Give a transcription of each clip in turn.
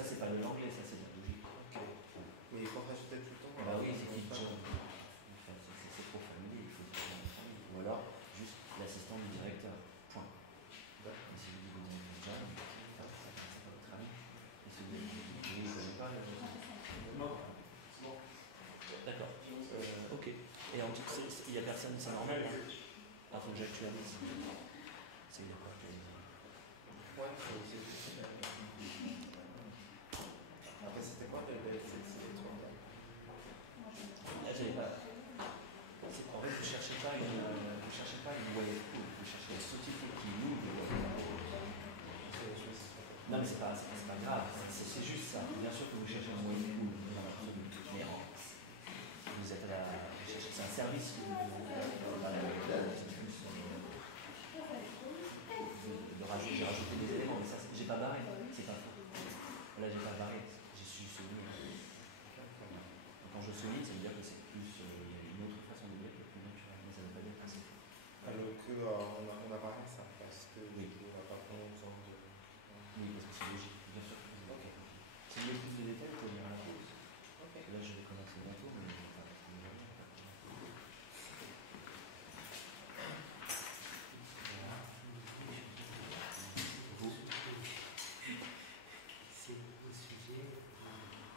Ça, c'est pas de l'anglais, ça, c'est de la logique. Ok. Mais il faut rajouter tout le temps. Bah oui, c'est trop familier, il faut dire famille. Ou alors, juste l'assistant du directeur. Point. Et si vous dites au directeur, c'est pas votre ami. Et si vous ne connaissez pas, non. C'est bon. D'accord. Ok. Et en tout cas, il n'y a personne, c'est normal. Ah, faut que j'actualise. C'est une époque. Ouais, après, c'était quoi c'est toi Là, j'avais pas. En fait, vous ne cherchez pas une voyelle cool, vous cherchez un sous-titre qui ouvre. Non, mais c'est pas grave, c'est juste ça. Bien sûr que vous cherchez un voyelle cool dans l'absolu, mais vous êtes à la. C'est un service que vous j'ai rajouté des éléments, mais ça, j'ai pas barré, c'est pas faux. Là, j'ai pas barré, j'ai su souligner. Quand je souligne, ça veut dire que c'est plus une autre façon de dire que plus naturel, mais ça ne veut pas dire que c'est faux. Alors qu'on a parlé ça, parce que oui. On n'a pas vraiment besoin de. Oui, parce que c'est logique, bien sûr. Okay. Si vous voulez plus de détails, vous pouvez lire à la pause. Okay. Là, je vais commencer bientôt, mais je ne vais pas. C'est au sujet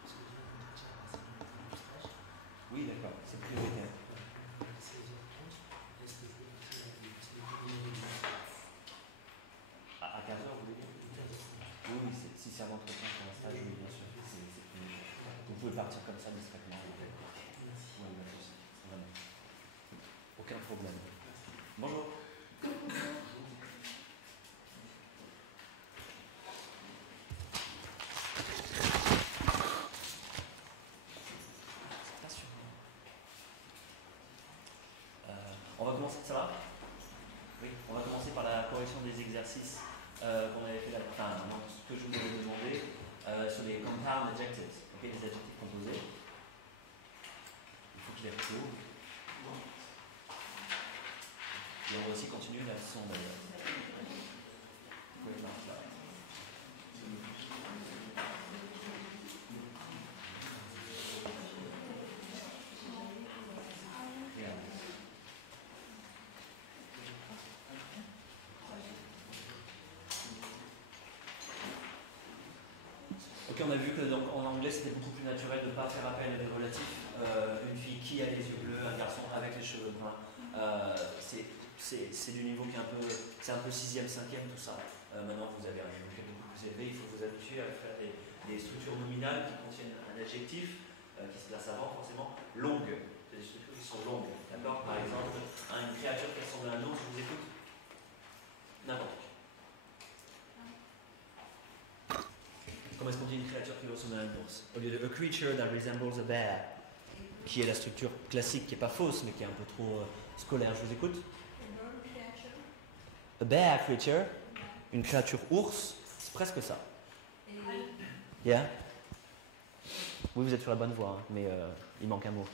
ce que j'ai entretien à passer dans le stage. Oui, d'accord, c'est prioritaire. 16h30, est-ce que je peux passer à 15h, vous voulez dire? Oui, si c'est un entretien pour un stage, oui, bien sûr. Vous pouvez partir comme ça discrètement. Oui, merci. Aucun problème. Bonjour. On va commencer, ça va? Oui, on va commencer par la correction des exercices qu'on avait fait là. Enfin, ce que je vous avais demandé sur les compound adjectives, okay, les adjectifs composés. Il faut que je les retrouve. Et on va aussi continuer la leçon d'ailleurs. Oui, non, là. Ok, on a vu que donc, en anglais c'était beaucoup plus naturel de ne pas faire appel à des relatifs. Une fille qui a les yeux bleus, un garçon avec les cheveux bruns. C'est du niveau qui est un peu, c'est un peu 6e, 5e, tout ça. Maintenant vous avez un niveau qui est beaucoup plus élevé, il faut vous habituer à faire des structures nominales qui contiennent un adjectif qui se place avant forcément, longue. C'est des structures qui sont longues, d'accord? Par exemple, une créature qui ressemble à un ours, je vous écoute? N'importe qui. Comment est-ce qu'on dit une créature qui ressemble à un ours? Au lieu de a creature that resembles a bear, qui est la structure classique, qui n'est pas fausse, mais qui est un peu trop scolaire. Je vous écoute? A bear creature, une créature ours, c'est presque ça. Yeah? Oui, vous êtes sur la bonne voie, hein, mais il manque un mot.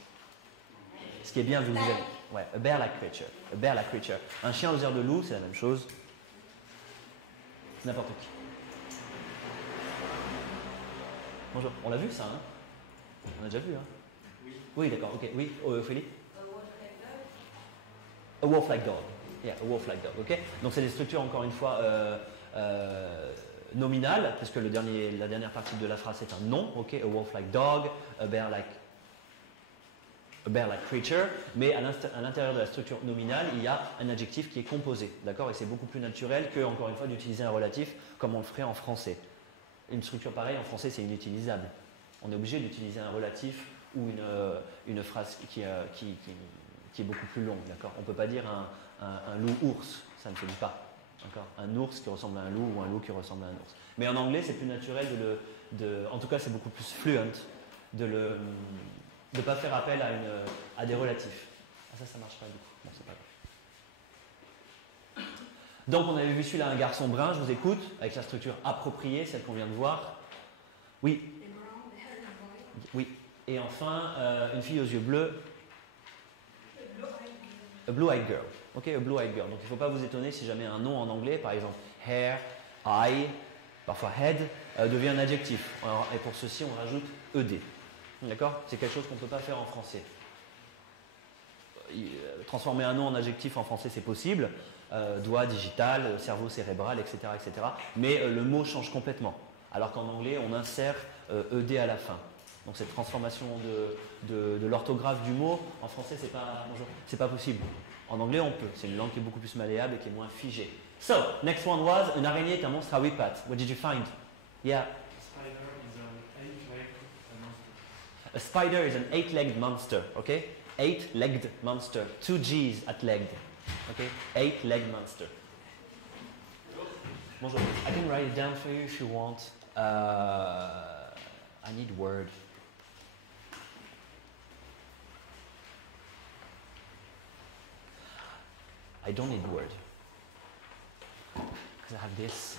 Ce qui est bien, vous avez... Ouais, a bear-like creature. A bear-like creature. Un chien aux airs de loup, c'est la même chose. N'importe qui. Bonjour, on l'a vu ça, hein? On a déjà vu, hein? Oui. Oui, d'accord, ok. Oui, Ophélie? A wolf-like dog. Yeah, a wolf-like dog, ok? Donc c'est des structures, encore une fois, nominales, puisque la dernière partie de la phrase est un nom, ok? A wolf-like dog, a bear-like creature, mais à l'intérieur de la structure nominale, il y a un adjectif qui est composé, d'accord? Et c'est beaucoup plus naturel que, encore une fois, d'utiliser un relatif comme on le ferait en français. Une structure pareille en français, c'est inutilisable. On est obligé d'utiliser un relatif ou une phrase qui est beaucoup plus longue, d'accord? On ne peut pas dire un loup-ours, ça ne se dit pas, d'accord? Un ours qui ressemble à un loup ou un loup qui ressemble à un ours. Mais en anglais, c'est plus naturel en tout cas, c'est beaucoup plus fluent de ne pas faire appel à des relatifs. Ah, ça marche pas du coup. Bon, c'est pas grave. Donc on avait vu celui-là, un garçon brun, je vous écoute, avec la structure appropriée, celle qu'on vient de voir. Oui. Oui. Et enfin, une fille aux yeux bleus. A blue-eyed girl. Ok, a blue-eyed girl. Donc il ne faut pas vous étonner si jamais un nom en anglais, par exemple hair, eye, Parfois head devient un adjectif. Alors, et pour ceci, on rajoute ed. D'accord? C'est quelque chose qu'on ne peut pas faire en français. Transformer un nom en adjectif en français, c'est possible. Doigt digital, cerveau cérébral, etc. etc. Mais le mot change complètement. Alors qu'en anglais, on insère ed à la fin. Donc cette transformation de l'orthographe du mot, en français, c'est pas possible. En anglais, on peut. C'est une langue qui est beaucoup plus malléable et qui est moins figée. So, next one was, une araignée est un monstre à 8 pattes. What did you find? Yeah. A spider is an eight-legged monster. A spider is an 8-legged monster, okay? 8-legged monster. 2 G's at legged. Okay? 8-legged monster. Bonjour. I can write it down for you if you want. I need word. I don't need word. Because I have this.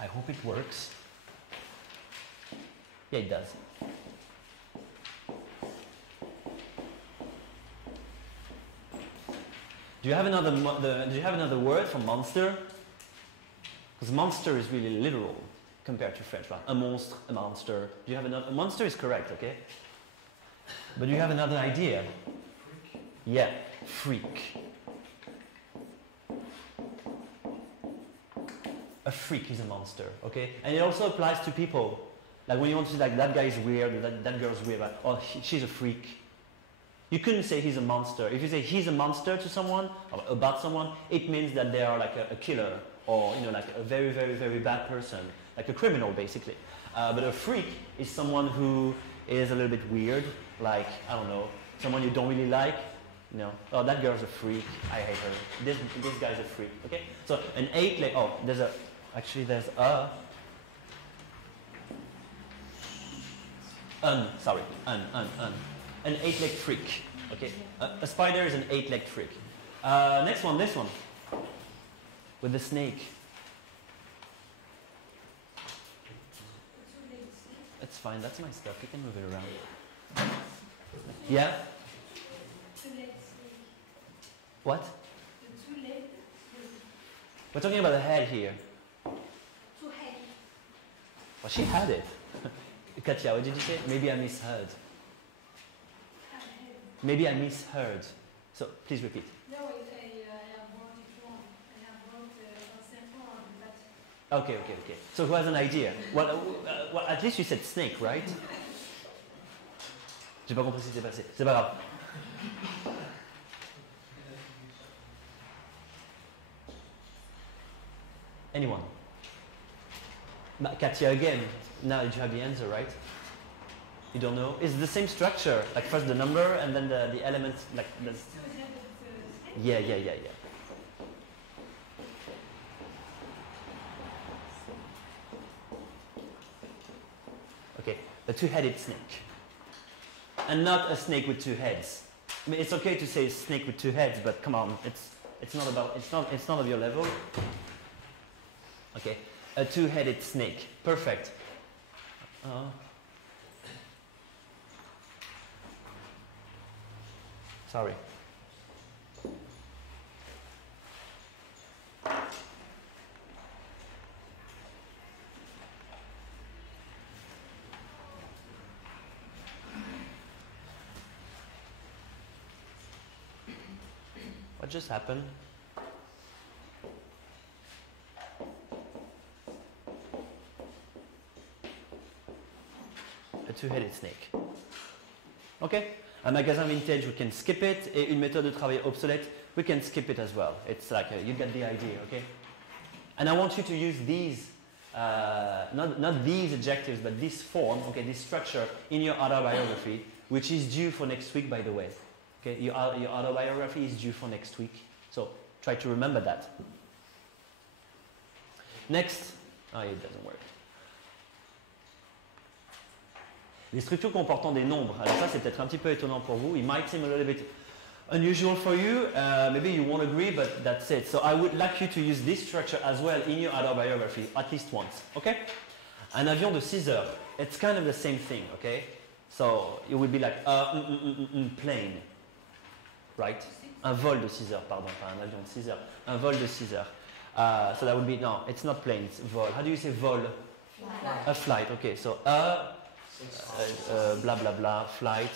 I hope it works. Yeah, it does. Do you have another word for monster? Because monster is really literal compared to French, right? A monstre, a monster. Do you have another? A monster is correct, okay? But do you have another idea? Freak. Yeah, freak. A freak is a monster, okay? And it also applies to people. Like when you want to say like that guy is weird, that girl's weird, like, oh she's a freak. You couldn't say he's a monster. If you say he's a monster to someone, or about someone, it means that they are like a killer, or like a very, very, very bad person, like a criminal basically. But a freak is someone who is a little bit weird, like, I don't know, someone you don't really like. Oh, that girl's a freak, I hate her. This guy's a freak, okay? So an 8-leg, there's a an 8-legged freak. Okay, a spider is an 8-legged freak. Next one, this one, with the snake. It's fine. That's my stuff. You can move it around. Yeah. What? We're talking about the head here. Well, she had it. Katya, what did you say? Maybe I misheard. Maybe I misheard. So please repeat. No, I have brought it wrong. I have brought un serpent, but... Okay. So who has an idea? Well, at least you said snake, right? J'ai pas compris ce qui s'est passé. C'est pas grave. Anyone? Katya again. Now you have the answer, right? You don't know? It's the same structure. Like first the number and then the elements. Like the yeah. Okay, a two-headed snake, and not a snake with two heads. I mean, it's okay to say snake with two heads, but come on, it's not of your level. Okay, a two-headed snake. Perfect. Sorry. What just happened? A two-headed snake. Okay? Un magasin vintage, we can skip it. Et une méthode de travail obsolète, we can skip it as well. It's like, you get the idea, okay? And I want you to use these, not these adjectives, but this form, okay, this structure in your autobiography, which is due for next week, by the way. Okay, your autobiography is due for next week. So try to remember that. Next, it doesn't work. Les structures comportant des nombres. Alors ça, c'est peut-être un petit peu étonnant pour vous. It might seem a little bit unusual for you. Maybe you won't agree, but that's it. So I would like you to use this structure as well in your autobiography, at least once. Okay? Un avion de 6 heures. It's kind of the same thing, okay? So it would be like plane. right? Un vol de 6 heures, pardon, pas un avion de 6 heures. Un vol de 6 heures. So that would be, no, it's not plane, it's vol. How do you say vol? Flight. A flight, okay. So blah blah blah, flight.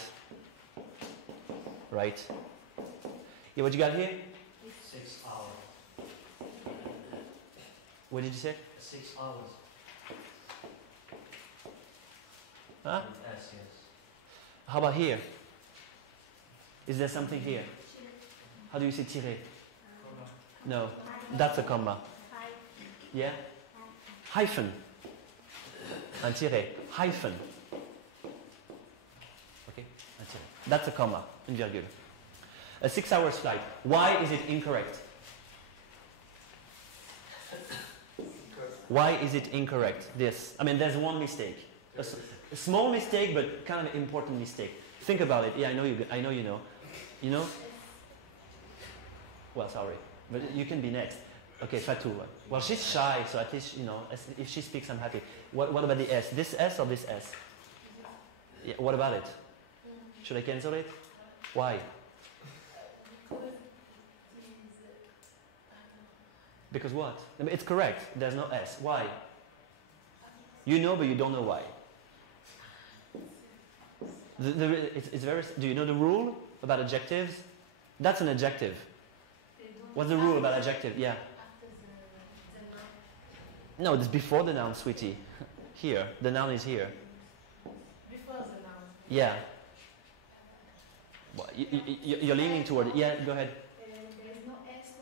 Right. Yeah, what you got here? 6 hours. What did you say? 6 hours. Huh? With S, yes. How about here? Is there something here? How do you say tirer? No, that's a comma. Yeah? Hyphen. Un tiret. Hyphen. Okay? Un tiret. That's a comma. Une virgule. A 6 hours flight. Why is it incorrect? Why is it incorrect? This. I mean, there's one mistake. A small mistake, but kind of important mistake. Think about it. Yeah, I know you know. You know? Well, sorry. But you can be next. Okay, Fatou. Well, she's shy, so at least, you know, if she speaks, I'm happy. What about the S? This S or this S? Yeah, what about it? Should I cancel it? Why? Because what? I mean, it's correct. There's no S. Why? You know, but you don't know why. It's very. Do you know the rule about adjectives? That's an adjective. What's the rule about adjective? Yeah. No, it's before the noun, sweetie. Here, the noun is here. Before the noun. Yeah. Well, you're leaning toward it. Yeah, go ahead. There is no S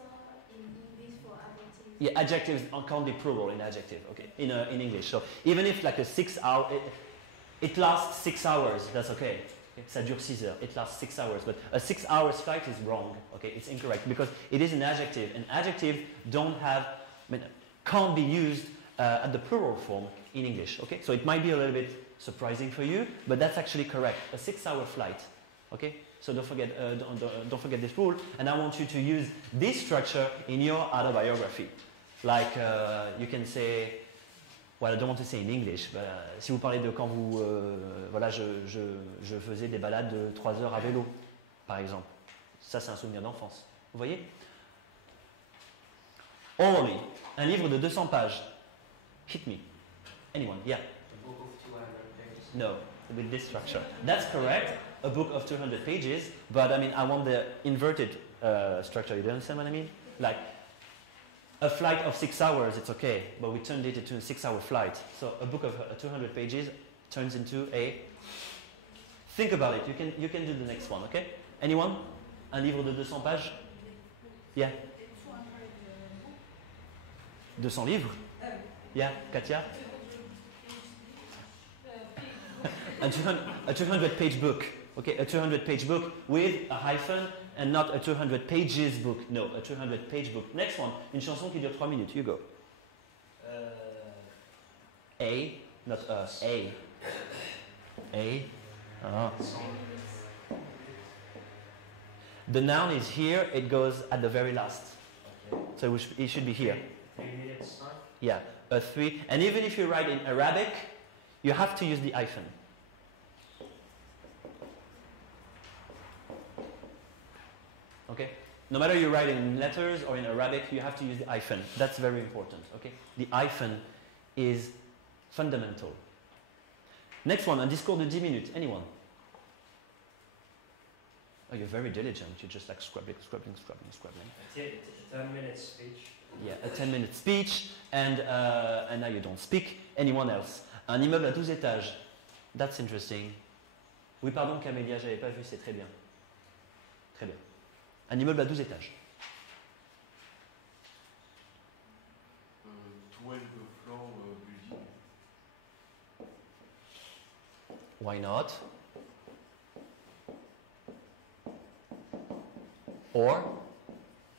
in English for adjective. Yeah, adjectives can't be plural in adjective. Okay, in English. So even if like a 6 hour, it lasts 6 hours. That's okay. Ça dure 6 heures. It lasts 6 hours. But a 6 hours flight is wrong. Okay, it's incorrect because it is an adjective. An adjective can't be used at the plural form in English. Okay, so it might be a little bit surprising for you, but that's actually correct. A 6 hour flight. Okay, so don't forget this rule. And I want you to use this structure in your autobiography. Like you can say. Well, I don't want to say in English, but si vous parlez de quand vous, voilà, je faisais des balades de 3 heures à vélo, par exemple. Ça, c'est un souvenir d'enfance. Vous voyez? Orally, un livre de 200 pages. Hit me. Anyone? Yeah. A book of 200 pages. No, with this structure. That's correct. A book of 200 pages, but I mean, I want the inverted structure. You understand what I mean? Like, a flight of 6 hours, it's okay, but we turned it into a 6 hour flight. So a book of 200 pages turns into a... Think about it, you can do the next one, okay? Anyone? Un livre de 200 pages? Yeah. 200 livres? Yeah, Katia? A 200 page book, okay? A 200 page book with a hyphen and not a 200 pages book. No, a 200 page book. Next one, une chanson qui dure 3 minutes. You go. A, not A. A. Uh-huh. The noun is here. It goes at the very last. Okay. So it should be here. 3 minutes time? Yeah, a 3. And even if you write in Arabic, you have to use the hyphen. Okay? No matter you write in letters or in Arabic, you have to use the hyphen. That's very important. Okay? The hyphen is fundamental. Next one, un discours de 10 minutes. Anyone? Oh, you're very diligent. You're just like scribbling. A 10-minute speech. Yeah, a 10-minute speech, and now you don't speak. Anyone else? Un immeuble à 12 étages. That's interesting. Oui, pardon, Camélia, j'avais pas vu, c'est très bien. Très bien. Un immeuble à 12 étages. 12 floor building. Why not? Or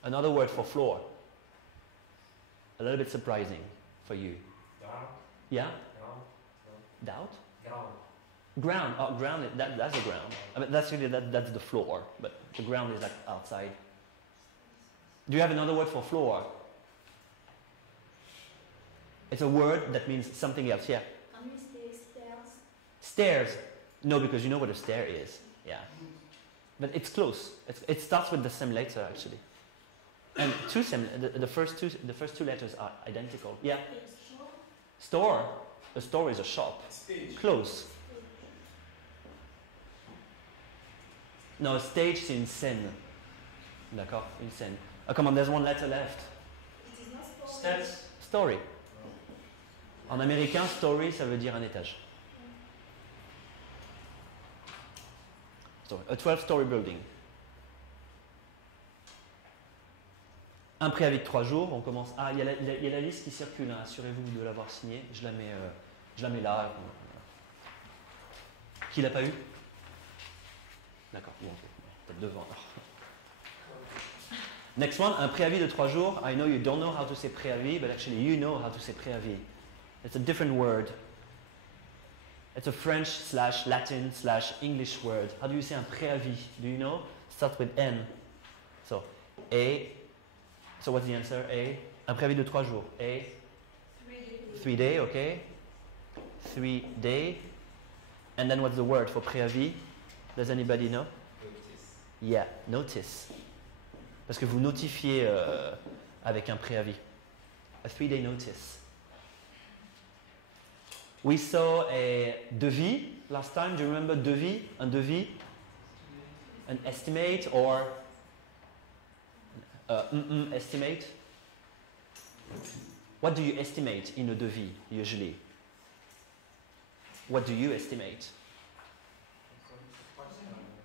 another word for floor. A little bit surprising for you. Ground. Yeah? Ground. Doubt? Ground. Ground. Oh, ground. That's the ground. I mean, that's really that's the floor, but the ground is like outside. Do you have another word for floor? It's a word that means something else. Yeah. Can we say stairs? Stairs. No, because you know what a stair is. Yeah. but it's close. It starts with the same letter actually, and the first two letters are identical. Yeah. Store. A store is a shop. Stage. Close. No, stage c'est une scène. D'accord, une scène. Oh, come on, there's one letter left. It is not story. Steps. Story. En américain, story, ça veut dire un étage. Story. A 12-story building. Un préavis de 3 jours, on commence. Ah, il y a la liste qui circule, hein. Assurez-vous de l'avoir signée. Je la mets là. Qui l'a pas eu? D'accord, bon, peut-être devant alors. Next one, un préavis de 3 jours. I know you don't know how to say préavis, but actually you know how to say préavis. It's a different word. It's a French/Latin/English word. How do you say un préavis? Do you know? Starts with N. So, A. So what's the answer? A. Un préavis de 3 jours. A. 3 day, okay. 3 day. And then what's the word for préavis? Does anybody know? Notice. Yeah, notice. Parce que vous notifiez avec un préavis. A 3-day notice. We saw a devis last time. Do you remember devis? Un devis? An estimate or estimate? What do you estimate in a devis usually? What do you estimate?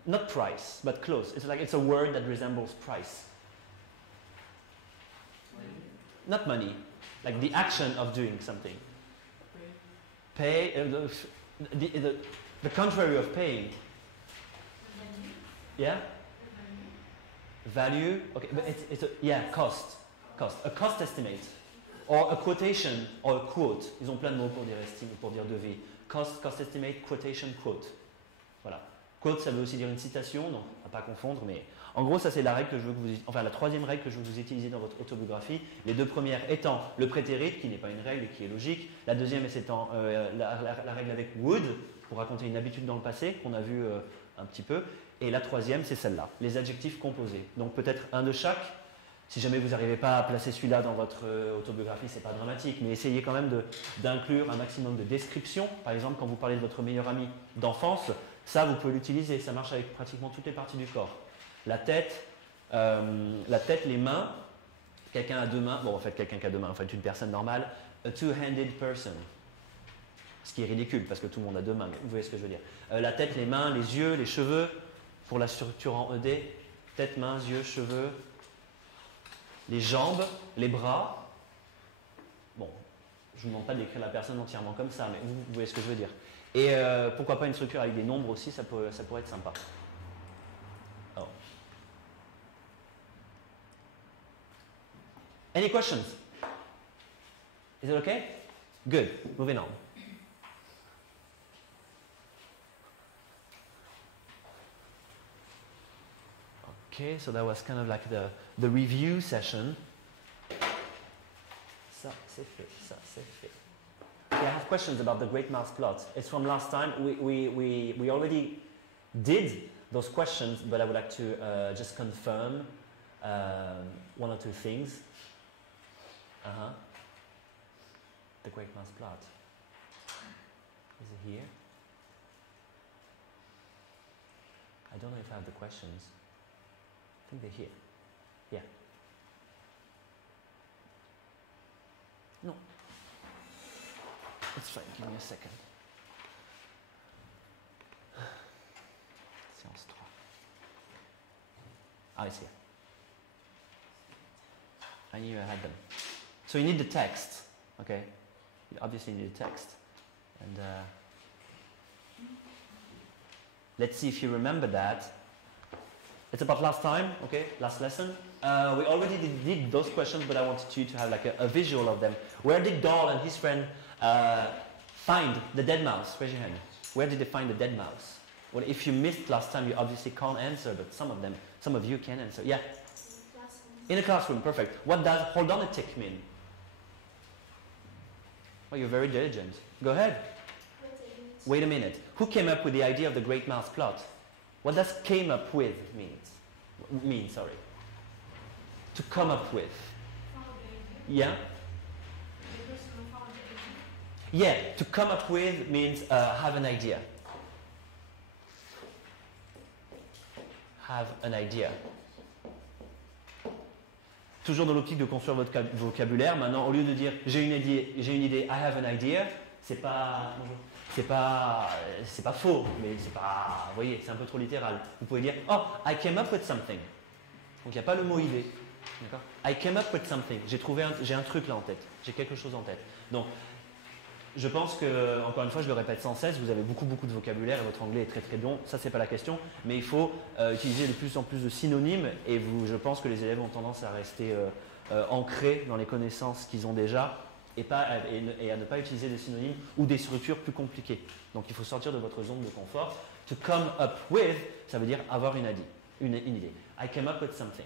Not price, but close. It's a word that resembles price. Not money, like the action of doing something. Pay, the contrary of paying. Yeah? Value, okay, but it's cost. Cost. A cost estimate. Or a quotation, or a quote. Ils ont plein de mots pour dire estime, pour dire devis. Cost estimate, quotation, quote. Voilà. Quote, ça veut aussi dire une citation, donc à pas confondre, mais en gros, ça c'est la règle que je veux que vous, enfin la troisième règle que je veux que vous utilisiez dans votre autobiographie. Les deux premières étant le prétérit, qui n'est pas une règle et qui est logique. La deuxième étant la règle avec would, pour raconter une habitude dans le passé, qu'on a vu un petit peu. Et la troisième, c'est celle-là, les adjectifs composés. Donc peut-être un de chaque. Si jamais vous n'arrivez pas à placer celui-là dans votre autobiographie, c'est pas dramatique, mais essayez quand même d'inclure un maximum de descriptions. Par exemple, quand vous parlez de votre meilleur ami d'enfance, ça, vous pouvez l'utiliser. Ça marche avec pratiquement toutes les parties du corps. La tête, les mains. Quelqu'un a deux mains. Bon, en fait, quelqu'un qui a deux mains, en fait, une personne normale. A two-handed person. Ce qui est ridicule, parce que tout le monde a deux mains, mais vous voyez ce que je veux dire. La tête, les mains, les yeux, les cheveux. Pour la structure en ED. Tête, mains, yeux, cheveux. Les jambes, les bras. Bon, je ne vous demande pas d'écrire la personne entièrement comme ça, mais vous voyez ce que je veux dire. Et pourquoi pas une structure avec des nombres aussi, ça pourrait être sympa. Oh. Any questions? Is it okay? Good. Moving on. Okay, so that was kind of like the review session. Ça, c'est fait. Ça, c'est fait. Okay, I have questions about the Great Mouse plot. It's from last time. We already did those questions, but I would like to just confirm one or two things. The Great Mouse plot. Is it here? I don't know if I have the questions. I think they're here. Yeah. No. It's fine, give me a second. Séance 3. Ah, it's here. I knew I had them. So you need the text, okay? You obviously need the text. And let's see if you remember that. It's about last time, okay? Last lesson. We already did those questions, but I wanted you to have like a visual of them. Where did Dahl and his friend find the dead mouse? Raise your hand. Where did they find the dead mouse? Well, if you missed last time, you obviously can't answer, but some of you can answer. Yeah? In a classroom, perfect. What does hold on a tick mean? Well, you're very diligent. Go ahead. Wait a minute. Who came up with the idea of the Great Mouse plot? What does came up with mean, sorry. To come up with. Found the idea. Yeah? The person who found the idea. Yeah, to come up with means have an idea. Have an idea. Toujours dans l'optique de construire votre vocabulaire. Maintenant, au lieu de dire j'ai une idée, I have an idea, c'est pas faux, mais c'est pas, vous voyez, c'est un peu trop littéral. Vous pouvez dire oh, I came up with something. Donc il n'y a pas le mot idée. D'accord? I came up with something. J'ai un truc là en tête. J'ai quelque chose en tête. Donc je pense que, encore une fois, je le répète sans cesse, vous avez beaucoup de vocabulaire et votre anglais est très très bon, ça c'est pas la question, mais il faut utiliser de plus en plus de synonymes et je pense que les élèves ont tendance à rester ancrés dans les connaissances qu'ils ont déjà et à ne pas utiliser des synonymes ou des structures plus compliquées. Donc il faut sortir de votre zone de confort. To come up with, ça veut dire avoir une idée. I came up with something.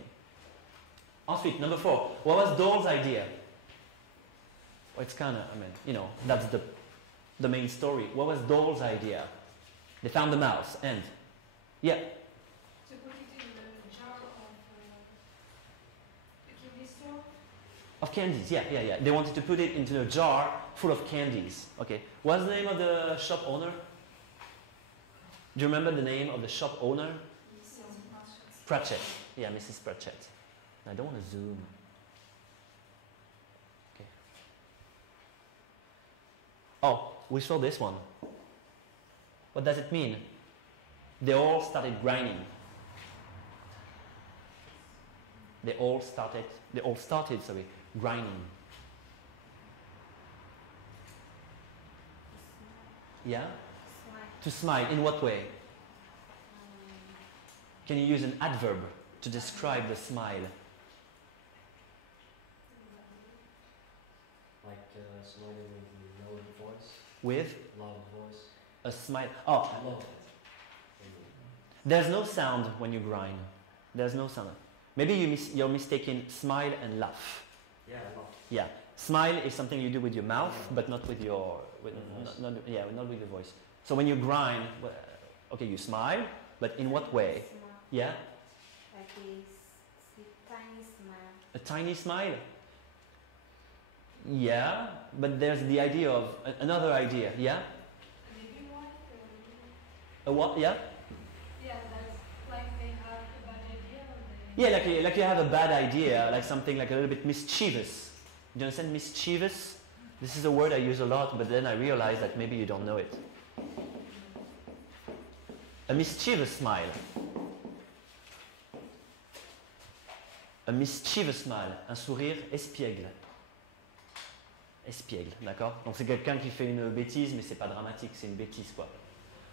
Ensuite, number 4, what was Doll's idea? Well, it's kind of, that's the main story. What was Doll's idea? They found the mouse and, yeah. To put it in the jar of the candy store. Of candies, yeah. They wanted to put it into a jar full of candies. Okay. What's the name of the shop owner? Do you remember the name of the shop owner? Pratchett. Yeah, Mrs. Pratchett. I don't want to zoom. Okay. Oh, we saw this one. What does it mean? They all started grinding. They all started, grinding. Yeah? To smile. In what way? Can you use an adverb to describe the smile? Like smiling with loud voice. With Loud voice. a smile. Oh, I love it. there's no sound when you grind. There's no sound. Maybe you're mistaking smile and laugh. Yeah, I love it. Yeah. Smile is something you do with your mouth, but not with your voice. not with your voice. So when you grind, okay, you smile, but in what way? Yeah? Like a tiny smile. A tiny smile? Yeah, but there's the idea of another idea. Yeah? Maybe one. A what? Yeah? Yeah, that's like they have a bad idea. Or they Yeah, like you have a bad idea, like something like a little bit mischievous. Do you understand mischievous? This is a word I use a lot, but then I realize that maybe you don't know it. A mischievous smile. A mischievous smile. Un sourire espiègle. Espiègle, d'accord? Donc c'est quelqu'un qui fait une bêtise, mais c'est pas dramatique, c'est une bêtise, quoi.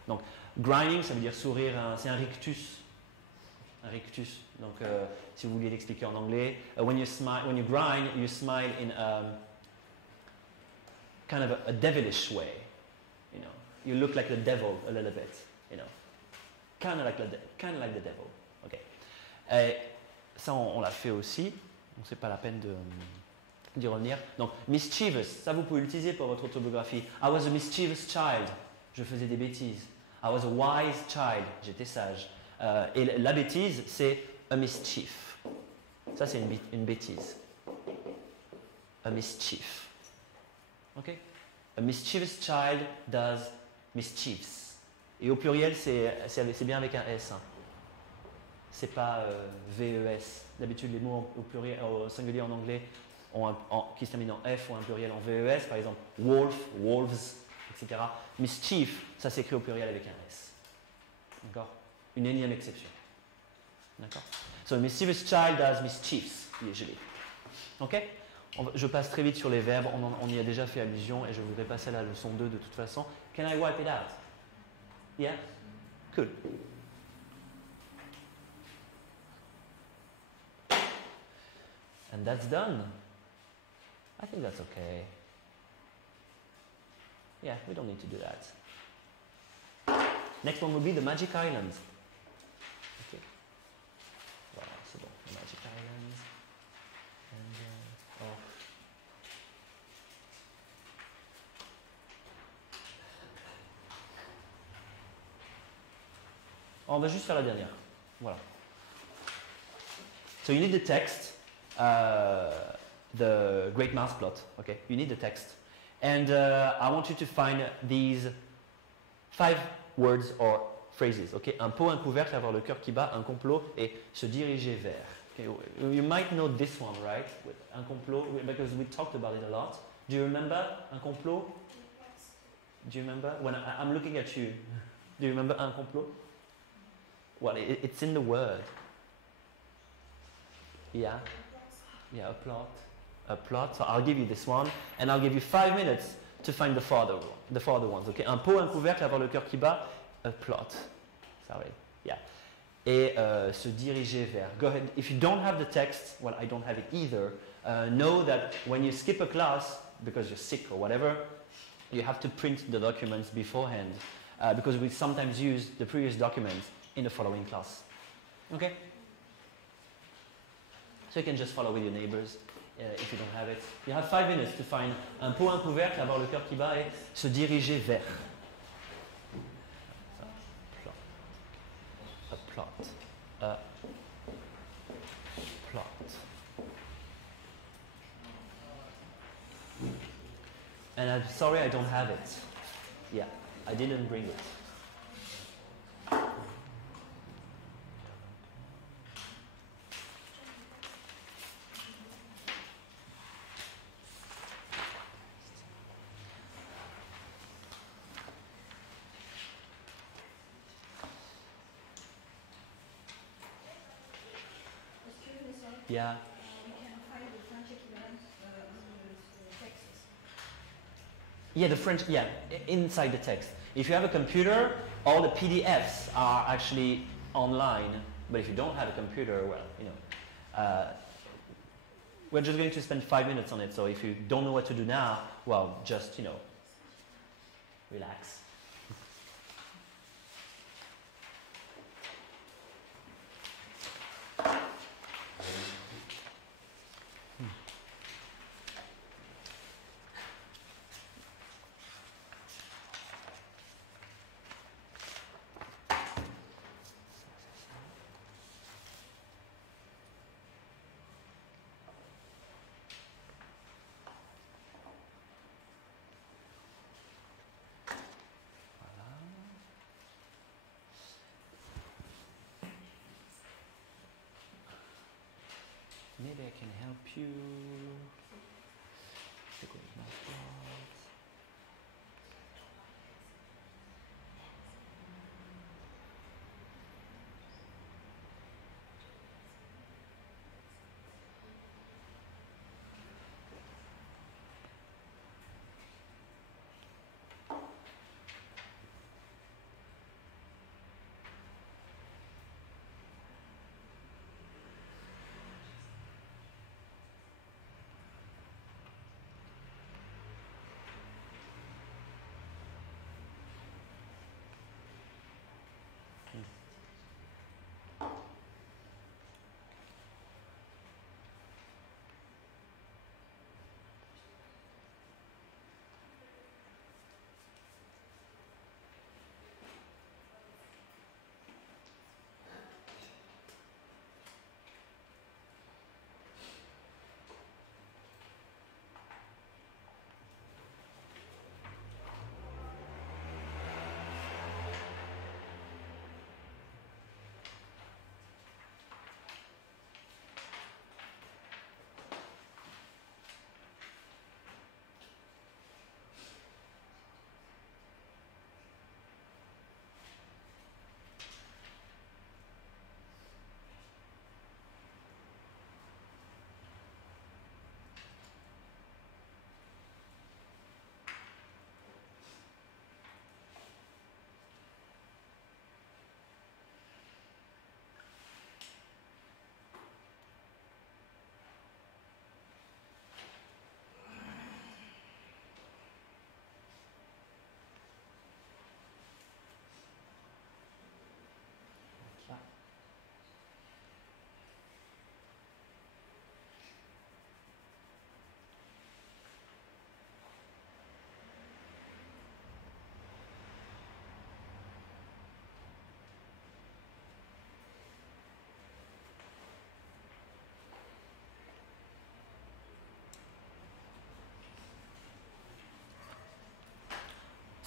Donc, grinding, ça veut dire sourire, c'est un rictus. Un rictus. Donc, si vous vouliez l'expliquer en anglais, when you grind, you smile in kind of a devilish way. You know, you look like the devil a little bit. You know, kind of like the devil. Okay. Ça, on l'a fait aussi. Donc, c'est pas la peine d'y revenir. Donc, mischievous, ça vous pouvez l'utiliser pour votre autobiographie. I was a mischievous child. Je faisais des bêtises. I was a wise child. J'étais sage. Et la bêtise, c'est a mischief. Ça, c'est une bêtise. A mischief. Ok? A mischievous child does mischiefs. Et au pluriel, c'est bien avec un S. Hein. C'est pas VES. D'habitude, les mots au pluriel, au singulier en anglais qui se terminent en F ou un pluriel en VES. Par exemple, wolf, wolves, etc. Mischief, ça s'écrit au pluriel avec un S. D'accord? Une énième exception. D'accord? So, a mischievous child does mischiefs, usually. Ok? Je passe très vite sur les verbes, on y a déjà fait allusion et je voudrais passer à la leçon 2 de toute façon. Can I wipe it out? Yeah? Cool. And that's done. I think that's okay. Yeah, we don't need to do that. Next one will be the Magic Island. Okay. Voilà, c'est bon, the Magic Island. And, oh. On va juste faire la dernière. Voilà. So you need the text, the great mass plot. Okay, you need the text, and I want you to find these 5 words or phrases. Okay, un pot, un couvercle, avoir le cœur qui bat, un complot et se diriger vers. Okay, you might know this one, right? With un complot, because we talked about it a lot. Do you remember un complot? Do you remember? When I'm looking at you, do you remember un complot? Well, it's in the word. Yeah. Yeah, a plot. A plot. So I'll give you this one, and I'll give you 5 minutes to find the further ones. Okay. Un pot, un couvercle, avoir le cœur qui bat. A plot. Sorry. Yeah. Et se diriger vers. Go ahead. If you don't have the text, well, I don't have it either. Know that when you skip a class because you're sick or whatever, you have to print the documents beforehand because we sometimes use the previous documents in the following class. Okay? So you can just follow with your neighbors if you don't have it. You have 5 minutes to find un pot, un couvercle, avoir le cœur qui bat et se diriger vers. A plot. A plot. And I'm sorry I don't have it. Yeah, I didn't bring it. Excuse me, sir. Yeah. We can find the French equivalent on the texts. Yeah, the French, yeah, inside the text. If you have a computer, all the PDFs are actually online. But if you don't have a computer, well, you know. We're just going to spend 5 minutes on it. So if you don't know what to do now, well, just, you know, relax. Maybe I can help you.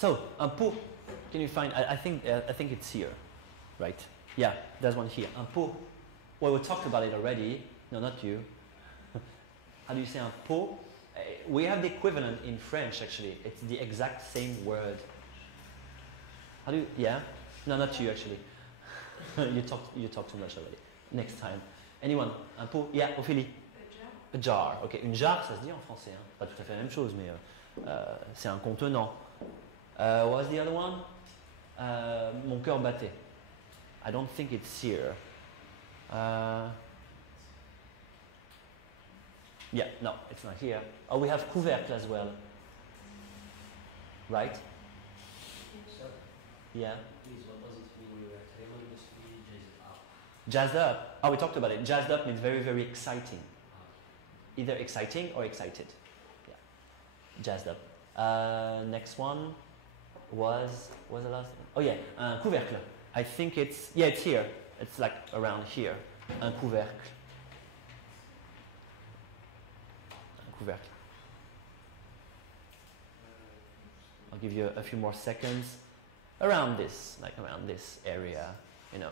So, un pot, can you find, I think it's here, right? Yeah, there's one here. Un pot. Well, we talked about it already. No, not you. How do you say un pot? We have the equivalent in French, actually. It's the exact same word. How do you, yeah? No, not you, actually. you talk too much already. Next time. Anyone? Un pot? Yeah, Ophélie. A jar. Ok, une jarre, ça se dit en français. Hein. Pas tout à fait la même chose, mais c'est un contenant. What was the other one? Mon cœur battait. I don't think it's here. Yeah, no, it's not here. Oh, we have couvercle as well. Right? Sir, Yeah. please, what does it mean when we are tremendously jazzed up? Jazzed up. Oh, we talked about it. Jazzed up means very, very exciting. Either exciting or excited. Yeah. Jazzed up. Next one was the last one? Oh yeah, un couvercle. I think it's here. It's like around here. Un couvercle. Un couvercle. I'll give you a few more seconds. Around this, like around this area, you know.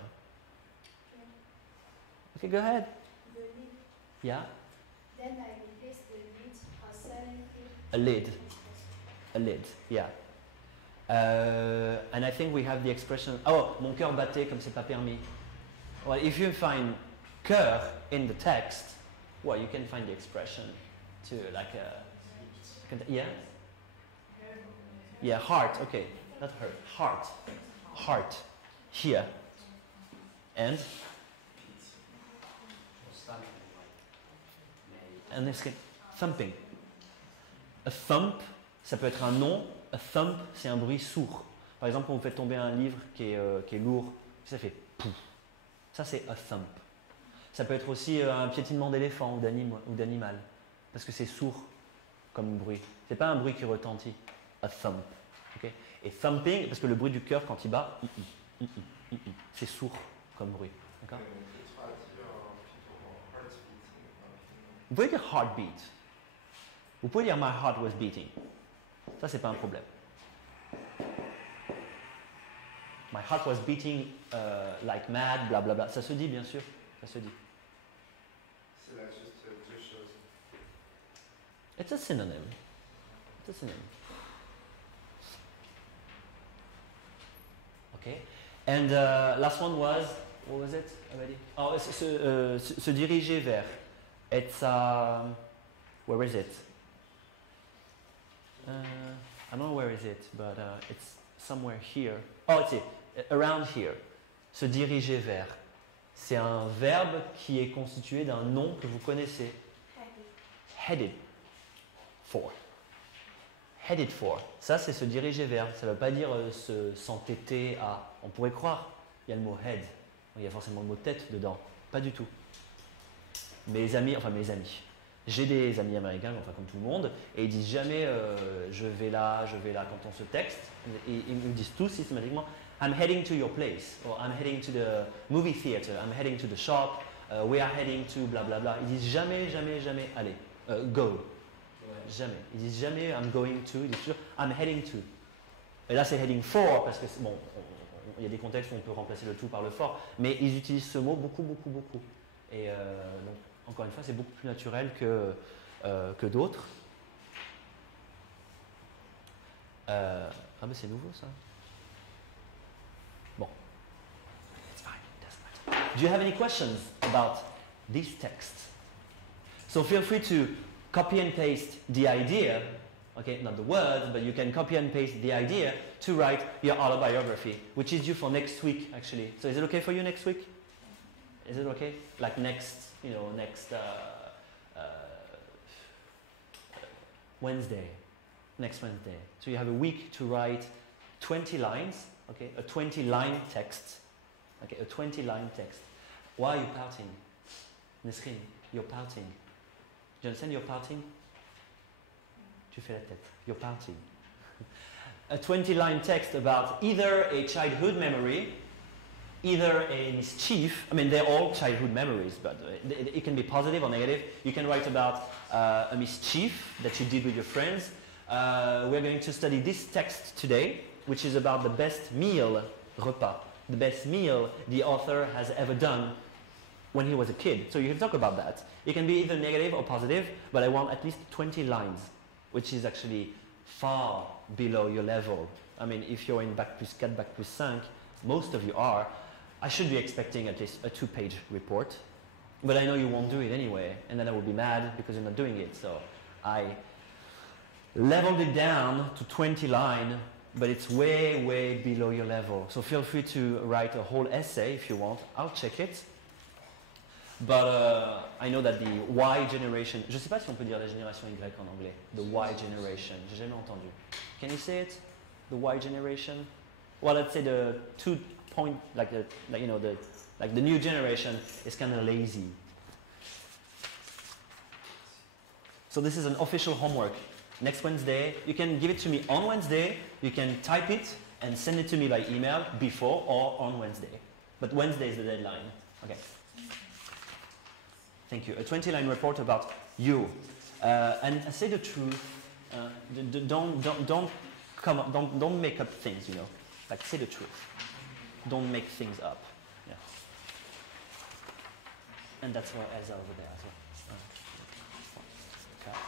Okay, go ahead. The lid. Yeah? Then I replace the lid or silently. A lid. A lid, yeah. And I think we have the expression, oh, mon cœur battait comme c'est pas permis. Well, if you find cœur in the text, well, you can find the expression too, like yeah? Yeah, heart, okay. Not hurt, heart. Heart. Here. And? And this thumping. A thump, ça peut être un nom. A thump, c'est un bruit sourd. Par exemple, quand vous faites tomber un livre qui est lourd, ça fait pouf. Ça, c'est a thump. Ça peut être aussi un piétinement d'éléphant ou d'animal. Parce que c'est sourd comme bruit. C'est pas un bruit qui retentit. A thump. Okay? Et thumping, parce que le bruit du cœur quand il bat, c'est sourd comme bruit. D'accord? Vous pouvez dire heartbeat. Vous pouvez dire my heart was beating. Ça, c'est pas un problème. My heart was beating like mad, bla bla bla. Ça se dit, bien sûr. Ça se dit. C'est là juste deux choses. It's a synonym. It's a synonym. Okay. And last one was, what was it already? Oh, se diriger vers. It's, where is it? I don't know where is it, but it's somewhere here. Oh, it's around here. Se diriger vers. C'est un verbe qui est constitué d'un nom que vous connaissez. Headed for. Headed for. Ça, c'est se diriger vers. Ça ne veut pas dire s'entêter à. On pourrait croire. Il y a le mot head. Il y a forcément le mot tête dedans. Pas du tout. Mes amis. J'ai des amis américains, enfin comme tout le monde, et ils disent jamais je vais là quand on se texte. Ils nous disent tous systématiquement I'm heading to your place, or I'm heading to the movie theater, I'm heading to the shop, we are heading to bla bla bla. Ils disent jamais allez, go. Ouais. Jamais. Ils disent jamais I'm going to, ils disent toujours I'm heading to. Et là c'est heading for, parce que bon, il y a des contextes où on peut remplacer le to par le for, mais ils utilisent ce mot beaucoup. Et donc, encore une fois, c'est beaucoup plus naturel que d'autres. Ah mais c'est nouveau ça. Bon. It's fine, it doesn't matter. Do you have any questions about these texts? So feel free to copy and paste the idea, okay, not the words, but you can copy and paste the idea to write your autobiography, which is due for next week actually. So is it okay for you next week? Is it okay? Like next Wednesday. Next Wednesday. So you have a week to write 20 lines, okay? A 20-line text. Okay, a 20-line text. Why are you pouting? Nesrine, you're pouting. Do you understand you're pouting? Tu fais la tête. You're pouting. A 20-line text about either a childhood memory, either a mischief. I mean, they're all childhood memories, but it can be positive or negative. You can write about a mischief that you did with your friends, We're going to study this text today, which is about the best meal, repas, the best meal the author has ever done when he was a kid. So you can talk about that. It can be either negative or positive, but I want at least 20 lines, which is actually far below your level. I mean, if you're in Bac plus 4, Bac plus 5, most of you are, I should be expecting at least a 2-page report. But I know you won't do it anyway, and then I will be mad because you're not doing it. So I leveled it down to 20 lines, but it's way, way below your level. So feel free to write a whole essay if you want. I'll check it. But I know that the Y generation, je ne sais pas si on peut dire la génération Y en anglais, the Y generation, j'ai jamais entendu. Can you say it? The Y generation? Well, let's say the 2 point, like the new generation is kind of lazy. So this is an official homework. Next Wednesday, you can give it to me on Wednesday, you can type it and send it to me by email before or on Wednesday. But Wednesday is the deadline. Okay. Thank you. A 20-line report about you. And say the truth. Don't make up things, you know. Like, say the truth. Don't make things up. Yeah. And that's for Elsa over there as well. Okay.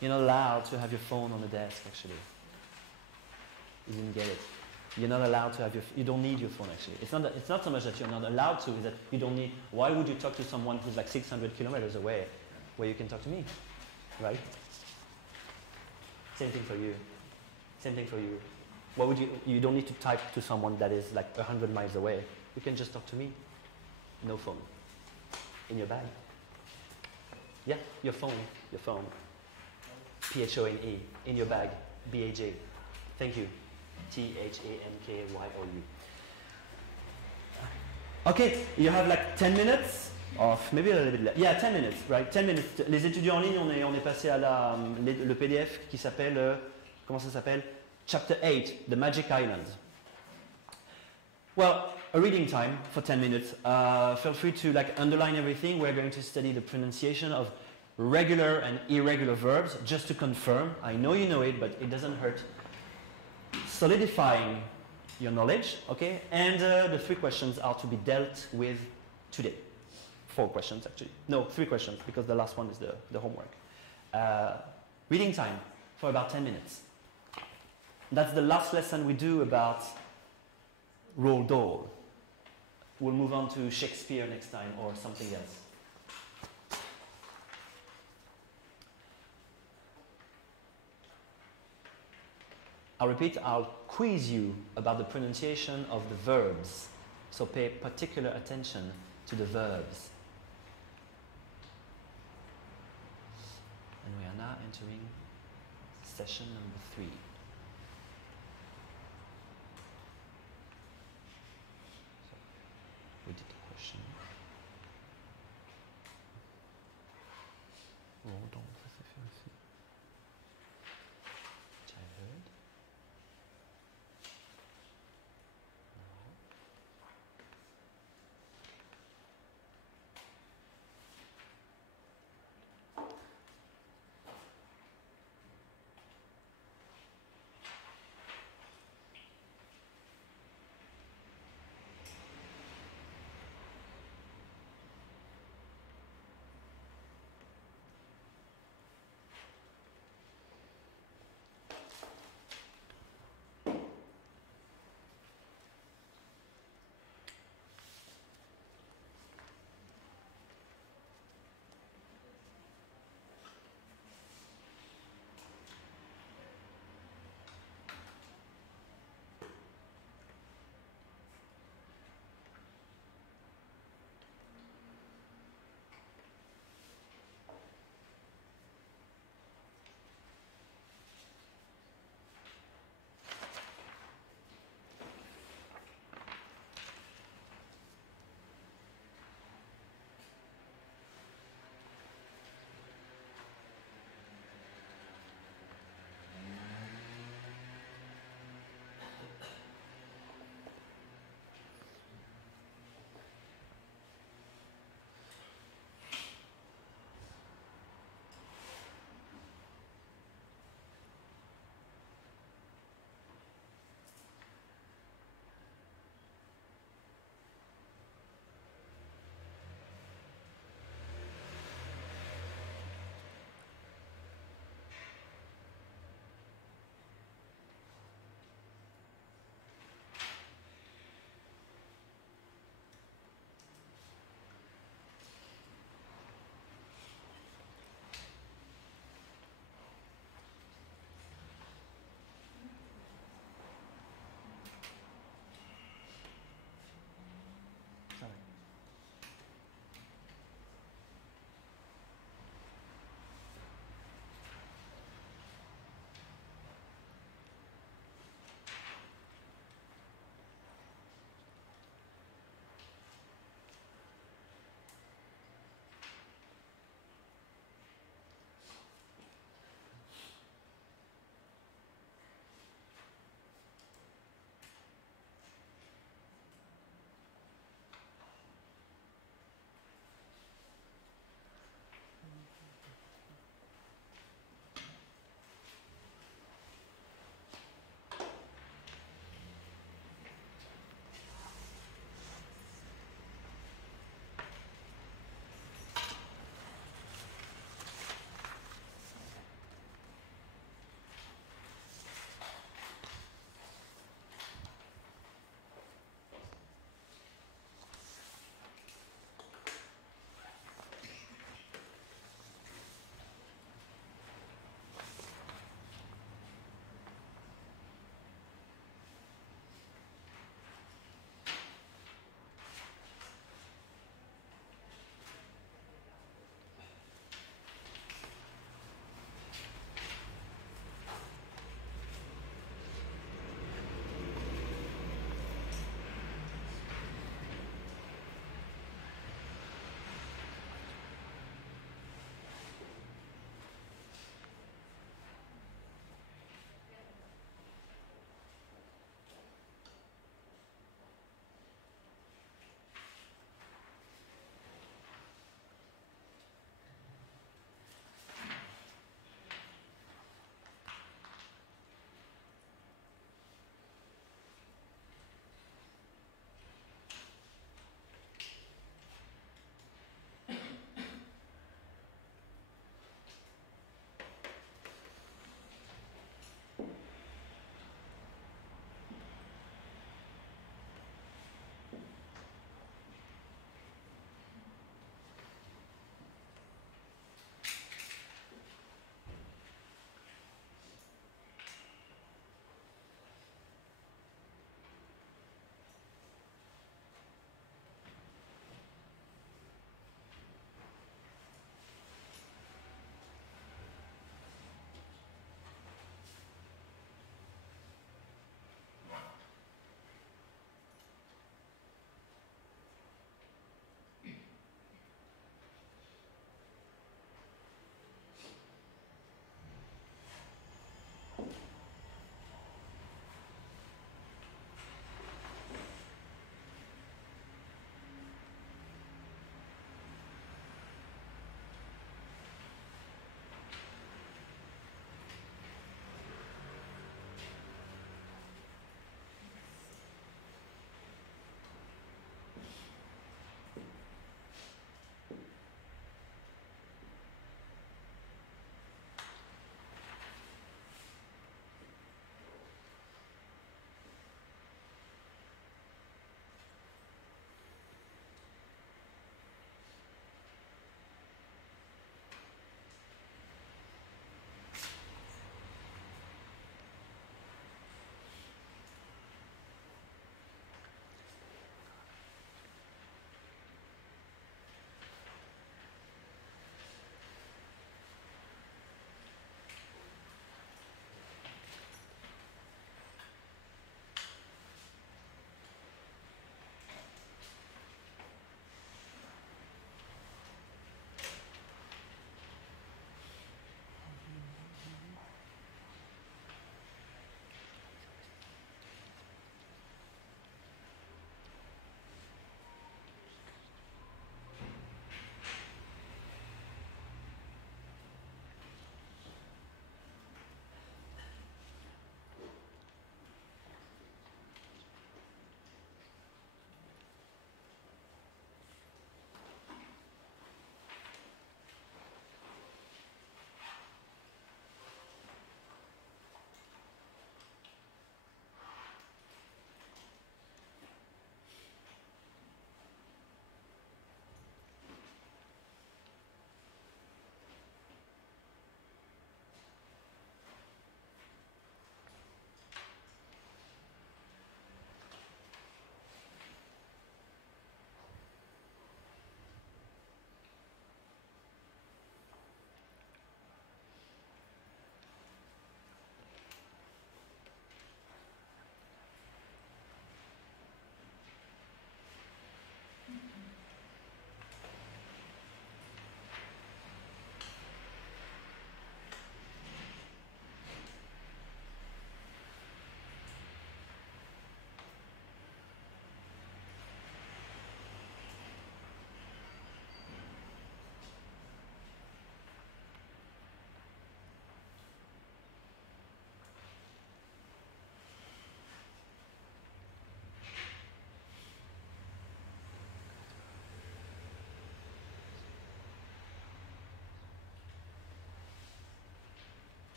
You're not allowed to have your phone on the desk, actually. You didn't get it. You're not allowed to have you don't need your phone, actually. It's not so much that you're not allowed to, it's that you don't need, why would you talk to someone who's like 600 kilometers away, where you can talk to me, right? Same thing for you. Same thing for you. Why would you don't need to type to someone that is like 100 miles away. You can just talk to me. No phone. In your bag. Yeah, your phone. P-H-O-N-E. In your bag. B-A-J. Thank you. T-H-A-N-K-Y-O-U. Okay, you have like 10 minutes, or maybe a little bit less. Yeah, 10 minutes, right? 10 minutes. Les étudiants en ligne, on est passé à le PDF qui s'appelle, comment ça s'appelle? Chapter 8, The Magic Island. Well, a reading time for 10 minutes. Feel free to like underline everything. We're going to study the pronunciation of regular and irregular verbs, just to confirm. I know you know it, but it doesn't hurt. Solidifying your knowledge, okay? And the 3 questions are to be dealt with today. 4 questions, actually. No, 3 questions, because the last one is the homework. Reading time for about 10 minutes. That's the last lesson we do about Roald Dahl. We'll move on to Shakespeare next time, or something else. I'll repeat, I'll quiz you about the pronunciation of the verbs. So pay particular attention to the verbs. And we are now entering session number 3. So we did the question. Hold on, ça s'est fait aussi. Childhood.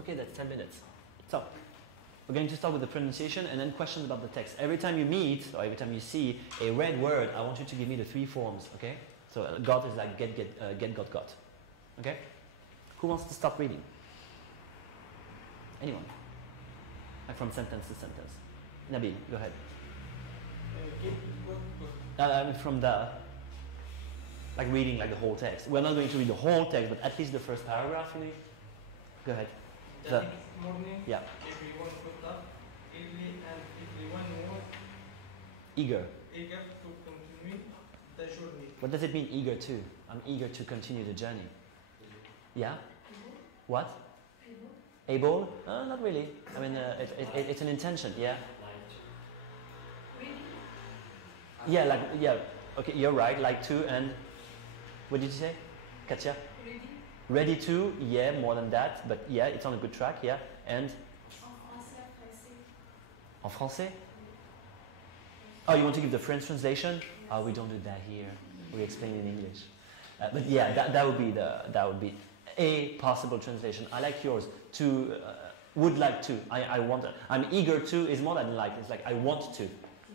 Okay, that's 10 minutes. So, we're going to start with the pronunciation and then questions about the text. Every time you meet, or every time you see a red word, I want you to give me the 3 forms, okay? So, got is like get, got. Okay? Who wants to start reading? Anyone? Like from sentence to sentence. Nabil, go ahead. From the, like reading like the whole text. We're not going to read the whole text, but at least the first paragraph, maybe. Go ahead. The next morning, yeah. Everyone got up early and everyone was eager to continue the journey. What does it mean, eager to? I'm eager to continue the journey. Yeah? What? Able? Not really. I mean, it's an intention, yeah? Yeah, like, yeah. Okay, you're right, like to, and what did you say? Katia? Ready to, yeah, more than that, but yeah, it's on a good track, yeah. And? En français? Oh, you want to give the French translation? Oh, we don't do that here. We explain in English. But yeah, that would be a possible translation. I like yours. To, would like to. I want. I'm eager to is more than like. It's like I want to.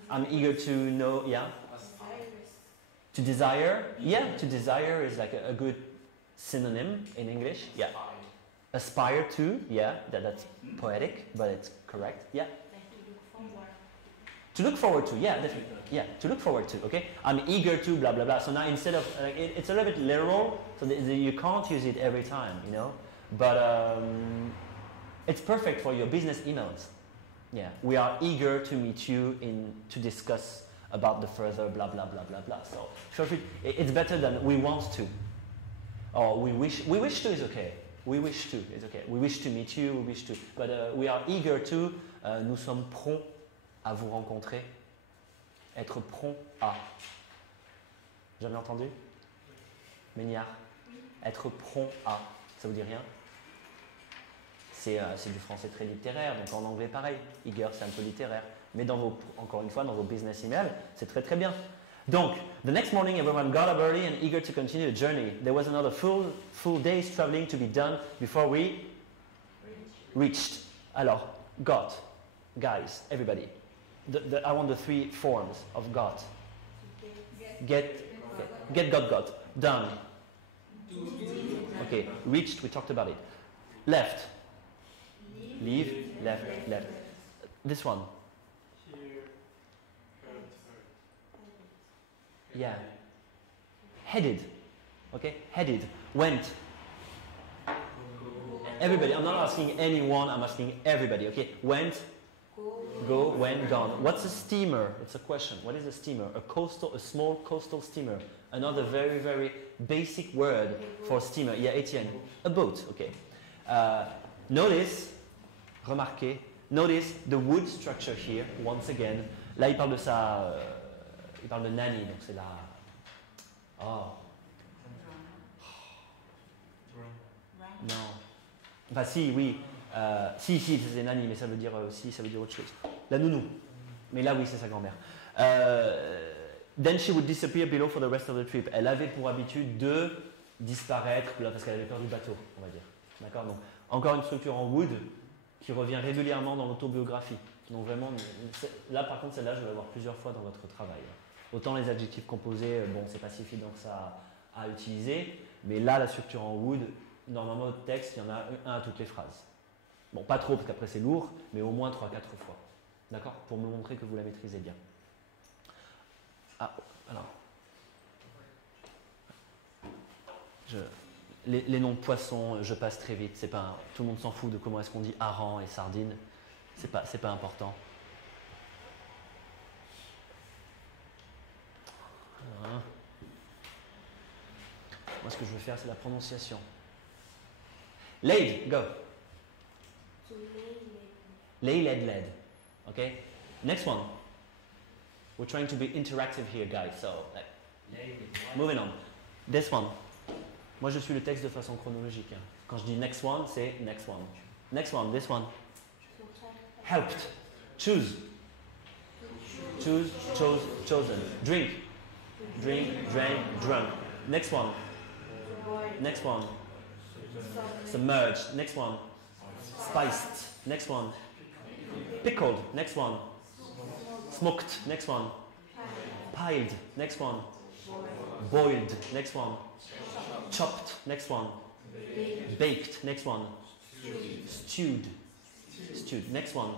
I'm eager to know. Yeah. To desire. Yeah. To desire is like a good synonym in English. Yeah. Aspire to. Yeah. That's poetic, but it's correct. Yeah. To look forward to, yeah, definitely. Yeah, to look forward to, okay? I'm eager to, blah, blah, blah. So now instead of, it's a little bit literal, so you can't use it every time, you know? But it's perfect for your business emails. Yeah, we are eager to meet you to discuss about the further blah, blah, blah, blah, blah. So feel free, it's better than we want to. Or we wish to is okay. We wish to is okay. We wish to meet you, we wish to. But we are eager to, nous sommes prompts à vous rencontrer, être prompt à. Jamais entendu? Méniard? Être prompt à. Ça vous dit rien? C'est du français très littéraire, donc en anglais pareil. Eager, c'est un peu littéraire. Mais encore une fois, dans vos business emails, c'est très très bien. Donc, the next morning everyone got up early and eager to continue the journey. There was another full day's traveling to be done before we reached. Alors, got, guys, everybody. I want the 3 forms of got. Get, got. Done. Okay, reached, we talked about it. Left. Leave, left. This one. Yeah. Headed. Okay, headed. Went. Everybody, I'm not asking anyone, I'm asking everybody. Okay, went. Go, went, gone. What's a steamer? It's a question. What is a steamer? A small coastal steamer. Another very, very basic word for steamer. Yeah, Etienne. A boat, okay. Notice, remarquez, notice the wood structure here, once again. Là, il parle de sa... il parle de nanny, donc c'est la... Oh. Non. Enfin, si, oui. Si, c'est nanny, mais ça veut dire aussi, ça veut dire autre chose. La nounou. Mais là, oui, c'est sa grand-mère. Then she would disappear below for the rest of the trip. Elle avait pour habitude de disparaître, là, parce qu'elle avait peur du bateau, on va dire. D'accord? Donc, encore une structure en wood qui revient régulièrement dans l'autobiographie. Donc vraiment, là par contre, celle-là, je vais la voir plusieurs fois dans votre travail. Autant les adjectifs composés, bon, c'est pas si évident que ça à utiliser, mais là, la structure en wood, normalement, au texte, il y en a un à toutes les phrases. Bon, pas trop, parce qu'après c'est lourd, mais au moins 3-4 fois. D'accord? Pour me montrer que vous la maîtrisez bien. Ah, alors. Les noms de poissons, je passe très vite. C'est pas tout le monde s'en fout de comment est-ce qu'on dit hareng et sardine. C'est pas important. Voilà. Moi, ce que je veux faire, c'est la prononciation. Laid, go. Lay, led. Okay. Next one. We're trying to be interactive here, guys. So, moving on. This one. Moi, je suis le texte de façon chronologique. Quand je dis next one, c'est next one. Next one, this one. Helped. Choose. Choose, chose, chosen. Drink. Drink, drank, drunk. Next one. Next one. Submerged. Next one. Spiced. Next one. Pickled. Next one. Smoked. Next one. Piled. Next one. Boiled. Next one. Chopped. Next one. Baked. Next one. Stewed. Stewed. Next one.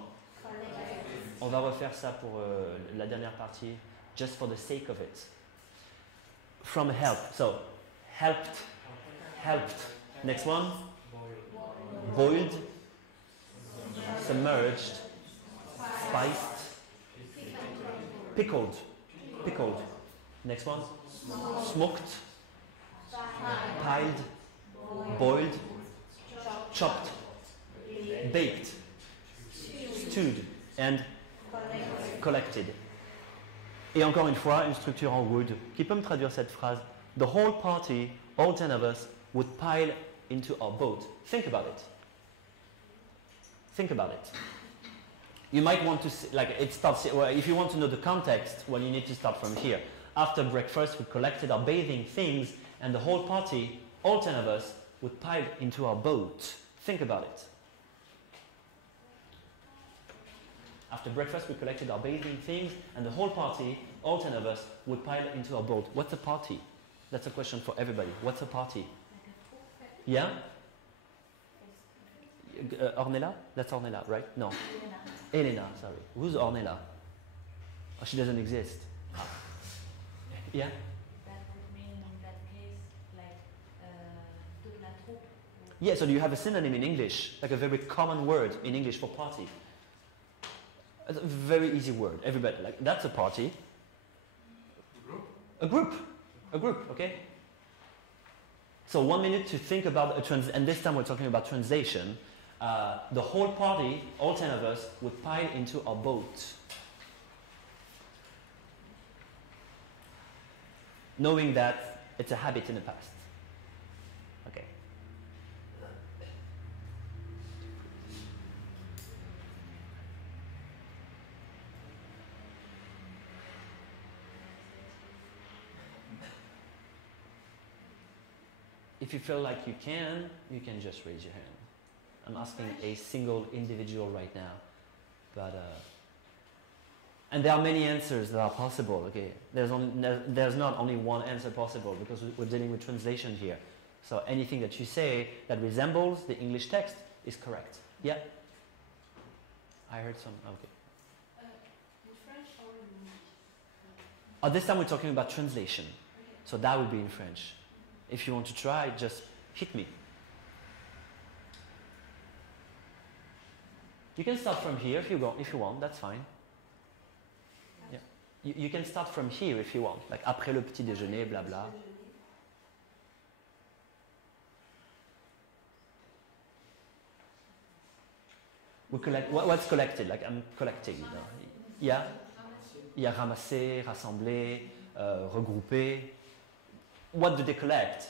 On va refaire ça pour la dernière partie, just for the sake of it. From help. So, helped. Helped. Next one. Boiled. Submerged. Spiced. Pickled. Pickled. Next one. Smoked. Piled. Boiled. Chopped. Baked. Stewed. And collected. Et encore une fois, une structure en would. Qui peut me traduire cette phrase? The whole party, all 10 of us, would pile into our boat. Think about it. Think about it. You might want to, it starts, well, if you want to know the context, well, you need to start from here. After breakfast, we collected our bathing things, and the whole party, all 10 of us, would pile into our boat. Think about it. After breakfast, we collected our bathing things, and the whole party, all 10 of us, would pile into our boat. What's a party? That's a question for everybody. What's a party? Yeah? Ornella? That's Ornella, right? No. Elena, sorry. Who's Ornella? Oh, she doesn't exist. Yeah? That would mean in that case, like, toute la troupe. Yeah, so do you have a synonym in English? Like a very common word in English for party? It's a very easy word. Everybody, like, that's a party. A group. A group, okay? So 1 minute to think about and this time we're talking about translation. The whole party, all 10 of us, would pile into our boat. Knowing that it's a habit in the past. Okay. If you feel like you can just raise your hand. I'm asking a single individual right now. But and there are many answers that are possible, okay? There's not only one answer possible because we're dealing with translation here. So anything that you say that resembles the English text is correct. Yeah? I heard some, okay. In French or in English? Oh, this time we're talking about translation. So that would be in French. If you want to try, just hit me. You can start from here if you want, that's fine. Yeah. You can start from here if you want, like après le petit déjeuner, blabla. We collect, what's collected? Like I'm collecting. Yeah? Il y a ramasser, rassembler, regrouper. What do they collect?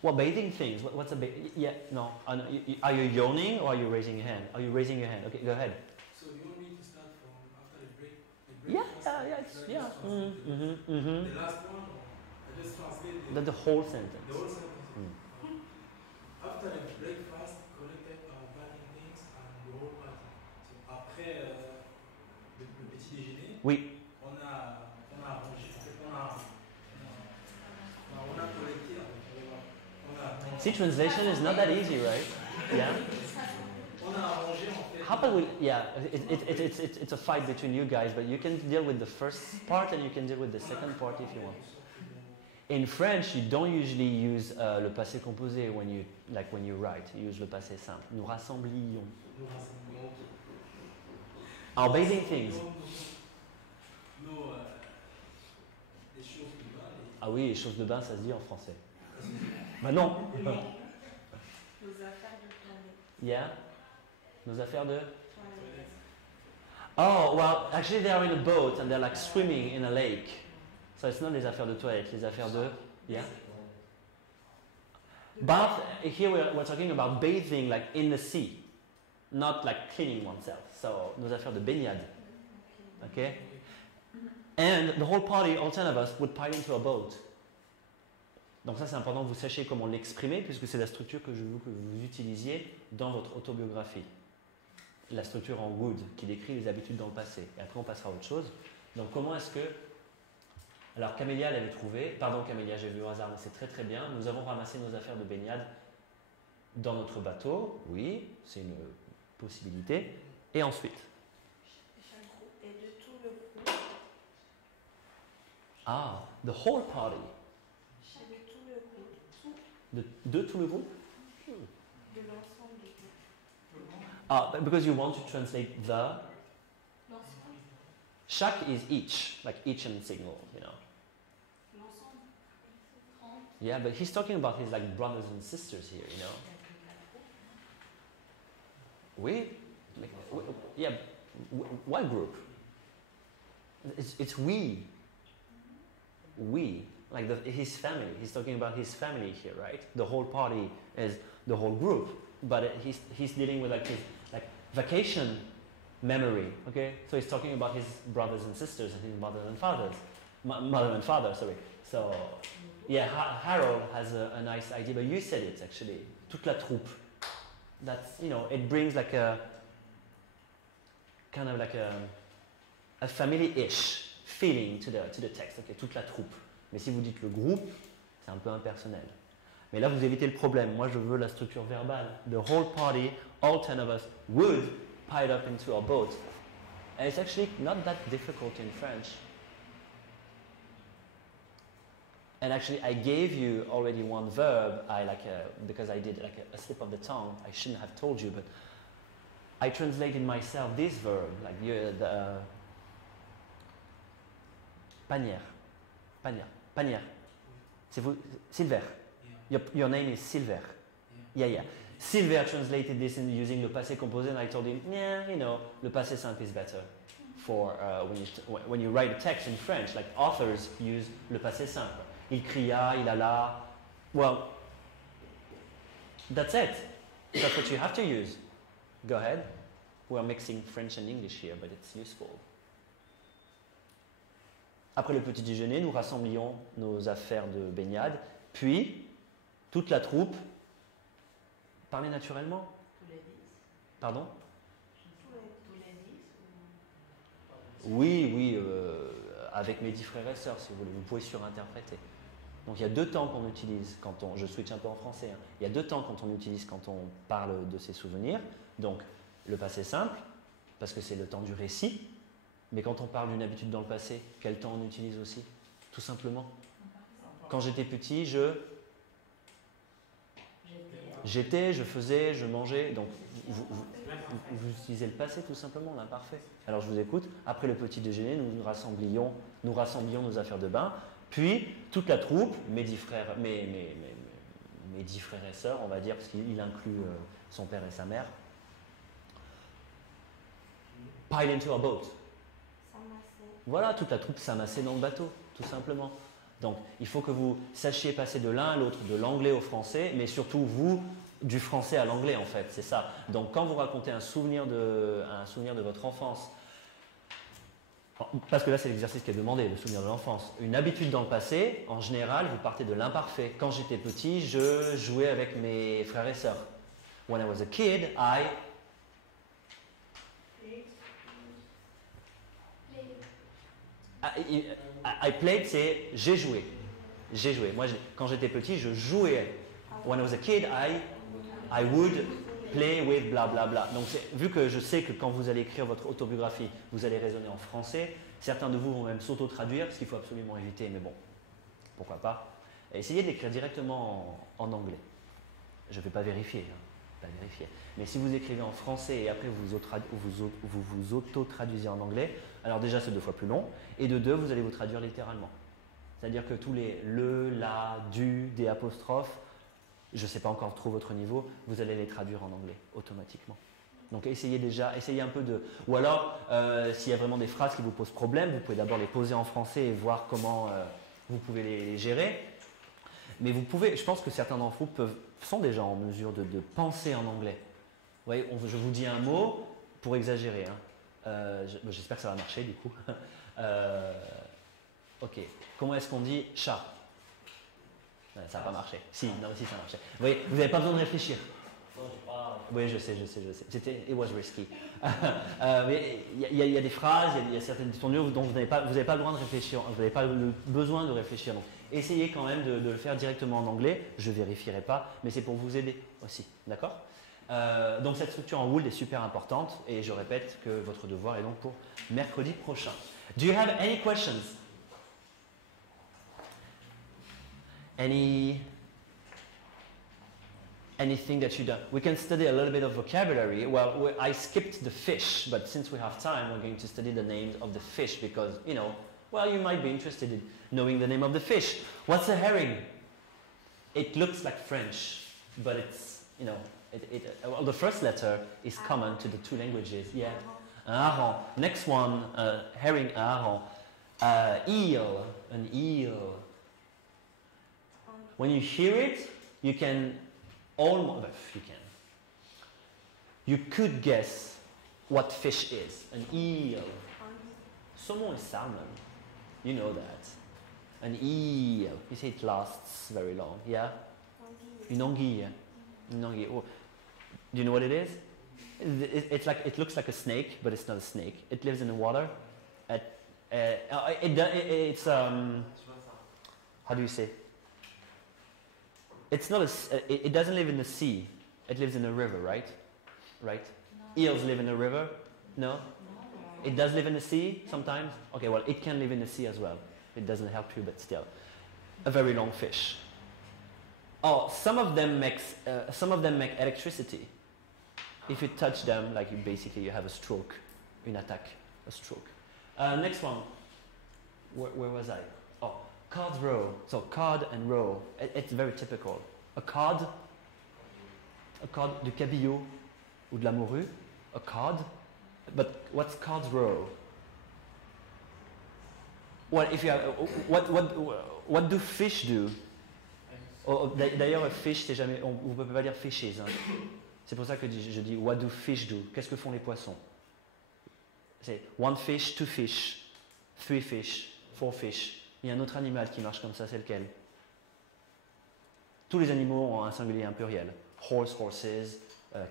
What bathing things? What's a yeah? No. Are you yawning or are you raising your hand? Are you raising your hand? Okay, go ahead. So you want me to start from after the break? Yeah. The last one, I just translate The whole sentence. The whole sentence. After the breakfast, collected our bathing things and the whole party. So après le petit déjeuner, Oui. on a arrangé. On a collecté. See, translation is not that easy, right? Yeah. On a arrangé en fait. How about we? Yeah, it's a fight between you guys, but you can deal with the first part and you can deal with the second part if you want. In French, you don't usually use le passé composé when you write. You use le passé simple. Nous rassemblions. Our bathing things. Ah oui, les choses de bain, ça se dit en français. Bah non. Nos affaires de toilette. Yeah. Nos affaires de. Toilette. Oh, well, actually they are in a boat and they're like swimming in a lake. So it's not les affaires de toilette, les affaires de. Yeah. Bath, here we're talking about bathing like in the sea, not like cleaning oneself. So nos affaires de baignade. Okay? And the whole party, all 10 of us, would pile into a boat. Donc ça, c'est important que vous sachiez comment l'exprimer, puisque c'est la structure que je veux que vous utilisiez dans votre autobiographie. La structure en would, qui décrit les habitudes dans le passé. Et après, on passera à autre chose. Donc comment est-ce que... Alors Camélia, elle avait trouvé... Pardon Camélia, j'ai vu au hasard, mais c'est très très bien. Nous avons ramassé nos affaires de baignade dans notre bateau. Oui, c'est une possibilité. Et ensuite... Chaque groupe et de tout le groupe. Ah, the whole party. De tout le groupe. Tout De tout le groupe? de l'ensemble du groupe. Ah, because you want to translate the... L'ensemble. Chaque is each, like each and signal, you know. L'ensemble. Yeah, but he's talking about his like brothers and sisters here, you know. We, like, yeah, what group? It's we. We, like his family. He's talking about his family here, right? The whole party is the whole group, but he's dealing with like his like vacation memory. Okay, so he's talking about his brothers and sisters and his mother and fathers, mother and father. Sorry. So yeah, Harold has a nice idea, but you said it actually. Toute la troupe. That's, you know, it brings like a kind of like a family-ish feeling to the text. Okay, toute la troupe. Mais si vous dites le groupe, c'est un peu impersonnel. Mais là, vous évitez le problème. Moi, je veux la structure verbale. The whole party, all 10 of us, would pile up into our boat. And it's actually not that difficult in French. And actually, I gave you already one verb. Because I did like a slip of the tongue. I shouldn't have told you, but I translated myself this verb, like the Panière. C'est vous, Silver. Your name is Silver. Yeah. Silver translated this in using le passé composé, and I told him, yeah, you know, le passé simple is better for when you write a text in French. Like authors use le passé simple. Il cria, il alla. Well, that's it. That's what you have to use. Go ahead. We're mixing French and English here, but it's useful. Après le petit déjeuner, nous rassemblions nos affaires de baignade, puis toute la troupe parlait naturellement. Tous les 10. Pardon? Tous les 10 Oui, avec mes 10 frères et sœurs, si vous voulez. Vous pouvez surinterpréter. Donc il y a deux temps qu'on utilise quand on... Je switch un peu en français. Hein. Il y a deux temps quand on utilise quand on parle de ses souvenirs. Donc le passé simple, parce que c'est le temps du récit. Mais quand on parle d'une habitude dans le passé, quel temps on utilise aussi? Tout simplement. Quand j'étais petit, j'étais, je faisais, je mangeais. Donc vous utilisez le passé tout simplement, l'imparfait. Alors je vous écoute. Après le petit déjeuner, nous rassemblions nos affaires de bain. Puis toute la troupe, mes 10 frères, mes 10 frères et sœurs, on va dire, parce qu'il inclut son père et sa mère, pile into a boat. Voilà, toute la troupe s'amassait dans le bateau, tout simplement. Donc, il faut que vous sachiez passer de l'un à l'autre, de l'anglais au français, mais surtout vous, du français à l'anglais, en fait, c'est ça. Donc, quand vous racontez un souvenir de votre enfance, parce que là, c'est l'exercice qui est demandé, le souvenir de l'enfance. Une habitude dans le passé, en général, vous partez de l'imparfait. Quand j'étais petit, je jouais avec mes frères et sœurs. When I was a kid, I played, c'est j'ai joué. Moi, quand j'étais petit, je jouais. When I was a kid, I would play with bla bla bla. Donc, vu que je sais que quand vous allez écrire votre autobiographie, vous allez raisonner en français, certains de vous vont même s'auto-traduire, ce qu'il faut absolument éviter, mais bon, pourquoi pas. Essayez de l'écrire directement en anglais. Je ne vais pas vérifier, mais si vous écrivez en français et après vous vous auto-traduisez en anglais, alors déjà c'est 2 fois plus long, et de 2, vous allez vous traduire littéralement. C'est-à-dire que tous les le, la, du, des apostrophes, je ne sais pas encore trop votre niveau, vous allez les traduire en anglais automatiquement. Donc essayez un peu de... Ou alors, s'il y a vraiment des phrases qui vous posent problème, vous pouvez d'abord les poser en français et voir comment vous pouvez les gérer. Mais vous pouvez, je pense que certains d'entre vous sont déjà en mesure de penser en anglais. Vous voyez, je vous dis un mot pour exagérer. Hein. J'espère que ça va marcher du coup. Ok. Comment est-ce qu'on dit chat? Ça n'a pas marché. Si, non, si ça marchait. Vous voyez, vous n'avez pas besoin de réfléchir. Non, j'ai pas. Oui, je sais. C'était, it was risky. Mais il y a des phrases, il y a certaines tournures dont vous n'avez pas le droit de réfléchir, vous n'avez pas le besoin de réfléchir. Donc, essayez quand même de le faire directement en anglais. Je ne vérifierai pas, mais c'est pour vous aider aussi. D'accord? Donc cette structure en would est super importante et je répète que votre devoir est donc pour mercredi prochain. Do you have any questions? Anything that you don't? We can study a little bit of vocabulary. Well, I skipped the fish, but since we have time, we're going to study the names of the fish because, you know, well, you might be interested in knowing the name of the fish. What's a herring? It looks like French, but it's, you know, well, the first letter is common to the two languages. Yeah. Un hareng. Next one, herring, un hareng. Eel, an eel. When you hear it, you can almost, you could guess what fish is. An eel. Saumon is salmon. You know that. An eel. You say it lasts very long. Yeah? Une anguille. Une anguille. Oh. Do you know what it is? It's like, it looks like a snake, but it's not a snake. It lives in the water. It's how do you say? It's not it doesn't live in the sea. It lives in a river, right? Right? No. Eels live in a river? No? It does live in the sea sometimes? Okay, well, it can live in the sea as well. It doesn't help you, but still. A very long fish. Oh, some of them make electricity. If you touch them, like you have a stroke, une attaque, a stroke. Next one. Where was I? Oh, cod roe. So cod and roe. It's very typical. A cod du cabillaud ou de la morue. A cod. But what's cod's roe? Well, if you have, what do fish do? Oh, d'ailleurs, fish, c'est jamais, on ne peut pas dire fishes. Hein. C'est pour ça que je dis what do fish do? Qu'est-ce que font les poissons? C'est one fish, two fish, three fish, four fish. Il y a un autre animal qui marche comme ça, c'est lequel? Tous les animaux ont un singulier et un pluriel. Horse, horses,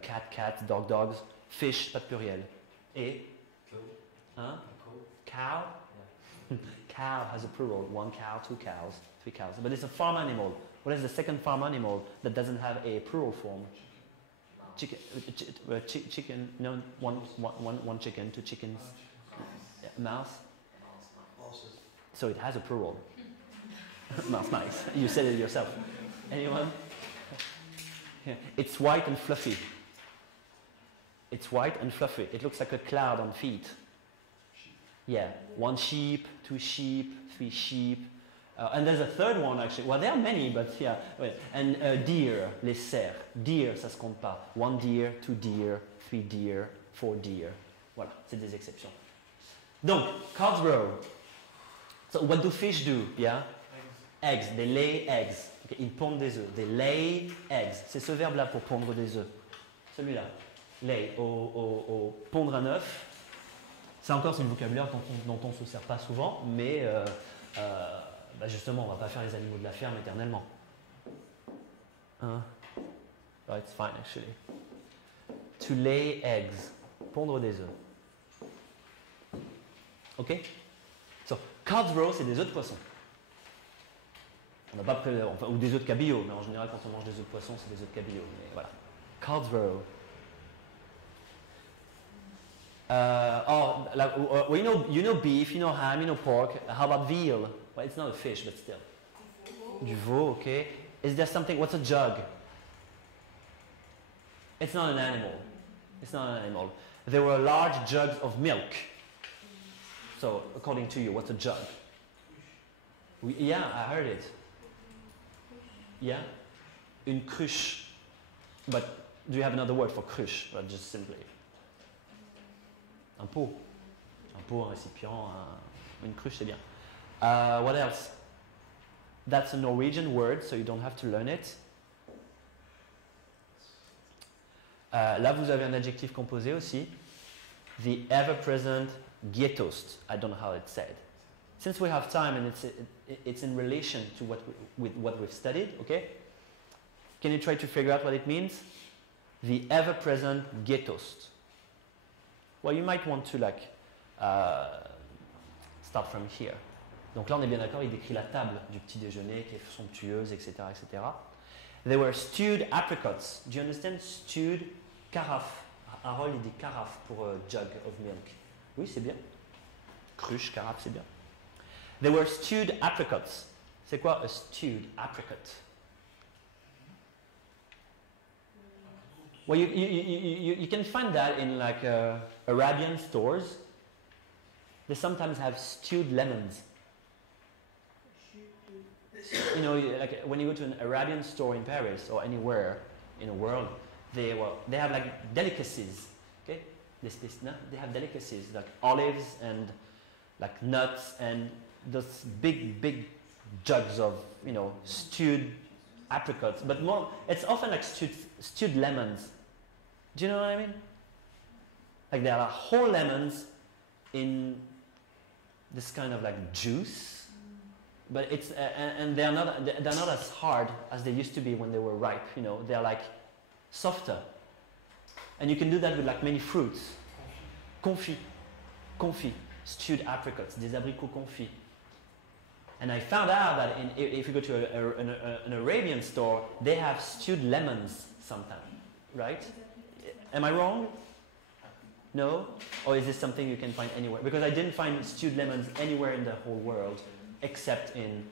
cat, cat, dog, dogs. Fish, pas de pluriel. Et? Hein? Cow? Yeah. Cow has a plural. One cow, two cows, three cows. But it's a farm animal. What is the second farm animal that doesn't have a plural form? Chicken. Chicken. No, one chicken, two chickens. Mouse. So it has a plural. Mouse, nice. You said it yourself. Anyone? Yeah. It's white and fluffy. It's white and fluffy. It looks like a cloud on feet. Yeah. One sheep, two sheep, three sheep. And there's a third one actually. Well, there are many, but yeah. And deer, les cerfs. Deer, ça se compte pas. One deer, two deer, three deer, four deer. Voilà, c'est des exceptions. Donc, cod's roe. So what do fish do? Yeah? Eggs. They lay eggs. Okay, ils pondent des œufs. They lay eggs. C'est ce verbe-là pour pondre des œufs. Celui-là. Lay. Pondre un œuf. Ça encore, c'est un vocabulaire dont on ne se sert pas souvent, mais bah justement, on ne va pas faire les animaux de la ferme éternellement. Oh, it's fine actually. To lay eggs. Pondre des œufs. Ok? So, cod's roe, c'est des œufs de poisson. On n'a pas enfin, ou des œufs de cabillaud, mais en général, quand on mange des œufs de poisson, c'est des œufs de cabillaud. Mais voilà. Cod's roe. Well, you know beef, you know ham, you know pork. How about veal? Well, it's not a fish, but still. Du veau, okay. Is there something? What's a jug? It's not an animal. It's not an animal. There were large jugs of milk. So, according to you, what's a jug? Yeah, I heard it. Yeah? Une cruche. But do you have another word for cruche? Or just simply. Un pot. Un pot, un récipient, une cruche, c'est bien. What else? That's a Norwegian word, so you don't have to learn it. Là, vous avez un adjectif composé aussi. The ever-present Gietost. I don't know how it's said. since we have time and it's in relation to with what we've studied, okay? Can you try to figure out what it means? The ever-present ghettost. Well, you might want to start from here. Donc là, on est bien d'accord, il décrit la table du petit déjeuner qui est somptueuse, etc., etc. There were stewed apricots. Do you understand? Stewed carafe. Harold, il dit carafe pour jug of milk. Oui, c'est bien. Cruche, carafe, c'est bien. There were stewed apricots. C'est quoi a stewed apricot? Well, you can find that in Arabian stores. They sometimes have stewed lemons. You know, like when you go to an Arabian store in Paris or anywhere in the world, they have like delicacies. Okay, they have delicacies like olives and like nuts and those big jugs of stewed apricots. But more, it's often like stewed lemons. Do you know what I mean? Like there are whole lemons in this kind of like juice, but it's and they're not as hard as they used to be when they were ripe. You know, they're like softer, and you can do that with like many fruits. Confit, stewed apricots, des abricots confits. And I found out that if you go to an Arabian store, they have stewed lemons sometimes, right? Am I wrong? No? Or is this something you can find anywhere? Because I didn't find stewed lemons anywhere in the whole world except in,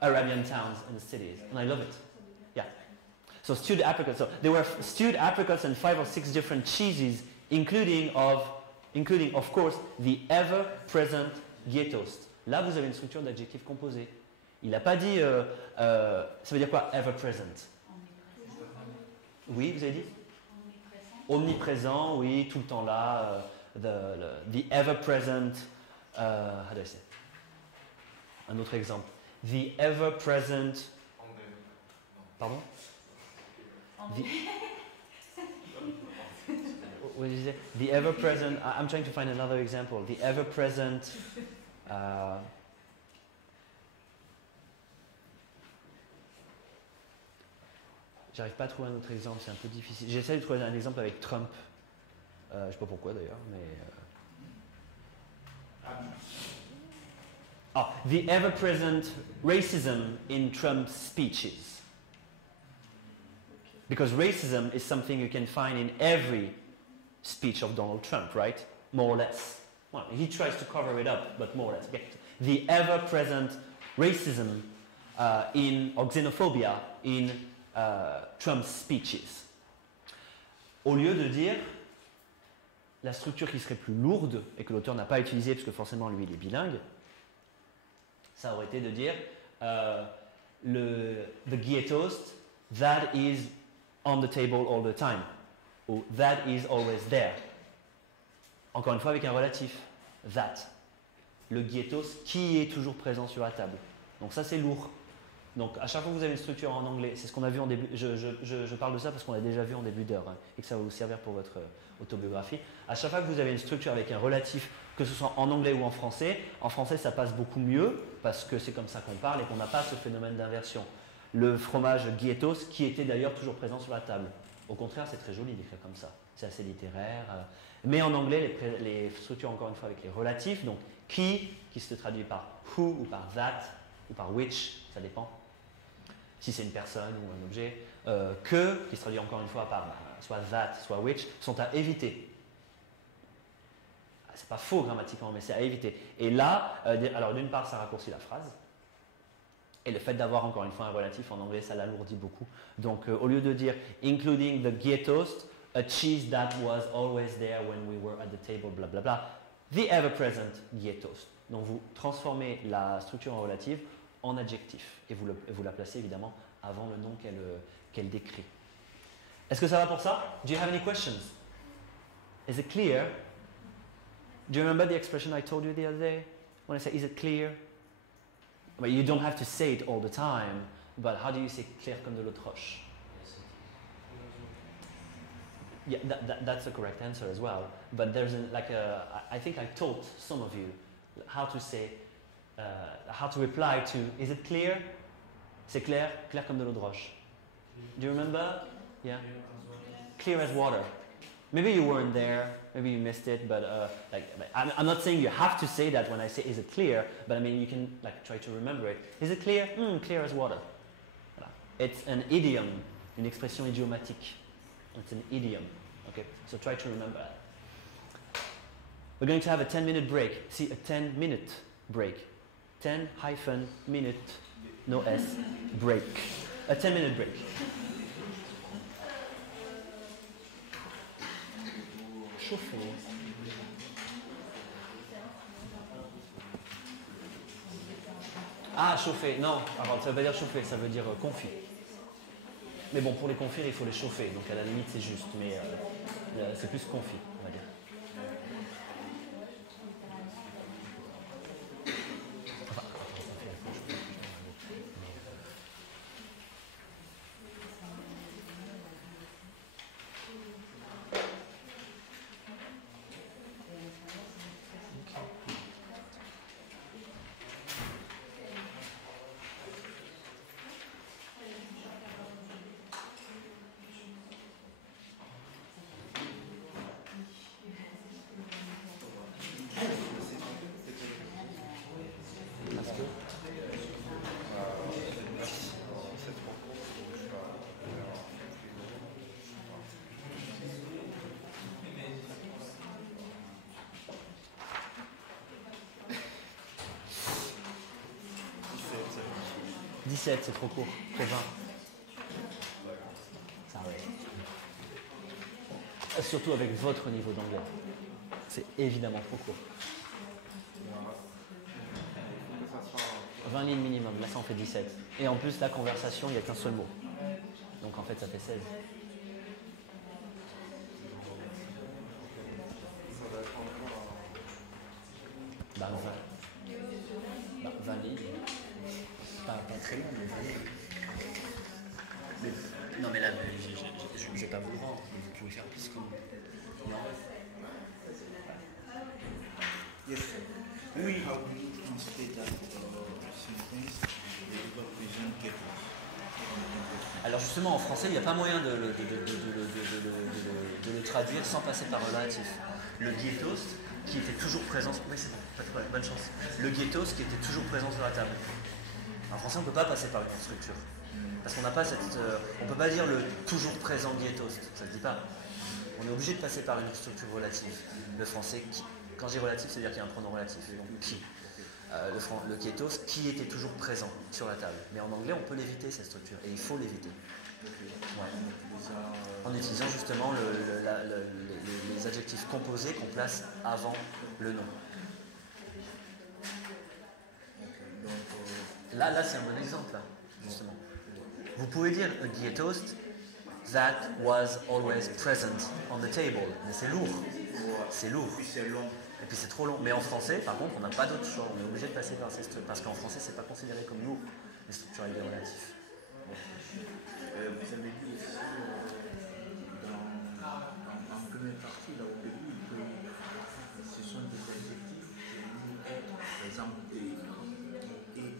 Arabian towns and cities. And I love it. Yeah. So stewed apricots. So there were stewed apricots and 5 or 6 different cheeses, including of course the ever-present ghettost. Là, vous avez une structure d'adjectif composé. Il n'a pas dit, ça veut dire quoi, ever-present? Oui, vous avez dit? Omniprésent, oui, tout le temps là. The ever-present, how do I say? Un autre exemple. The ever-present. Pardon? What did you say? The ever-present. I'm trying to find another example. The ever-present. J'arrive pas à trouver un autre exemple, c'est un peu difficile. J'essaie de trouver un exemple avec Trump. Je sais pas pourquoi d'ailleurs, mais. The ever-present racism in Trump's speeches. Because racism is something you can find in every speech of Donald Trump, right? More or less. Well, he tries to cover it up, but more or less. The ever-present racism or xenophobia in Trump's speeches. Au lieu de dire la structure qui serait plus lourde et que l'auteur n'a pas utilisée parce que forcément lui il est bilingue, ça aurait été de dire the ghettost that is on the table all the time ou that is always there. Encore une fois avec un relatif, that. Le ghettost qui est toujours présent sur la table. Donc ça c'est lourd. Donc à chaque fois que vous avez une structure en anglais, c'est ce qu'on a vu en début, je parle de ça parce qu'on l'a déjà vu en début d'heure et que ça va vous servir pour votre autobiographie. À chaque fois que vous avez une structure avec un relatif, que ce soit en anglais ou en français ça passe beaucoup mieux parce que c'est comme ça qu'on parle et qu'on n'a pas ce phénomène d'inversion. Le fromage ghettos qui était d'ailleurs toujours présent sur la table. Au contraire, c'est très joli d'écrire comme ça. C'est assez littéraire. Mais en anglais, les structures encore une fois avec les relatifs, donc qui se traduit par who ou par that ou par which, ça dépend. Si c'est une personne ou un objet, que, qui se traduit encore une fois par soit that, soit which, sont à éviter. C'est pas faux grammaticalement, mais c'est à éviter. Et là, alors d'une part, ça raccourcit la phrase, et le fait d'avoir encore une fois un relatif en anglais, ça l'alourdit beaucoup. Donc, au lieu de dire including the ghettost, a cheese that was always there when we were at the table, bla bla bla, the ever-present ghettost. Donc, vous transformez la structure en relative en adjectif et vous la placez évidemment avant le nom qu'elle décrit. Est-ce que ça va pour ça? Do you have any questions? Is it clear? Do you remember the expression I told you the other day when I said is it clear? Well, you don't have to say it all the time, but how do you say clair comme de l'eau de roche? Yeah, that's the correct answer as well. But there's I think I taught some of you how to say, how to reply to, is it clear? C'est clair, clair comme de l'eau de roche. Do you remember? Yeah. Clear as water. Maybe you weren't there, maybe you missed it, but I'm not saying you have to say that when I say is it clear, but I mean you can like try to remember it. Is it clear? Clear as water. Voilà. It's an idiom, une expression idiomatique. It's an idiom. Okay, so try to remember that. We're going to have a 10-minute break. See, a 10-minute break. 10-minute, no S, break. A 10-minute break. Chauffer. Ah, chauffer. Non, alors, ça veut pas dire chauffer, ça veut dire confit. Mais bon, pour les confire, il faut les chauffer. Donc à la limite, c'est juste. Mais c'est plus confit, on va dire. C'est trop court, trop 20. Ça, ouais. Surtout avec votre niveau d'anglais. C'est évidemment trop court. 20 lignes minimum, là ça en fait 17. Et en plus, la conversation, il n'y a qu'un seul mot. Donc en fait, ça fait 16. Bah 20 lignes. Pas très long, mais 20 lignes. Non mais là, je ne vais pas vous le rendre, mais vous pouvez faire plus que moi. Non. Yes. Oui, how do you translate that sentence? Alors justement, en français, il n'y a pas moyen de le traduire sans passer par le relatif. Le ghettos, qui était toujours présent... Oui, c'est bon, pas de problème, bonne chance. Le ghettos, qui était toujours présent sur la table. En français, on ne peut pas passer par une autre structure. Parce qu'on n'a pas cette... on ne peut pas dire le toujours présent ghettos, ça ne se dit pas. On est obligé de passer par une autre structure relative. Le français, qui. Quand je dis relatif, c'est-à-dire qu'il y a un pronom relatif. Donc qui. Le ghettos, qui était toujours présent sur la table. Mais en anglais, on peut l'éviter, cette structure. Et il faut l'éviter. Ouais. En utilisant justement les adjectifs composés qu'on place avant le nom. Là c'est un bon exemple, là, justement. Vous pouvez dire a ghettos that was always present on the table. Mais c'est lourd. C'est lourd. Et puis c'est trop long. Mais en français, par contre, on n'a pas d'autre choix. On est obligé de passer par ces structures. Parce qu'en français, c'est pas considéré comme lourd, les structures avec des relatifs. Vous avez dit aussi en première partie, là au début, que ce sont des adjectifs qui être, par exemple, j'ai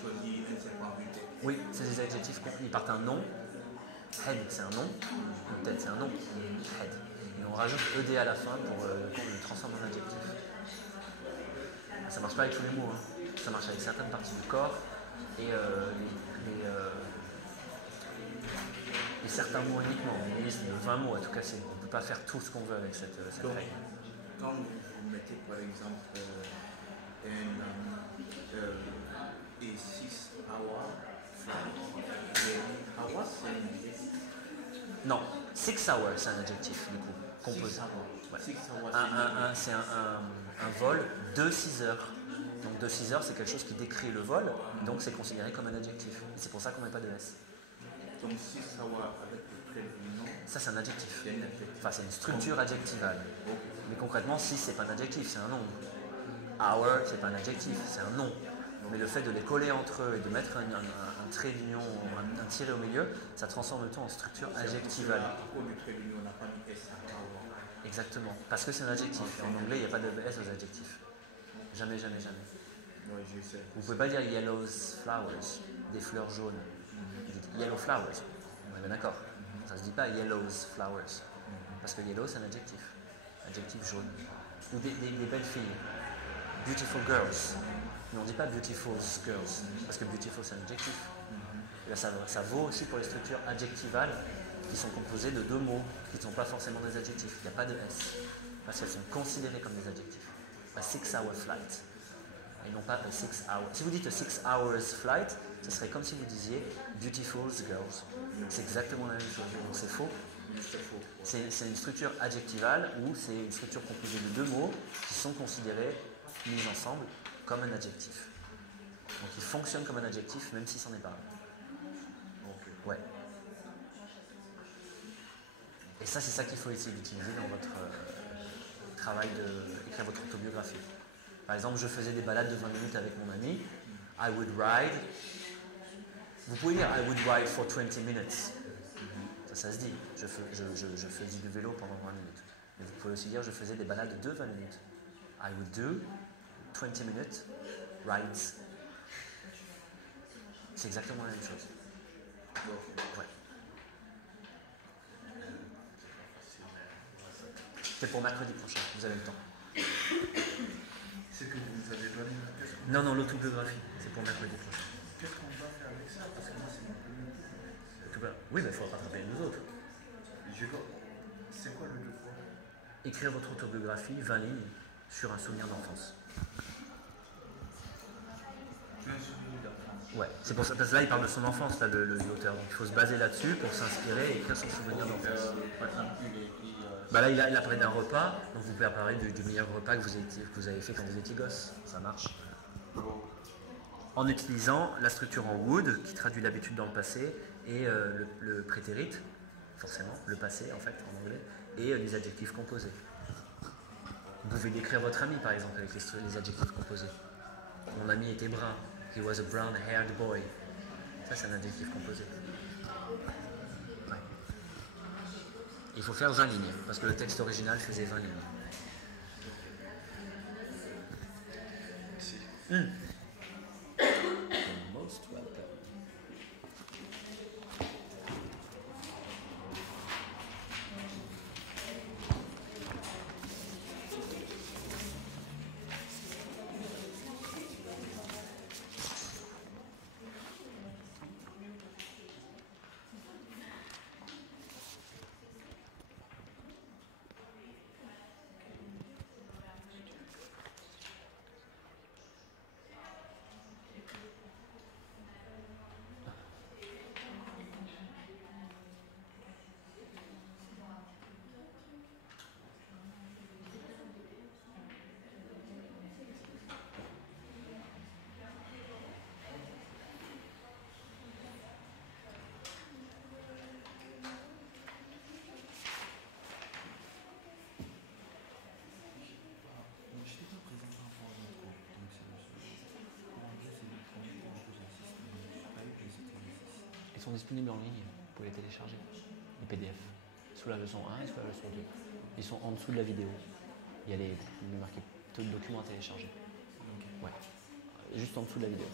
choisi un certain but. Oui, c'est des adjectifs qui partent d'un nom. Head, c'est un nom. Une tête, c'est un nom. Head. Et on rajoute ed à la fin pour le transformer en adjectif. Ça marche pas avec tous les mots. Hein. Ça marche avec certaines parties du corps et certains mots uniquement. Une liste de 20 mots à tout casser. On ne peut pas faire tout ce qu'on veut avec cette règle. Quand vous mettez par exemple a 6 hour flight, hour c'est un adjectif. Non, 6 hours c'est un adjectif du coup, composé. Ouais. C'est un vol de 6 heures. Donc de 6 heures c'est quelque chose qui décrit le vol, donc c'est considéré comme un adjectif. Et c'est pour ça qu'on ne met pas de S. Donc 6 hours avec le trait d'union. Ça c'est un adjectif. Enfin c'est une structure adjectivale. Mais concrètement 6 c'est pas un adjectif, c'est un nom. Hour c'est pas un adjectif, c'est un nom. Mais le fait de les coller entre eux et de mettre un trait d'union, un tiret au milieu, ça transforme le tout en structure adjectivale. À cause du trait d'union, on n'a pas mis S à hour. Exactement, parce que c'est un adjectif. Et en anglais, il n'y a pas de S aux adjectifs. Jamais, jamais, jamais. Ouais, je sais. Vous ne pouvez pas dire yellow flowers, des fleurs jaunes. Vous dites yellow flowers. On est bien d'accord. Ça ne se dit pas yellows flowers. Parce que yellow, c'est un adjectif. Adjectif jaune. Ou des belles filles. Beautiful girls. Mais on ne dit pas beautiful girls. Parce que beautiful, c'est un adjectif. Et là, ça vaut aussi pour les structures adjectivales qui sont composées de deux mots qui ne sont pas forcément des adjectifs. Il n'y a pas de S. Parce qu'elles sont considérées comme des adjectifs. A 6-hour flight. Et non pas a 6 hours. Si vous dites a 6 hours flight, ce serait comme si vous disiez beautiful girls. C'est exactement la même chose. Donc c'est faux. C'est une structure adjectivale ou c'est une structure composée de deux mots qui sont considérés, mis ensemble, comme un adjectif. Donc il fonctionne comme un adjectif même si c'en est pas un. Ouais. Et ça, c'est ça qu'il faut essayer d'utiliser dans votre travail d'écrire votre autobiographie. Par exemple, je faisais des balades de 20 minutes avec mon ami. I would ride. Vous pouvez dire I would ride for 20 minutes. Ça se dit. Je faisais du vélo pendant 20 minutes. Mais vous pouvez aussi dire je faisais des balades de 20 minutes. I would do 20 minutes rides. C'est exactement la même chose. Ouais. C'est pour mercredi prochain. Vous avez le temps. C'est que vous avez donné. Non, l'autobiographie. C'est pour mercredi prochain. Qu'est-ce qu'on va faire avec ça? Parce que moi, c'est mon premier. Oui, mais il faut rattraper nous autres. C'est quoi le devoir? Écrire votre autobiographie, 20 lignes, sur un souvenir d'enfance. Un souvenir d'enfance. Ouais, c'est pour ça, parce que là il parle de son enfance, là, l'auteur. Donc il faut se baser là-dessus pour s'inspirer et écrire son souvenir d'enfance. Par exemple, il écrit. Bah là il a parlé d'un repas, donc vous pouvez parler du meilleur repas que vous avez fait quand vous étiez gosse. Ça marche. En utilisant la structure en would, qui traduit l'habitude dans le passé, et le prétérite, forcément, le passé en fait, en anglais, et les adjectifs composés. Vous pouvez décrire votre ami par exemple avec les adjectifs composés. Mon ami était brun. He was a brown-haired boy. Ça, c'est un adjectif composé. Ouais. Il faut faire 20 lignes, parce que le texte original faisait 20 lignes. Most welcome. Ils sont disponibles en ligne, vous pouvez les télécharger, les PDF, sous la leçon 1 et sous la leçon 2. Ils sont en dessous de la vidéo. Il y a les marqués documents à télécharger. Ouais. Juste en dessous de la vidéo.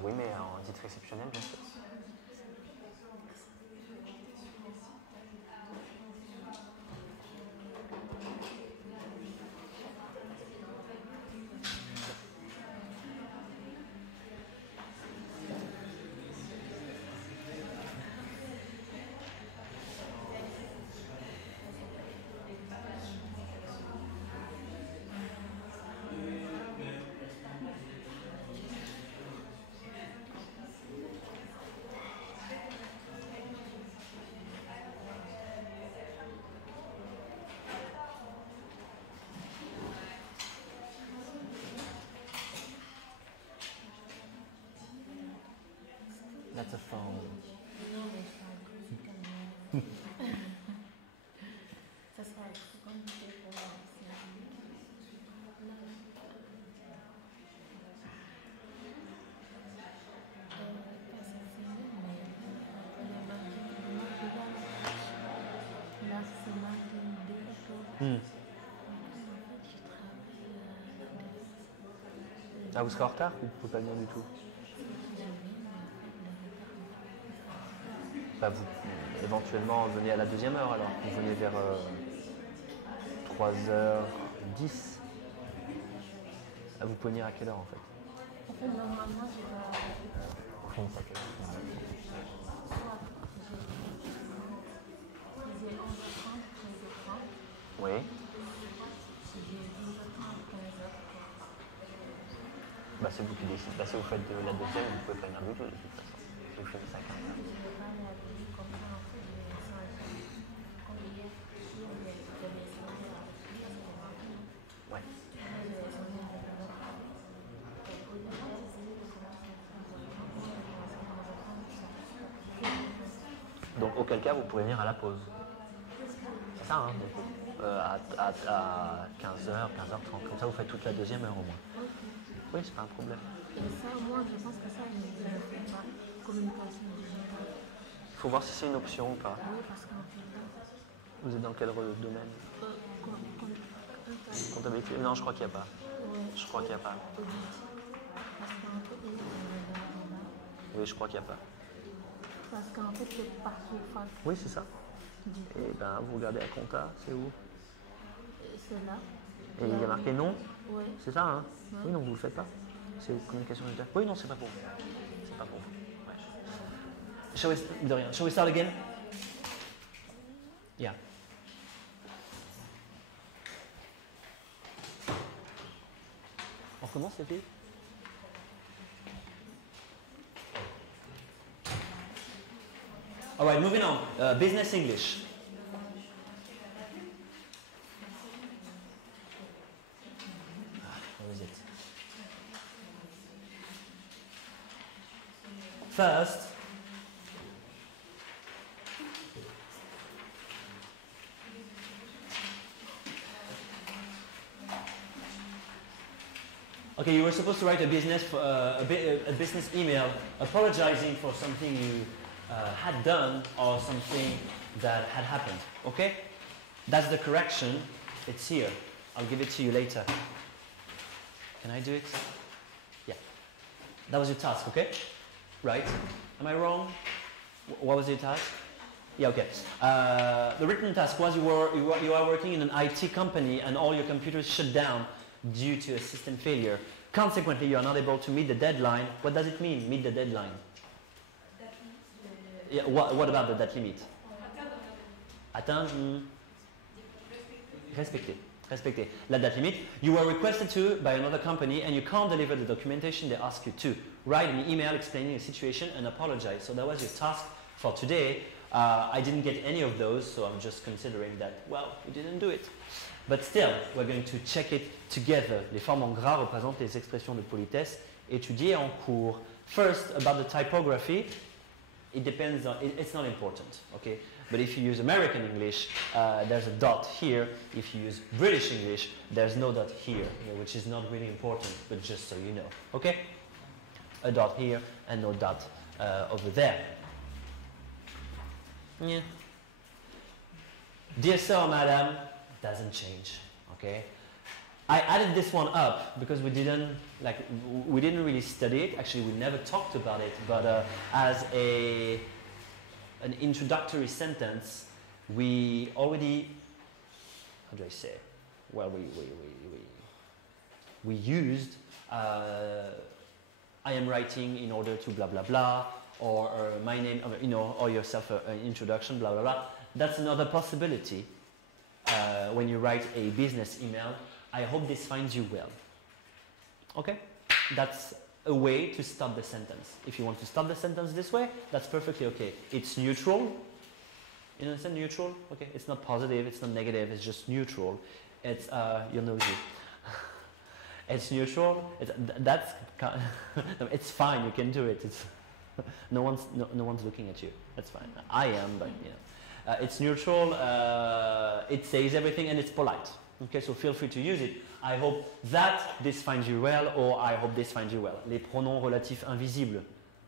Oui, mais en titre exceptionnel, bien sûr. That's a phone. Non, mais je parle musicalement. Ça sera compliqué pour moi. Là, c'est mardi 2 octobre. Ah, vous serez en retard ou vous pouvez pas venir du tout? Bah, vous, éventuellement, venez à la deuxième heure alors. Vous venez vers 3h10. Ah, vous pouvez venir à quelle heure en fait? En fait, normalement, je vais Vous finissez à quelle heure? j'ai 11h30, 13h30. Oui. J'ai 12h30, 15h. Bah, c'est vous qui décidez. Bah, si vous faites la deuxième, vous pouvez pas venir du tout de toute façon. Si vous finissez à 15h. Je vais pas aller à l'abri comme ça, en fait, je vais changer. Comme hier, j'avais changé avec lui, parce que Ouais. j'avais changé avec l'autre. Au lieu d'essayer de commencer à Donc, auquel cas, vous pourrez venir à la pause. C'est ça, hein, du coup. À 15h, 15h30. Comme ça, vous faites toute la deuxième heure au moins. Oui, c'est pas un problème. Et ça, moi, je pense que ça, je ne le fais pas. Communication digitale. Il faut voir si c'est une option ou pas. Oui, parce qu'en fait, là, Vous êtes dans quel domaine? Comptabilité? Non, je crois qu'il n'y a pas. ouais, Je crois qu'il n'y a pas. audit. Parce qu'en fait, il y a Oui, je crois qu'il n'y a pas. parce qu'en fait, c'est par surface. Oui, c'est ça. Du coup, Et ben, vous regardez la compta, c'est où? c'est là. Et il y a marqué non? Oui. C'est ça, hein? Ouais. Oui, donc vous le faites pas. C'est communication digitale. Oui, non, c'est pas pour vous. C'est pas pour vous. Ouais. De rien. Shall we start again? Yeah. On recommence, les filles? All right, moving on. Business English. Where is it? First, okay, you were supposed to write a business email apologizing for something you had done or something that had happened. Okay, that's the correction. It's here. I'll give it to you later. Can I do it? Yeah. That was your task. Okay. Right? Am I wrong? What was your task? Yeah, okay. The written task was you are working in an IT company and all your computers shut down due to a system failure. Consequently, you are not able to meet the deadline. What does it mean, meet the deadline? Yeah, what about the that limit? Atteindre. Respecter. Respecter. La date limite. You were requested to by another company and you can't deliver the documentation they ask you to. Write an email explaining the situation and apologize. So that was your task for today. I didn't get any of those, so I'm just considering that, well, you didn't do it. But still, we're going to check it together. Les formes en gras représentent les expressions de politesse étudiées en cours. First, about the typography, it depends on, it's not important, okay? But if you use American English, there's a dot here. If you use British English, there's no dot here, which is not really important, but just so you know, okay? A dot here and no dot over there. Yeah. Dear sir or madam, doesn't change, okay? I added this one up because we didn't really study it. Actually, we never talked about it, but as an introductory sentence, we already, how do I say? Well, we used I am writing in order to blah blah blah, or my name, or yourself an introduction, blah blah blah. That's another possibility when you write a business email. I hope this finds you well. Okay? That's a way to start the sentence. If you want to start the sentence this way, that's perfectly okay. It's neutral. You understand neutral? Okay? It's not positive, it's not negative, it's just neutral. It's, you're nosy. It's neutral. It's fine, you can do it. no one's looking at you. That's fine. I am, but you know. It's neutral. It says everything and it's polite. Okay, so feel free to use it. I hope that this finds you well, or I hope this finds you well. Les pronoms relatifs invisibles,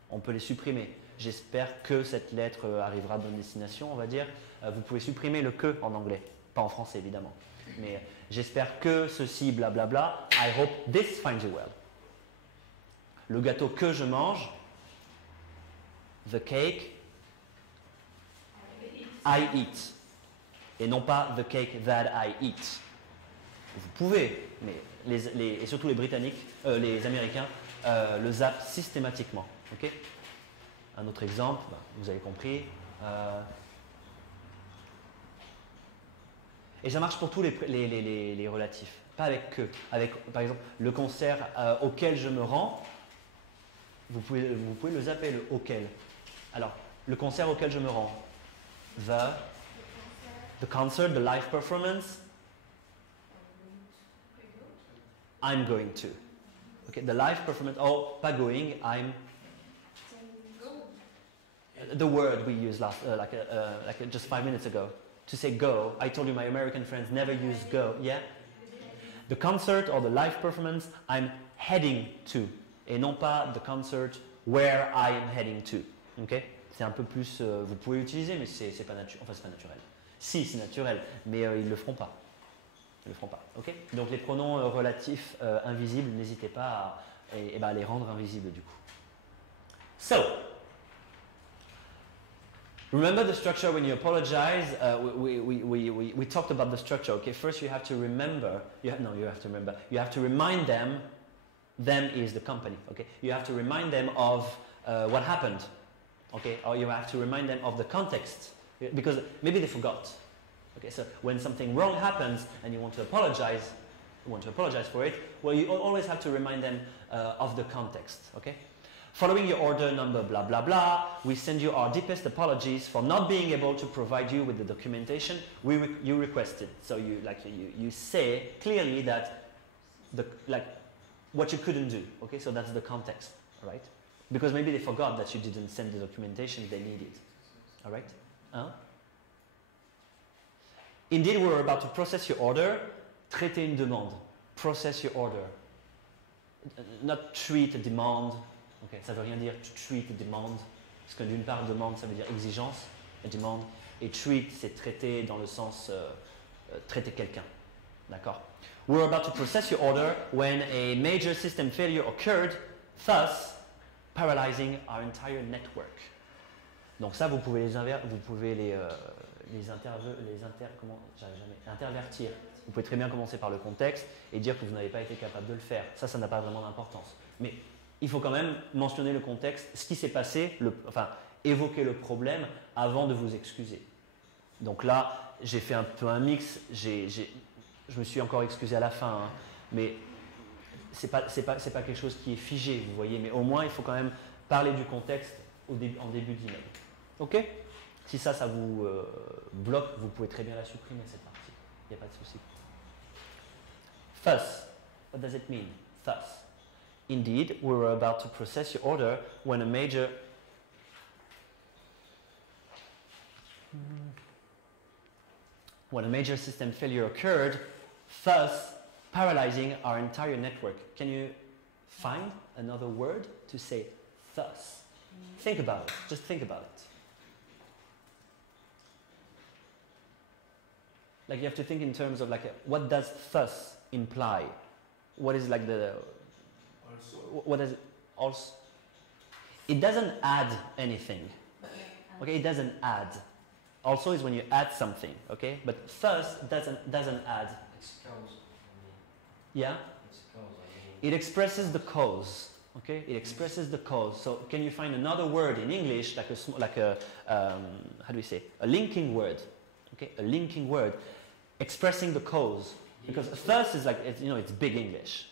on peut les supprimer. J'espère que cette lettre arrivera à bonne destination, on va dire. Vous pouvez supprimer le que en anglais, pas en français évidemment. Mais j'espère que ceci, blablabla. I hope this finds you well. Le gâteau que je mange, the cake I eat. Et non pas the cake that I eat. Vous pouvez, mais et surtout les Britanniques, les Américains, le zappent systématiquement. Okay? Un autre exemple, vous avez compris. Et ça marche pour tous les relatifs, pas avec que. Avec, par exemple, le concert auquel je me rends, vous pouvez le zapper, le auquel. Alors, le concert auquel je me rends, the concert, the live performance, I'm going to. Okay, the live performance, oh, pas going, I'm. The word we used just 5 minutes ago. To say go, I told you my American friends never use go, yeah? The concert or the live performance, I'm heading to. Et non pas the concert where I am heading to. Okay? C'est un peu plus, vous pouvez l'utiliser, mais c'est pas naturel. Enfin, c'est pas naturel. Si, c'est naturel, mais ils le feront pas. Ils le feront pas. Ok? Donc les pronoms relatifs invisibles, n'hésitez pas à les rendre invisibles du coup. So, remember the structure when you apologize. We talked about the structure. Okay, first you have to remember. You have to remind them. Them is the company. Okay, you have to remind them of what happened. Okay, or you have to remind them of the context because maybe they forgot. Okay, so when something wrong happens and you want to apologize for it, well, you always have to remind them of the context. Okay. Following your order number blah blah blah, we send you our deepest apologies for not being able to provide you with the documentation you requested. So you say clearly that what you couldn't do. Okay, so that's the context, right? Because maybe they forgot that you didn't send the documentation they needed. All right? Indeed, we're about to process your order. Traiter une demande. Process your order. Not treat a demand. Okay, ça veut rien dire to treat a demand, parce que d'une part demande ça veut dire exigence, a demand, et treat c'est traiter dans le sens traiter quelqu'un, d'accord? We're about to process your order when a major system failure occurred, thus paralyzing our entire network. Donc ça vous pouvez intervertir. Vous pouvez très bien commencer par le contexte et dire que vous n'avez pas été capable de le faire. Ça n'a pas vraiment d'importance. Mais il faut quand même mentionner le contexte, ce qui s'est passé, évoquer le problème avant de vous excuser. Donc là, j'ai fait un peu un mix, je me suis encore excusé à la fin, hein, mais c'est pas quelque chose qui est figé, vous voyez, mais au moins il faut quand même parler du contexte en début d'email. Ok? Si ça vous bloque, vous pouvez très bien la supprimer cette partie, il n'y a pas de souci. Thus, what does it mean? Thus. Indeed, we were about to process your order when a major system failure occurred, thus paralyzing our entire network. Can you find another word to say thus? Think about it. Just think about it. Like you have to think in terms of what does thus imply? What is what does it also? It doesn't add anything. Okay, it doesn't add. Also is when you add something. Okay, but thus doesn't add. Yeah. It expresses the cause. Okay, it expresses the cause. So can you find another word in English like a how do we say a linking word? Okay, a linking word expressing the cause. Because thus is it's big English.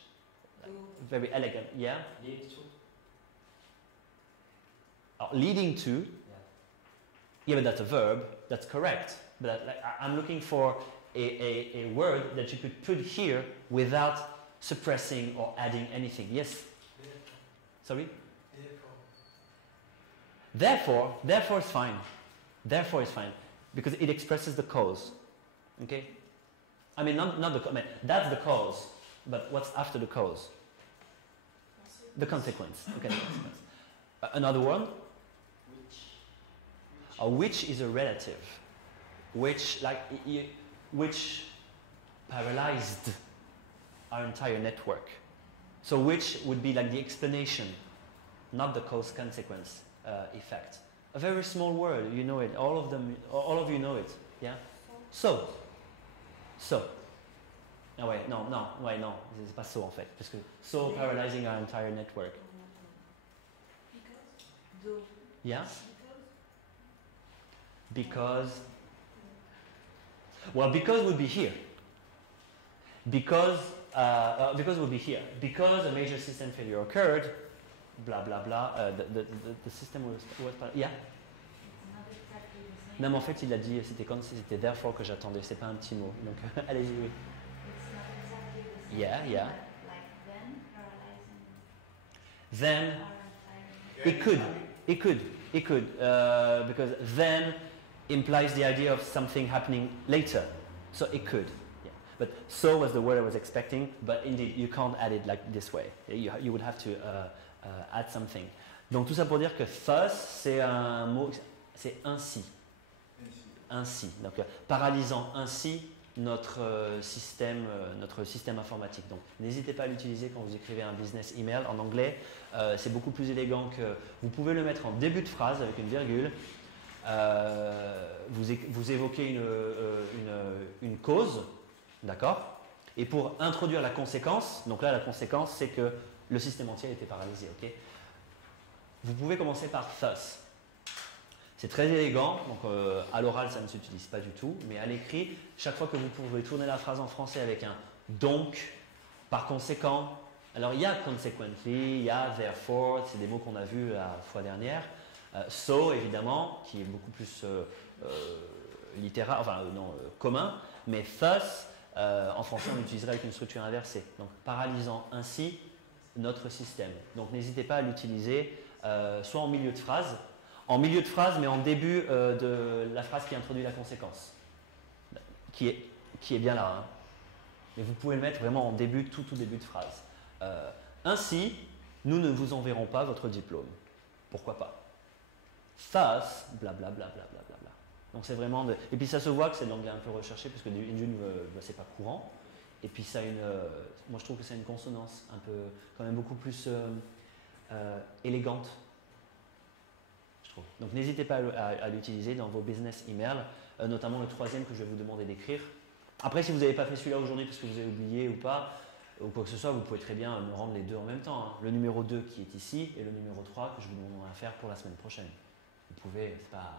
Very elegant, yeah? Leading to? Yeah, but that's a verb, that's correct. But I'm looking for a word that you could put here without suppressing or adding anything. Yes? Sorry? Therefore it's fine. Therefore it's fine. Because it expresses the cause. Okay? I mean, not the, I mean, that's the cause. But what's after the cause? The consequence. Okay, the consequence. Another one? Which is a relative. Which paralyzed our entire network. So which would be like the explanation, not the cause-consequence effect. A very small word, you know it. All of you know it. Yeah. So. No, wait, no, c'est pas so en fait, parce que so paralyzing our entire network. Yeah. Because would be here. Because would be here. Because a major system failure occurred, blah blah blah. The system was yeah. Non mais en fait il a dit c'était comme si c'était therefore que j'attendais. C'est pas un petit mot. Donc allez-y. Oui. Yeah. Then it could because then implies the idea of something happening later. So it could. Yeah. But so was the word I was expecting, but indeed you can't add it like this way. You would have to add something. Donc tout ça pour dire que thus c'est un mot, c'est ainsi. Ainsi. Donc paralysant ainsi notre système informatique. Donc n'hésitez pas à l'utiliser quand vous écrivez un business email en anglais. C'est beaucoup plus élégant que vous pouvez le mettre en début de phrase avec une virgule. Vous évoquez une cause, d'accord? Et pour introduire la conséquence, donc là la conséquence c'est que le système entier a été paralysé, ok? Vous pouvez commencer par thus. C'est très élégant, donc à l'oral ça ne s'utilise pas du tout, mais à l'écrit, chaque fois que vous pouvez tourner la phrase en français avec un donc, par conséquent, alors il y a consequently, il y a therefore, c'est des mots qu'on a vus la fois dernière, so évidemment, qui est beaucoup plus littéral, commun, mais thus, en français on l'utiliserait avec une structure inversée, donc paralysant ainsi notre système. Donc n'hésitez pas à l'utiliser soit en milieu de phrase, mais en début de la phrase qui introduit la conséquence, qui est bien là. Hein. Mais vous pouvez le mettre vraiment en début, tout début de phrase. Ainsi, nous ne vous enverrons pas votre diplôme. Pourquoi pas? Thus, blablabla. Donc c'est vraiment et puis ça se voit que c'est de l'anglais un peu recherché parce que d'une, c'est pas courant. Et puis ça a moi je trouve que c'est une consonance un peu, quand même beaucoup plus élégante. Donc n'hésitez pas à l'utiliser dans vos business emails, notamment le troisième que je vais vous demander d'écrire. Après, si vous n'avez pas fait celui-là aujourd'hui parce que vous avez oublié ou pas, ou quoi que ce soit, vous pouvez très bien me rendre les deux en même temps. Hein. Le numéro 2 qui est ici et le numéro 3 que je vous demanderai à faire pour la semaine prochaine. Vous pouvez, c'est pas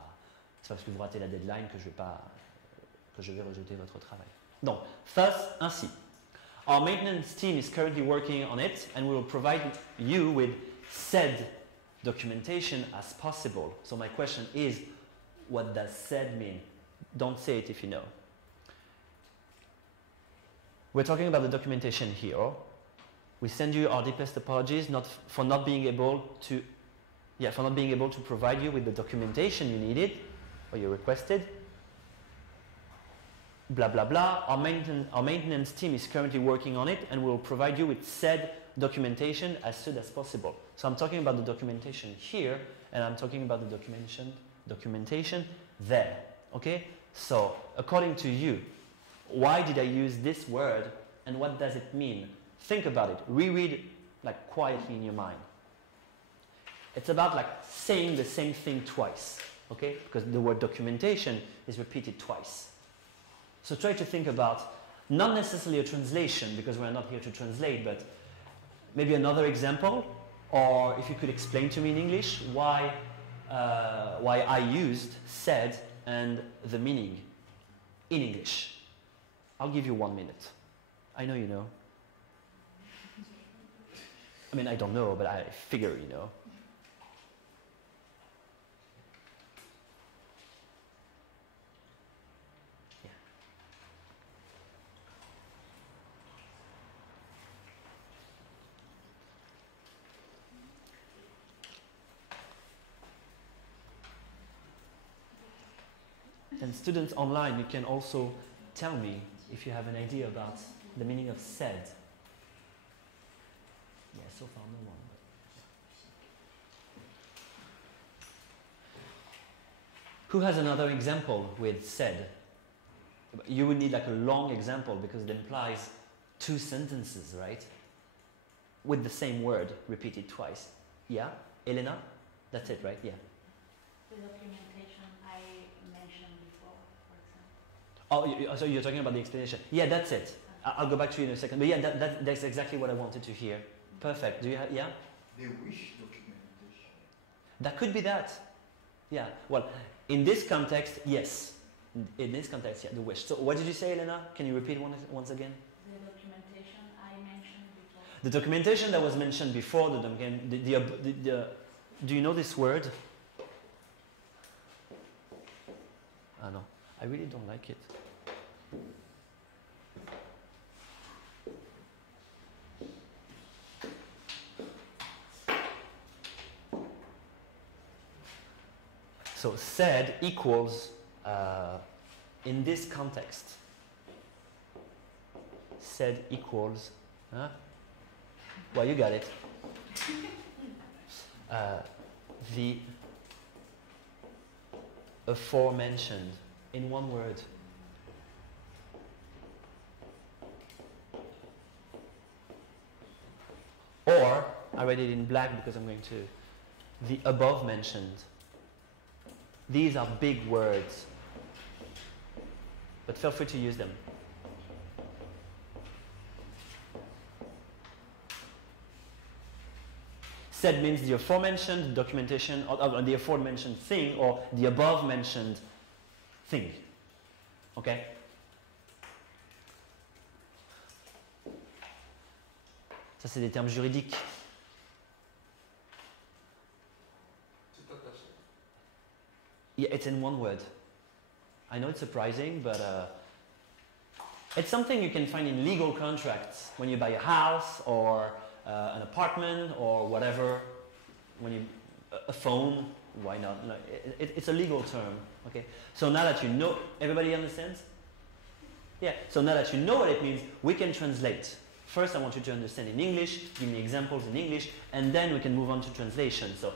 parce que vous ratez la deadline que je vais rejeter votre travail. Donc, thus, ainsi. Our maintenance team is currently working on it and we will provide you with said documentation as possible. So my question is, what does said mean? Don't say it if you know. We're talking about the documentation here. We send you our deepest apologies for not being able to provide you with the documentation you needed or you requested. Blah blah blah. Our maintenance team is currently working on it and will provide you with said documentation as soon as possible. So I'm talking about the documentation here and I'm talking about the documentation there. Okay? So according to you, why did I use this word and what does it mean? Think about it. Reread like quietly in your mind. It's about like saying the same thing twice. Okay? Because the word documentation is repeated twice. So try to think about not necessarily a translation because we're not here to translate, but maybe another example, or if you could explain to me in English why I used said and the meaning in English. I'll give you 1 minute. I know you know. I mean, I don't know, but I figure you know. And students online, you can also tell me if you have an idea about the meaning of said. Yeah, so far no one. Who has another example with said? You would need like a long example because it implies 2 sentences, right? With the same word repeated twice. Yeah? Elena? That's it, right? Yeah. The documentation I mentioned before, for example. Oh, so you're talking about the explanation. Yeah, that's it. I'll go back to you in a second. But yeah, that's exactly what I wanted to hear. Perfect. Do you have, yeah? The wish documentation. That could be that. Yeah. Well, in this context, yes. In this context, yeah, the wish. So what did you say, Elena? Can you repeat once again? The documentation I mentioned before. The documentation that was mentioned before, do you know this word? No, I really don't like it. So said equals, in this context, said equals, well, you got it. The aforementioned in one word. Or, I read it in black because I'm going to, the above mentioned. These are big words, but feel free to use them. Said means the aforementioned documentation, or the aforementioned thing, or the above mentioned thing. Okay? Ça, c'est des termes juridiques. C'est attaché. Yeah, it's in one word. I know it's surprising, but it's something you can find in legal contracts when you buy a house or an apartment or whatever. When you a phone, why not? No, it's a legal term. Okay. So now that you know, everybody understands? Yeah. So now that you know what it means, we can translate. First, I want you to understand in English. Give me examples in English, and then we can move on to translation. So,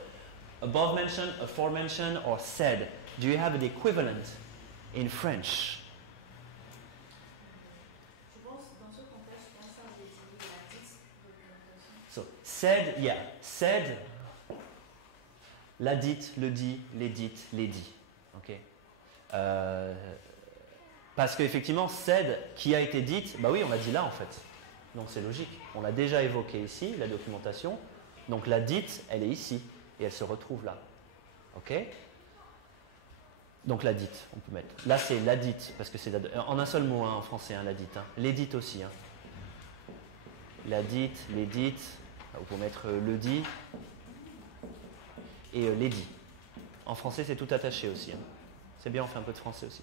above mentioned, aforementioned, or said. Do you have the equivalent in French? Je pense, dans ce contexte, je pense à utiliser la dite documentation. So, said, yeah. Said, la dite, le dit, les dites, les dit. Ok. Parce qu'effectivement, said, qui a été dite, bah oui, on l'a dit là en fait. Donc c'est logique. On l'a déjà évoqué ici, la documentation. Donc la dite, elle est ici. Et elle se retrouve là. Ok? Donc la dite, on peut mettre. Là c'est la dite, parce que c'est en un seul mot hein, en français, hein, la dite. Hein. Les dites aussi. Hein. La dite, les dites. Vous pouvez mettre le dit et les dits. En français c'est tout attaché aussi. Hein. C'est bien, on fait un peu de français aussi.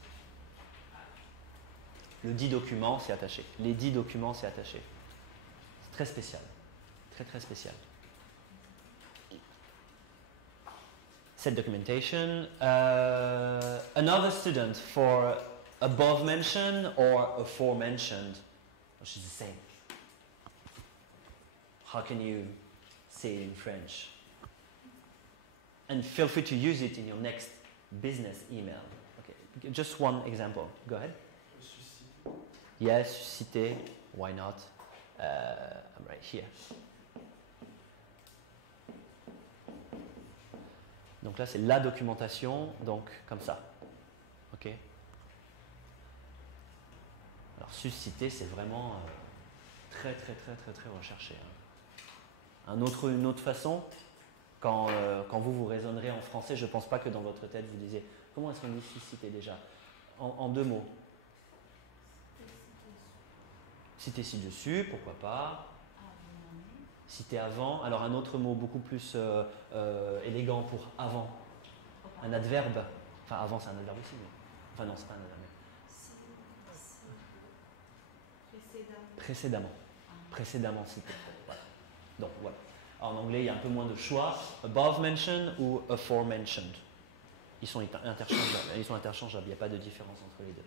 Le dit document, c'est attaché. Les dits documents, c'est attaché. C'est très spécial. Très très spécial. Said documentation. Another student for above mentioned or aforementioned, which is the same. How can you say it in French? And feel free to use it in your next business email. Okay, just one example. Go ahead. Yes, susciter. Why not? I'm right here. Donc là, c'est la documentation, donc comme ça. Ok. Alors susciter, c'est vraiment très très très très très recherché. Hein. Une autre façon, quand vous raisonnerez en français, je ne pense pas que dans votre tête vous disiez comment est-ce qu'on dit susciter déjà en 2 mots. Citer ci-dessus, pourquoi pas. Citer avant. Alors un autre mot beaucoup plus élégant pour avant. Un adverbe. Enfin avant c'est un adverbe aussi. Mais... Enfin non, c'est pas un adverbe. Précédemment. Précédemment cité. Voilà. Donc voilà. En anglais, il y a un peu moins de choix. Above mentioned ou aforementioned. Ils sont interchangeables, il n'y a pas de différence entre les deux.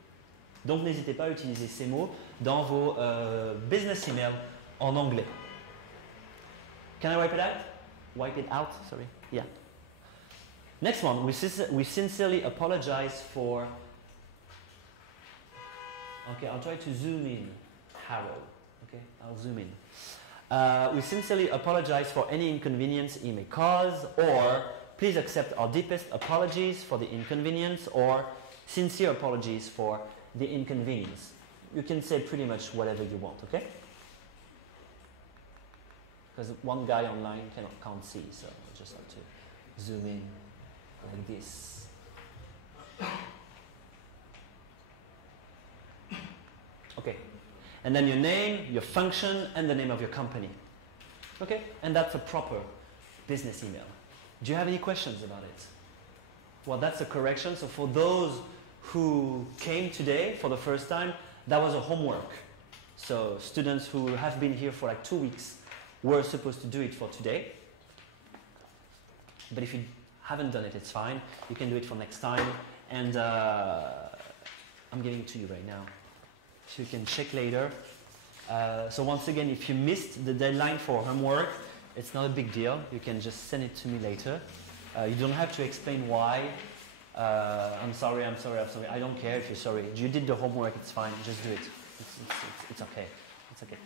Donc n'hésitez pas à utiliser ces mots dans vos business emails en anglais. Can I wipe it out? Wipe it out, sorry. Yeah. Next one, we sincerely apologize for... Okay, I'll try to zoom in, Harold. Okay, I'll zoom in. We sincerely apologize for any inconvenience it may cause, or please accept our deepest apologies for the inconvenience, or sincere apologies for the inconvenience. You can say pretty much whatever you want, okay? Because one guy online can't see, so I just have to zoom in like this. Okay. And then your name, your function, and the name of your company. Okay? And that's a proper business email. Do you have any questions about it? Well, that's a correction. So for those who came today for the first time, that was a homework. So students who have been here for like 2 weeks were supposed to do it for today. But if you haven't done it, it's fine. You can do it for next time. And I'm giving it to you right now, so you can check later. So once again, if you missed the deadline for homework, it's not a big deal. You can just send it to me later. You don't have to explain why. I'm sorry. I don't care if you're sorry. You did the homework, it's fine. Just do it. It's okay. It's okay.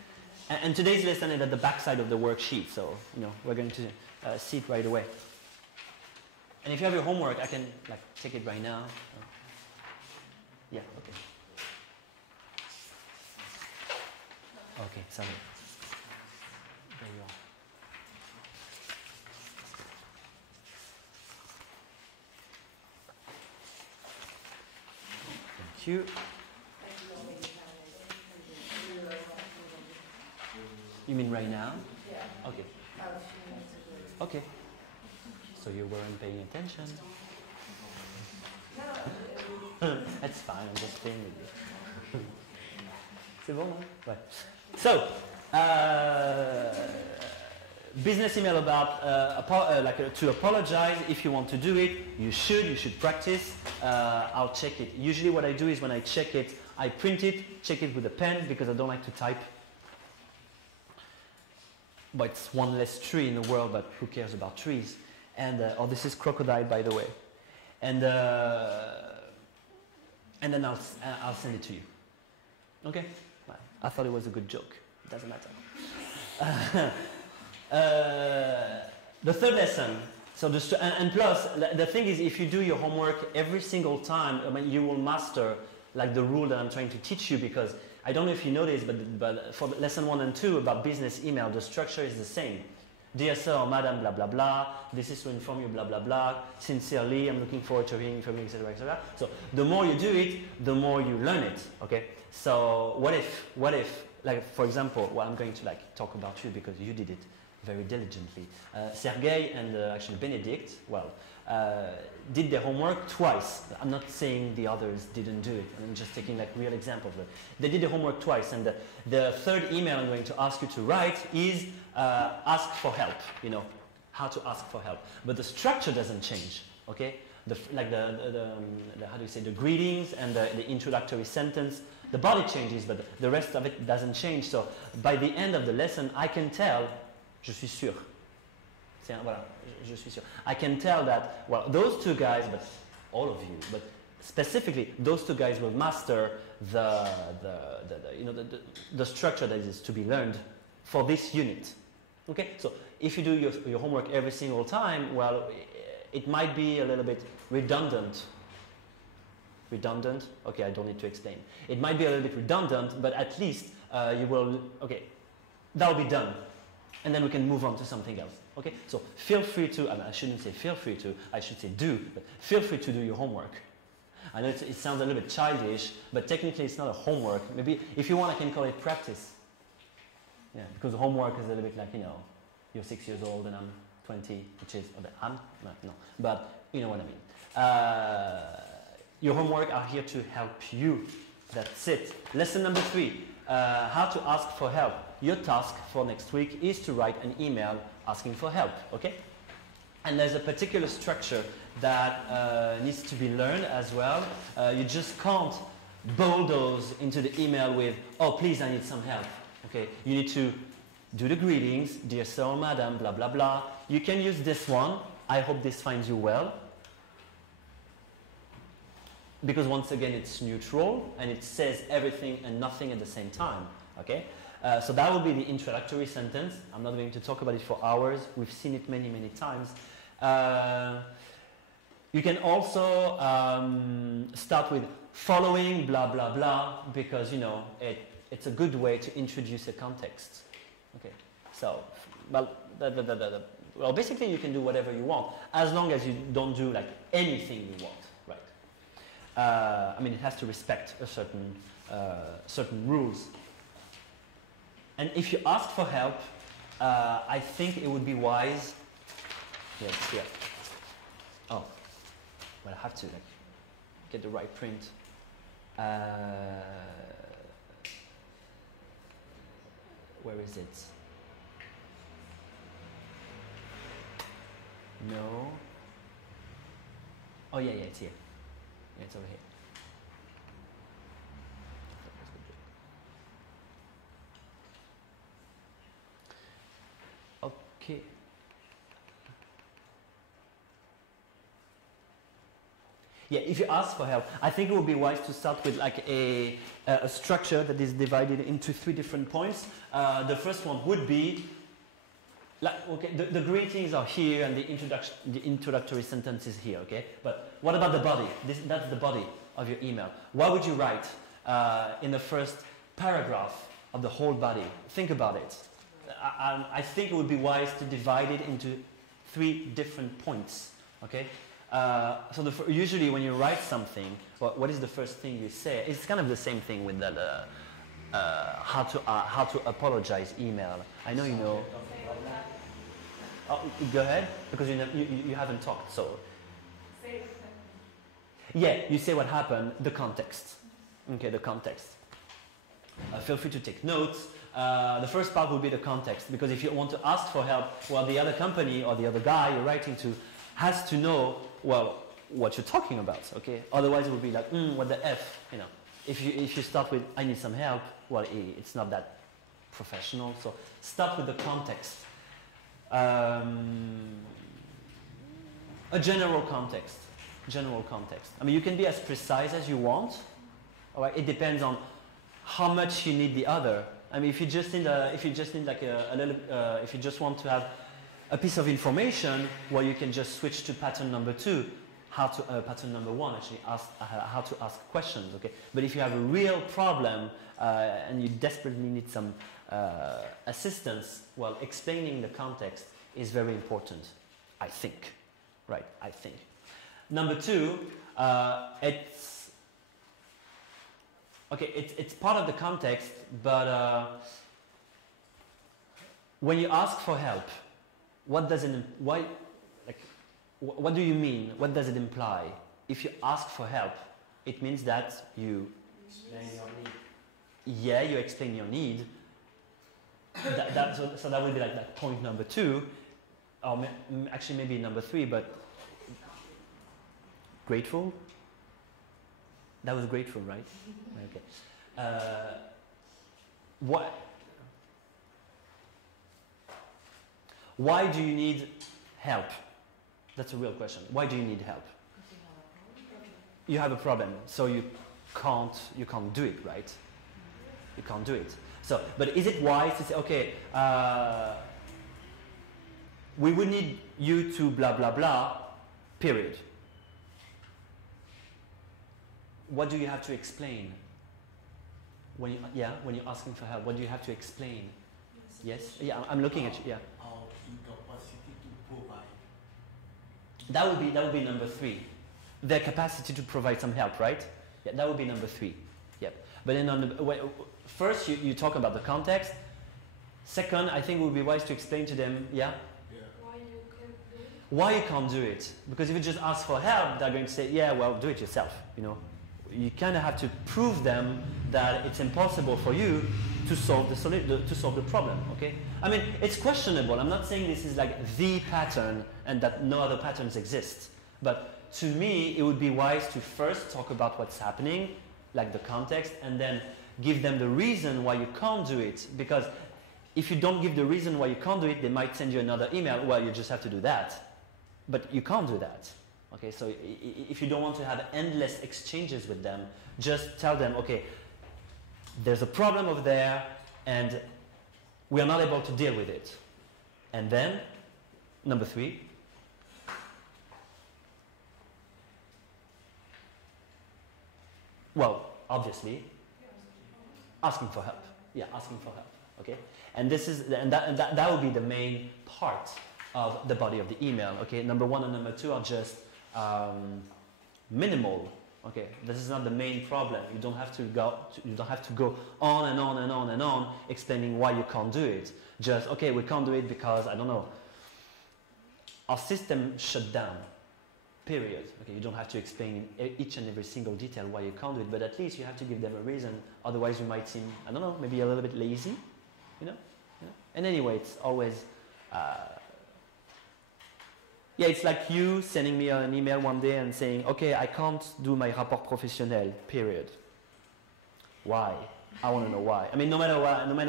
And today's lesson is at the back side of the worksheet, so we're going to see it right away. And if you have your homework, I can take it right now. Yeah, okay. Okay, sorry. There you are. Thank you. You mean right now? Yeah. Okay. Okay. So you weren't paying attention. That's fine, I'm just playing with you. C'est bon, hein? Ouais. So, business email about to apologize. If you want to do it, you should practice. I'll check it. Usually what I do is when I check it, I print it, check it with a pen because I don't like to type. But it's one less tree in the world, but who cares about trees? And this is crocodile, by the way. And then I'll send it to you. Okay? I thought it was a good joke. It doesn't matter. The third lesson. So and plus, the thing is, if you do your homework every single time, you will master the rule that I'm trying to teach you. Because I don't know if you know this, but for lesson 1 and 2 about business email, the structure is the same. Dear sir or madam, blah blah blah. This is to inform you, blah blah blah. Sincerely, I'm looking forward to hearing from you, etc., etc. So the more you do it, the more you learn it. Okay. So what if, for example, I'm going to talk about you because you did it very diligently. Sergei and actually Benedict, did their homework twice. I'm not saying the others didn't do it. I'm just taking real examples. They did the homework twice, and the third email I'm going to ask you to write is ask for help. How to ask for help. But the structure doesn't change. Okay, how do you say, the greetings and the introductory sentence. The body changes, but the rest of it doesn't change. So by the end of the lesson, I can tell. Je suis sûr. Je suis sûr. I can tell that, those two guys, but all of you, but specifically, those two guys will master the structure that is to be learned for this unit. Okay? So if you do your homework every single time, it might be a little bit redundant. Redundant? Okay, I don't need to explain. It might be a little bit redundant, but at least you will, okay, that'll be done. And then we can move on to something else. Okay? So feel free to, I shouldn't say feel free to, I should say do, but feel free to do your homework. I know it sounds a little bit childish, but technically it's not a homework. Maybe if you want, I can call it practice. Yeah, because homework is a little bit you're 6 years old and I'm 20, which is, no, but you know what I mean. Your homework are here to help you. That's it. Lesson number 3, how to ask for help. Your task for next week is to write an email asking for help, okay? And there's a particular structure that needs to be learned as well. You just can't bulldoze into the email with, oh, please, I need some help. Okay, you need to do the greetings, dear sir or madam, blah, blah, blah. You can use this one. I hope this finds you well. Because once again, it's neutral and it says everything and nothing at the same time. Okay, so that will be the introductory sentence. I'm not going to talk about it for hours. We've seen it many, many times. You can also start with following blah, blah, blah, because, you know, it's a good way to introduce a context. Okay, so, well, basically you can do whatever you want, as long as you don't do like anything you want, right? I mean, it has to respect a certain rules. And if you ask for help, I think it would be wise. Yes, yeah. Oh, well, I have to like get the right print. Where is it? No. Oh yeah, it's here. Yeah, it's over here. Okay. Yeah, if you ask for help, I think it would be wise to start with like a structure that is divided into 3 different points. The first one would be, like, okay, the greetings are here and the introductory sentence is here, okay? But what about the body? That's the body of your email. What would you write in the first paragraph of the whole body? Think about it. I think it would be wise to divide it into 3 different points, okay? So usually when you write something, what is the first thing you say? It's kind of the same thing with the how to apologize email. I know you know. Oh, go ahead, because you haven't talked, so. Yeah, you say what happened, the context. Okay, the context. Feel free to take notes. The first part will be the context, because if you want to ask for help, well, the other company or the other guy you're writing to has to know, well, what you're talking about, okay? Otherwise it would be like, what the F, you know. If you start with, I need some help, well, it's not that professional, so start with the context. A general context. I mean, you can be as precise as you want, all right? It depends on how much you need the other. I mean, if you just need like a little, if you just want to have a piece of information, well, you can just switch to pattern number 2, pattern number 1, actually, how to ask questions, okay? But if you have a real problem and you desperately need some assistance, well, explaining the context is very important, I think, right? I think. Number 2, it's part of the context, but when you ask for help, what do you mean? What does it imply? If you ask for help, it means that you explain your need. Yeah, you explain your need. So that would be like that point number 2, or actually maybe number 3, but grateful? That was grateful, right? Okay. Why do you need help? That's a real question. Why do you need help? You have a problem, so you can't do it, right? You can't do it. So, but is it wise to say, okay, we would need you to blah blah blah, period. What do you have to explain? When you're asking for help, what do you have to explain? Yes? Yeah, I'm looking at you, yeah. Our incapacity to provide. That would be number 3. Their capacity to provide some help, right? Yeah, that would be number 3. Yep. But then first you talk about the context. Second, I think it would be wise to explain to them, yeah? Why you can't do it. Because if you just ask for help, they're going to say, yeah, well, do it yourself, you know. You kind of have to prove them that it's impossible for you to solve the problem, okay? I mean, it's questionable. I'm not saying this is like the pattern and that no other patterns exist. But to me, it would be wise to first talk about what's happening, like the context, and then give them the reason why you can't do it. Because if you don't give the reason why you can't do it, they might send you another email, well, you just have to do that. But you can't do that. Okay, so if you don't want to have endless exchanges with them, just tell them, okay, there's a problem over there, and we are not able to deal with it. And then, number 3, well, obviously, asking for help. Yeah, asking for help. Okay, and that would be the main part of the body of the email. Okay, number 1 and number 2 are just minimal. Okay, this is not the main problem. You don't have to go on and on and on and on explaining why you can't do it. Just, okay, we can't do it because, I don't know, our system shut down. Period. Okay, you don't have to explain each and every single detail why you can't do it, but at least you have to give them a reason. Otherwise, you might seem, I don't know, maybe a little bit lazy. You know? Yeah. And anyway, it's always, yeah, it's like you sending me an email one day and saying, okay, I can't do my rapport professionnel, period. Why? I want to know why. I mean, no matter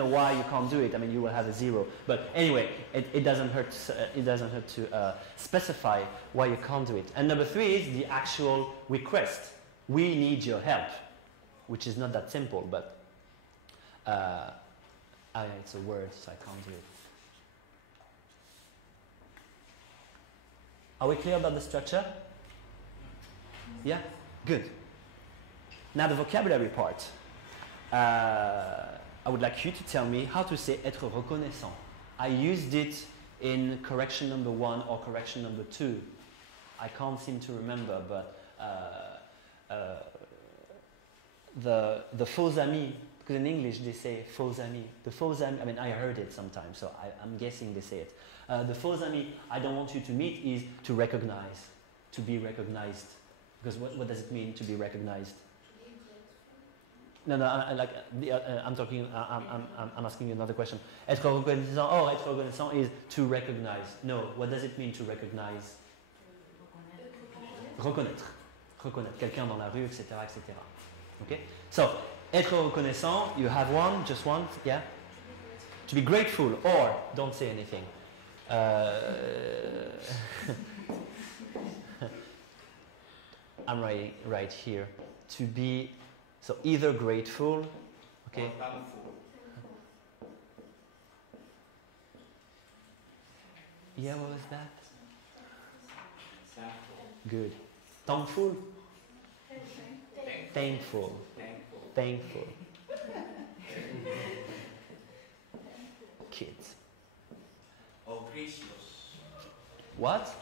why you can't do it, I mean, you will have a 0. But anyway, it doesn't hurt to specify why you can't do it. And number 3 is the actual request. We need your help, which is not that simple, but it's a word, so I can't do it. Are we clear about the structure? Yeah? Good. Now the vocabulary part. I would like you to tell me how to say être reconnaissant. I used it in correction number 1 or correction number 2. I can't seem to remember, but the faux amis, because in English they say faux amis. The faux amis, I mean, I heard it sometimes, so I'm guessing they say it. The faux amis I don't want you to meet is to recognize, to be recognized. Because what does it mean to be recognized? No, I'm talking. I'm asking you another question. Être reconnaissant. Oh, être reconnaissant is to recognize. No, what does it mean to recognize? Reconnaître. Reconnaître quelqu'un dans la rue, etc., etc. Okay. So, être reconnaissant. You have one, just one. Yeah. To be grateful, or don't say anything. I'm writing right here. To be. So either grateful, okay. Yeah, what was that? Good. Thankful? Thankful. Thankful. Kids. Or gracious. What?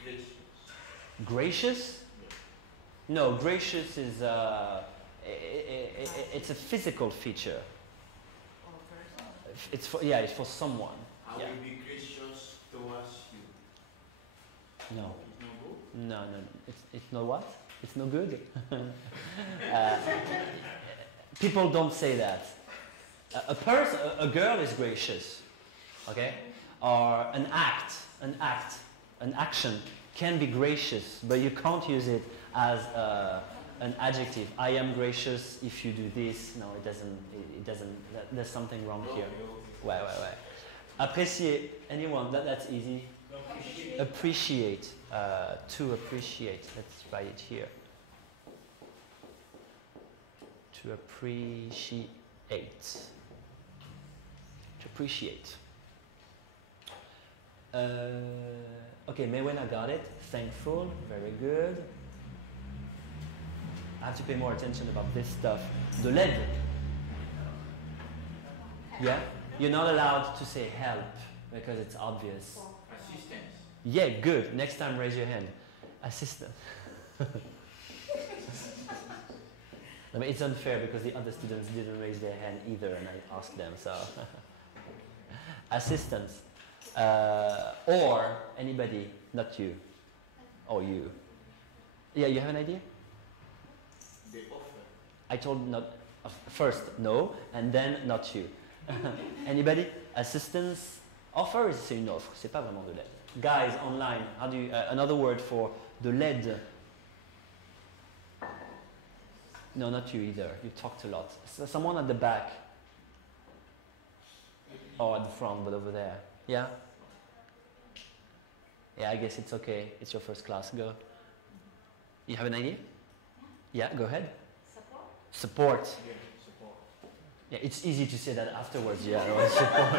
Gracious. Gracious? No, gracious is it's a physical feature. It's for someone. I will be gracious towards you. No. It's no good? No. It's no what? It's no good. People don't say that. A girl is gracious, okay? Or an action can be gracious, but you can't use it as an adjective. I am gracious if you do this. No, it doesn't. There's something wrong here. Ouais. Apprécier. Anyone? That's easy. Appreciate. To appreciate. Let's write it here. To appreciate. To appreciate. Okay, mais when I got it. Thankful. Very good. I have to pay more attention about this stuff. De l'aide. Yeah? You're not allowed to say help because it's obvious. Assistance. Yeah, good. Next time raise your hand. Assistant. I mean, it's unfair because the other students didn't raise their hand either and I asked them, so. Assistance. Or anybody, not you. Or you. Yeah, you have an idea? The offer. I told not first no, and then not you. Anybody? Assistance? Offer is une offre. C'est pas vraiment de l'aide. Guys, online, how do you, another word for de l'aide. No, not you either. You talked a lot. Someone at the back. Or at the front, but over there. Yeah? Yeah, I guess it's okay. It's your first class. Go. You have an idea? Yeah, go ahead. Support? Support. Yeah, support. Yeah, it's easy to say that afterwards. Yeah, no, support.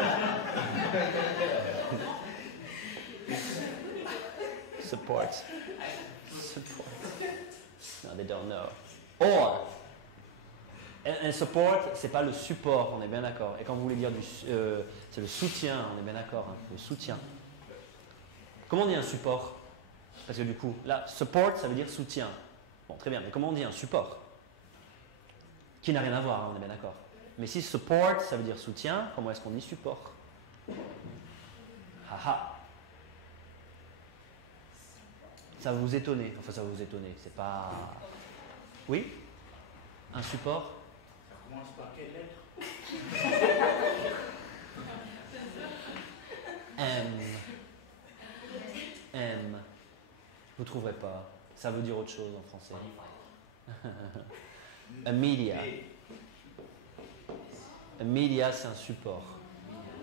Support. Support. No, they don't know. Or, and support, c'est pas le support, on est bien d'accord. Et quand vous voulez dire c'est le soutien, on est bien d'accord, hein, le soutien. Comment on dit un support? Parce que du coup, là, support, ça veut dire soutien. Bon, très bien, mais comment on dit un support? Qui n'a rien à voir, hein, on est bien d'accord. Mais si support, ça veut dire soutien, comment est-ce qu'on dit support? Haha. Ça va vous étonner. Enfin, ça va vous étonner. C'est pas... Oui? Un support? Ça commence par quelle lettre? M. Vous ne trouverez pas. Ça veut dire autre chose en français. A media. A media, c'est un support.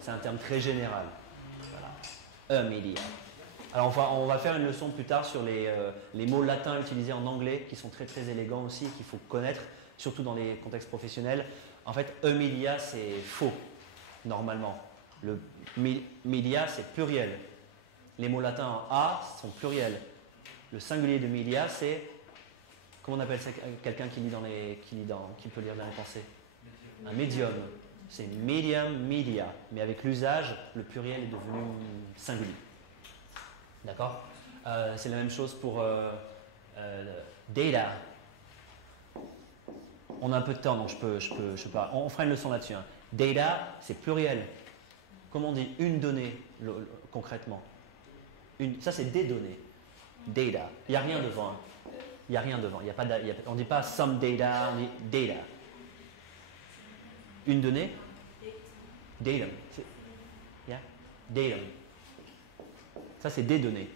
C'est un terme très général. Voilà. A media. Alors on va faire une leçon plus tard sur les mots latins utilisés en anglais qui sont très très élégants aussi, qu'il faut connaître, surtout dans les contextes professionnels. En fait, a media, c'est faux, normalement. Le media, c'est pluriel. Les mots latins en a sont pluriels. Le singulier de media, c'est... Comment on appelle ça, quelqu'un qui peut lire dans les pensées? Un médium. C'est medium, media. Mais avec l'usage, le pluriel est devenu singulier. D'accord? C'est la même chose pour data. On a un peu de temps, donc je peux pas. On fera une leçon là-dessus. Hein. Data, c'est pluriel. Comment on dit une donnée concrètement? Ça, c'est des données. Data. Il n'y a rien devant. Hein. Il n'y a rien devant. On ne dit pas some data, on dit data. Une donnée? Datum. Yeah? Datum. Ça, c'est des données.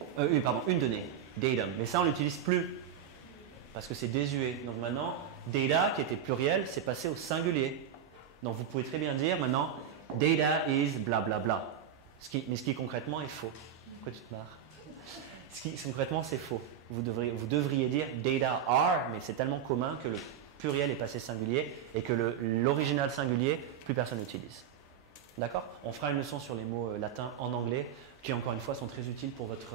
Pardon, une donnée. Datum. Mais ça, on ne l'utilise plus. Parce que c'est désuet. Donc maintenant, data, qui était pluriel, c'est passé au singulier. Donc vous pouvez très bien dire maintenant, data is blablabla. Bla bla. Mais ce qui concrètement est faux. Pourquoi tu te marres? Ce qui concrètement, c'est faux. Vous devriez dire data are, mais c'est tellement commun que le pluriel est passé singulier et que l'original singulier, plus personne n'utilise. D'accord? On fera une leçon sur les mots latins en anglais qui, encore une fois, sont très utiles pour votre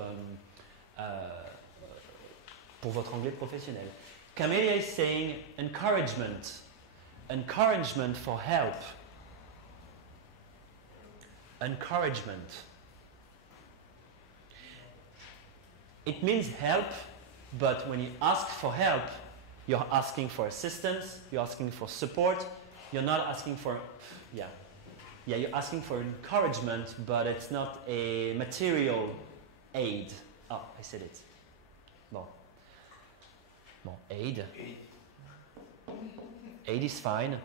anglais professionnel. Camélia is saying encouragement. Encouragement for help. Encouragement. It means help, but when you ask for help, you're asking for assistance, you're asking for support, you're not asking for, you're asking for encouragement, but it's not a material aid. Oh, I said it. Bon, aid. Aid is fine.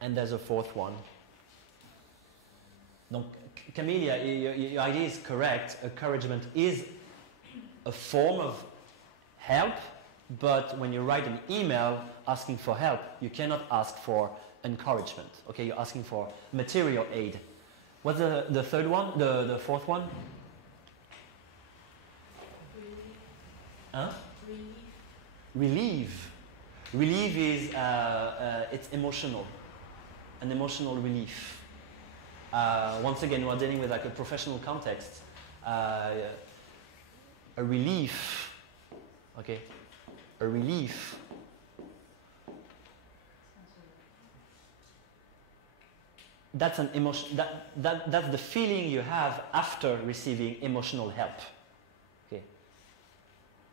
And there's a fourth one. Donc, Camelia, your idea is correct. Encouragement is a form of help, but when you write an email asking for help, you cannot ask for encouragement. Okay, you're asking for material aid. What's the third one? The fourth one? Huh? Relief. Relief is it's emotional, an emotional relief. Once again, we're dealing with like a professional context. A relief, okay, a relief. That's an emotion. That's the feeling you have after receiving emotional help. Okay.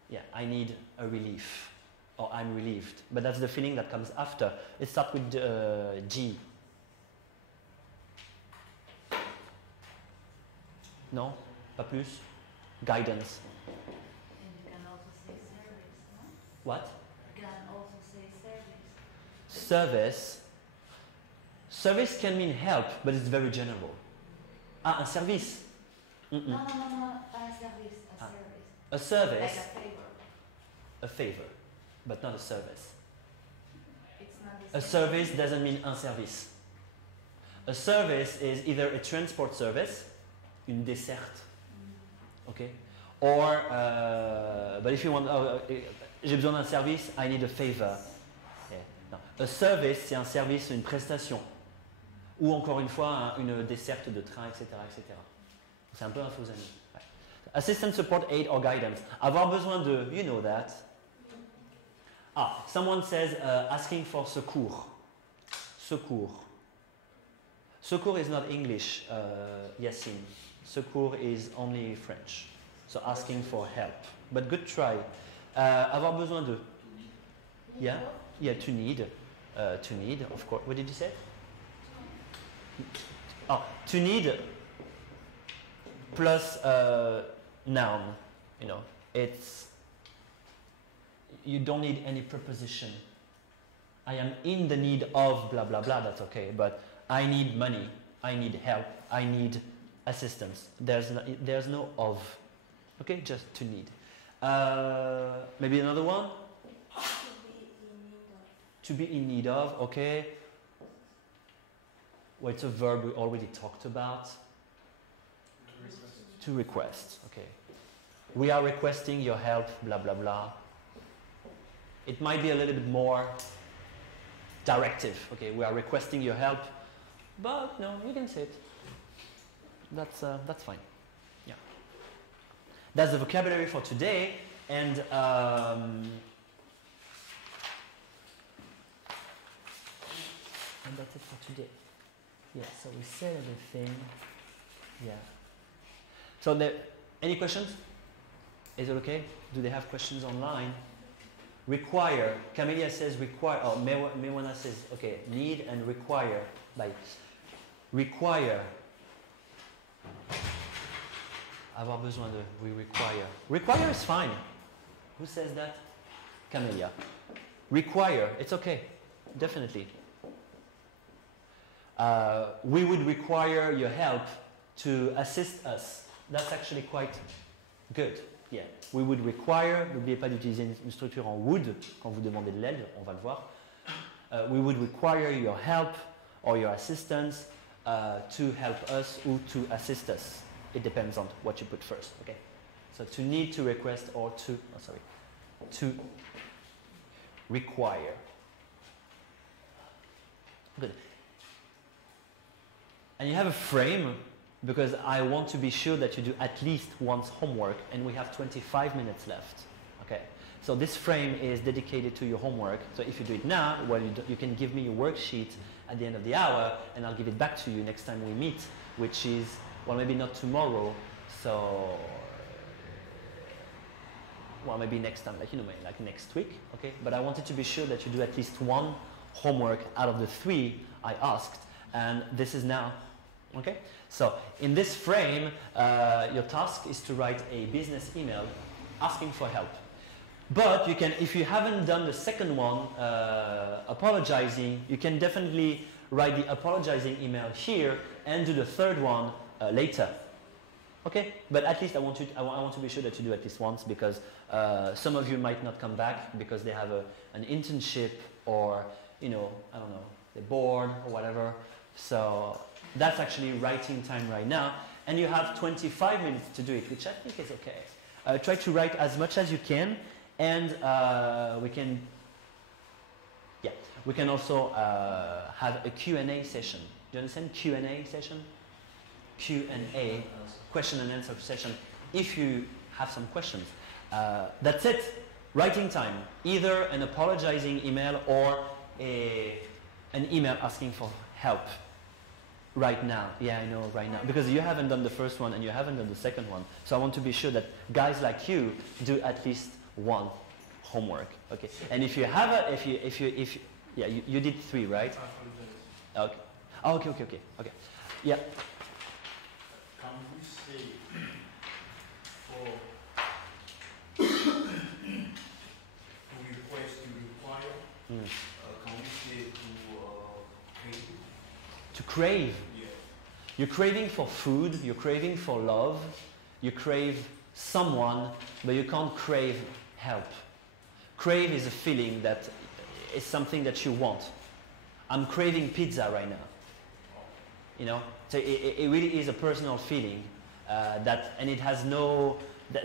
Yeah, I need a relief, or I'm relieved. But that's the feeling that comes after. It starts with G. Non, pas plus. Guidance. And you can also say service, no? What? You can also say service. Service. Service can mean help, but it's very general. Ah, un service. No, pas un service, a service. A Like service, a favor. a favor, but not a service. It's not the A same. service doesn't mean un service. A service is either a transport service, une desserte, okay, or but if you want, j'ai besoin d'un service, I need a favor. Yeah. No. A service, c'est un service, une prestation, ou encore une fois une desserte de train, etc., etc. C'est un peu un faux ami. Ouais. Assistant, support, aid or guidance. Avoir besoin de, you know that. Ah, someone says asking for secours. Secours. Secours is not English, Yassine. Secours is only French. So asking for help. But good try. Avoir besoin de. Yeah? Yeah, to need. To need, of course. What did you say? Oh, to need plus noun. You know, it's. You don't need any preposition. I am in the need of blah blah blah, that's okay. But I need money, I need help, I need assistance. There's no of. Okay, just to need. Maybe another one? To be in need of, okay. Well, it's a verb we already talked about. To request, okay. We are requesting your help, blah blah blah. It might be a little bit more directive. Okay, we are requesting your help, but no, you can say it. That's fine. Yeah. That's the vocabulary for today, and that's it for today. Yeah. So we said everything. Yeah. So any questions? Is it okay? Do they have questions online? Require. Camelia says require. Oh, Mewana says okay. Need and require. Like require. Avoir besoin de. We require. Require is fine. Who says that? Camelia. Require. It's okay. Definitely. We would require your help to assist us. That's actually quite good. Yeah. We would require, n'oubliez pas d'utiliser une structure en would quand vous demandez de l'aide, on va le voir. We would require your help or your assistance to help us or to assist us. It depends on what you put first, okay? So to need, to request, or to require. Good. And you have a frame because I want to be sure that you do at least once homework, and we have 25 minutes left. Okay, so this frame is dedicated to your homework. So if you do it now, well, you can give me your worksheet at the end of the hour, and I'll give it back to you next time we meet, which is, well, maybe not tomorrow, so, well, maybe next time, like, you know, like next week, okay? But I wanted to be sure that you do at least one homework out of the 3 I asked, and this is now. Okay, so in this frame, your task is to write a business email asking for help. But you can, if you haven't done the second one, apologizing, you can definitely write the apologizing email here and do the third one later. Okay, but at least I want to be sure that you do at least once, because some of you might not come back because they have an internship, or, you know, I don't know, they're bored or whatever. So that's actually writing time right now, and you have 25 minutes to do it, which I think is okay. Try to write as much as you can, and we can also have a Q&A session. Do you understand? Q&A session? Q&A, question and answer session, if you have some questions. That's it. Writing time. Either an apologizing email or an email asking for help. Right now. Yeah, I know, right now. Because you haven't done the first one and you haven't done the second one. So I want to be sure that guys like you do at least one homework. Okay. And if you have yeah, you did 3, right? Okay. Oh, okay. Yeah. Can we say for request to require? Can we say to crave? Yeah. You're craving for food, you're craving for love, you crave someone, but you can't crave help. Crave is a feeling that is something that you want. I'm craving pizza right now. You know, so it really is a personal feeling and it has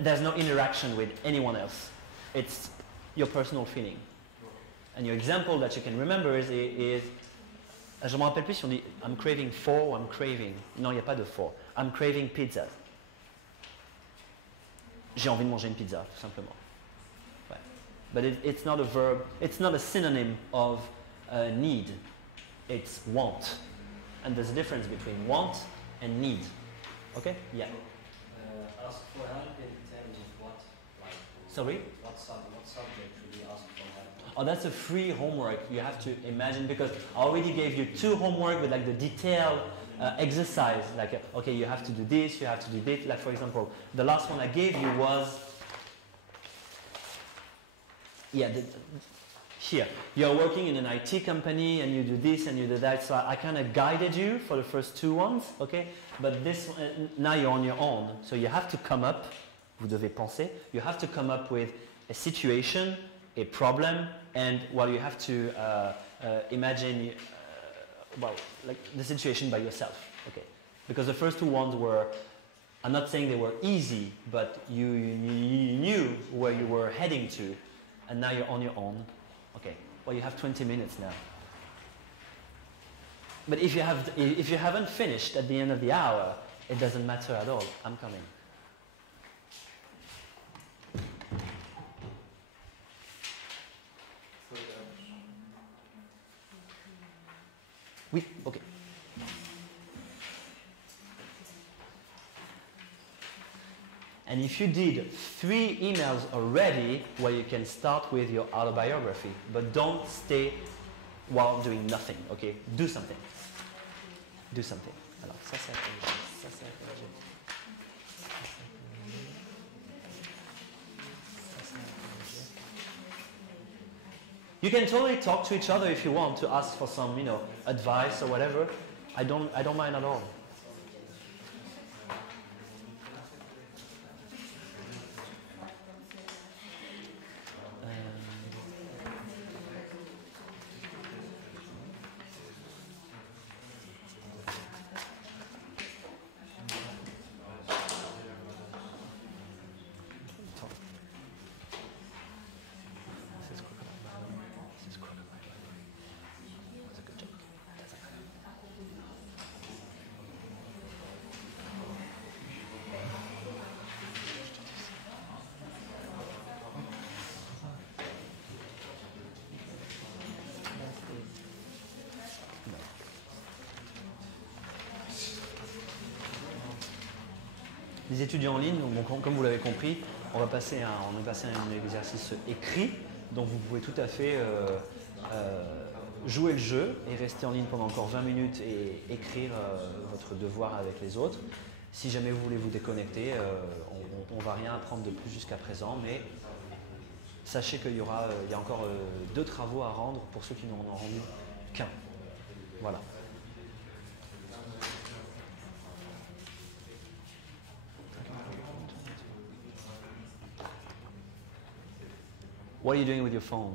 there's no interaction with anyone else. It's your personal feeling. And your example that you can remember is je me rappelle plus si on dit I'm craving for ou I'm craving. Non, il n'y a pas de for. I'm craving pizza. J'ai envie de manger une pizza, tout simplement. Ouais. But it's not a verb, it's not a synonym of need. It's want. And there's a difference between want and need. Okay? Yeah. Ask for help in terms of what? Like, Sorry? What subject should you ask for help? Oh, that's a free homework. You have to imagine, because I already gave you 2 homework with like the detailed exercise. Like, okay, you have to do this, you have to do this. Like, for example, the last one I gave you was, here. You're working in an IT company and you do this and you do that. So I kind of guided you for the first 2 ones, okay? But this, now you're on your own. So you have to come up, vous devez penser, you have to come up with a situation, a problem, and you have to imagine, like the situation by yourself, okay? Because the first 2 ones were, I'm not saying they were easy, but you knew where you were heading to, and now you're on your own. Okay, well, you have 20 minutes now. But if you haven't finished at the end of the hour, it doesn't matter at all. I'm coming. Oui, okay. And if you did 3 emails already, well, you can start with your autobiography. But don't stay while doing nothing, okay? Do something. Do something. Alors, ça c'est intelligent. Ça c'est intelligent. You can totally talk to each other if you want to ask for some, advice or whatever. I don't mind at all. Les étudiants en ligne, donc, comme vous l'avez compris, on va passer à un exercice écrit, donc vous pouvez tout à fait jouer le jeu et rester en ligne pendant encore 20 minutes et écrire votre devoir avec les autres. Si jamais vous voulez vous déconnecter, on ne va rien apprendre de plus jusqu'à présent, mais sachez qu'il y a encore 2 travaux à rendre pour ceux qui n'en ont rendu qu'un. Voilà. What are you doing with your phone?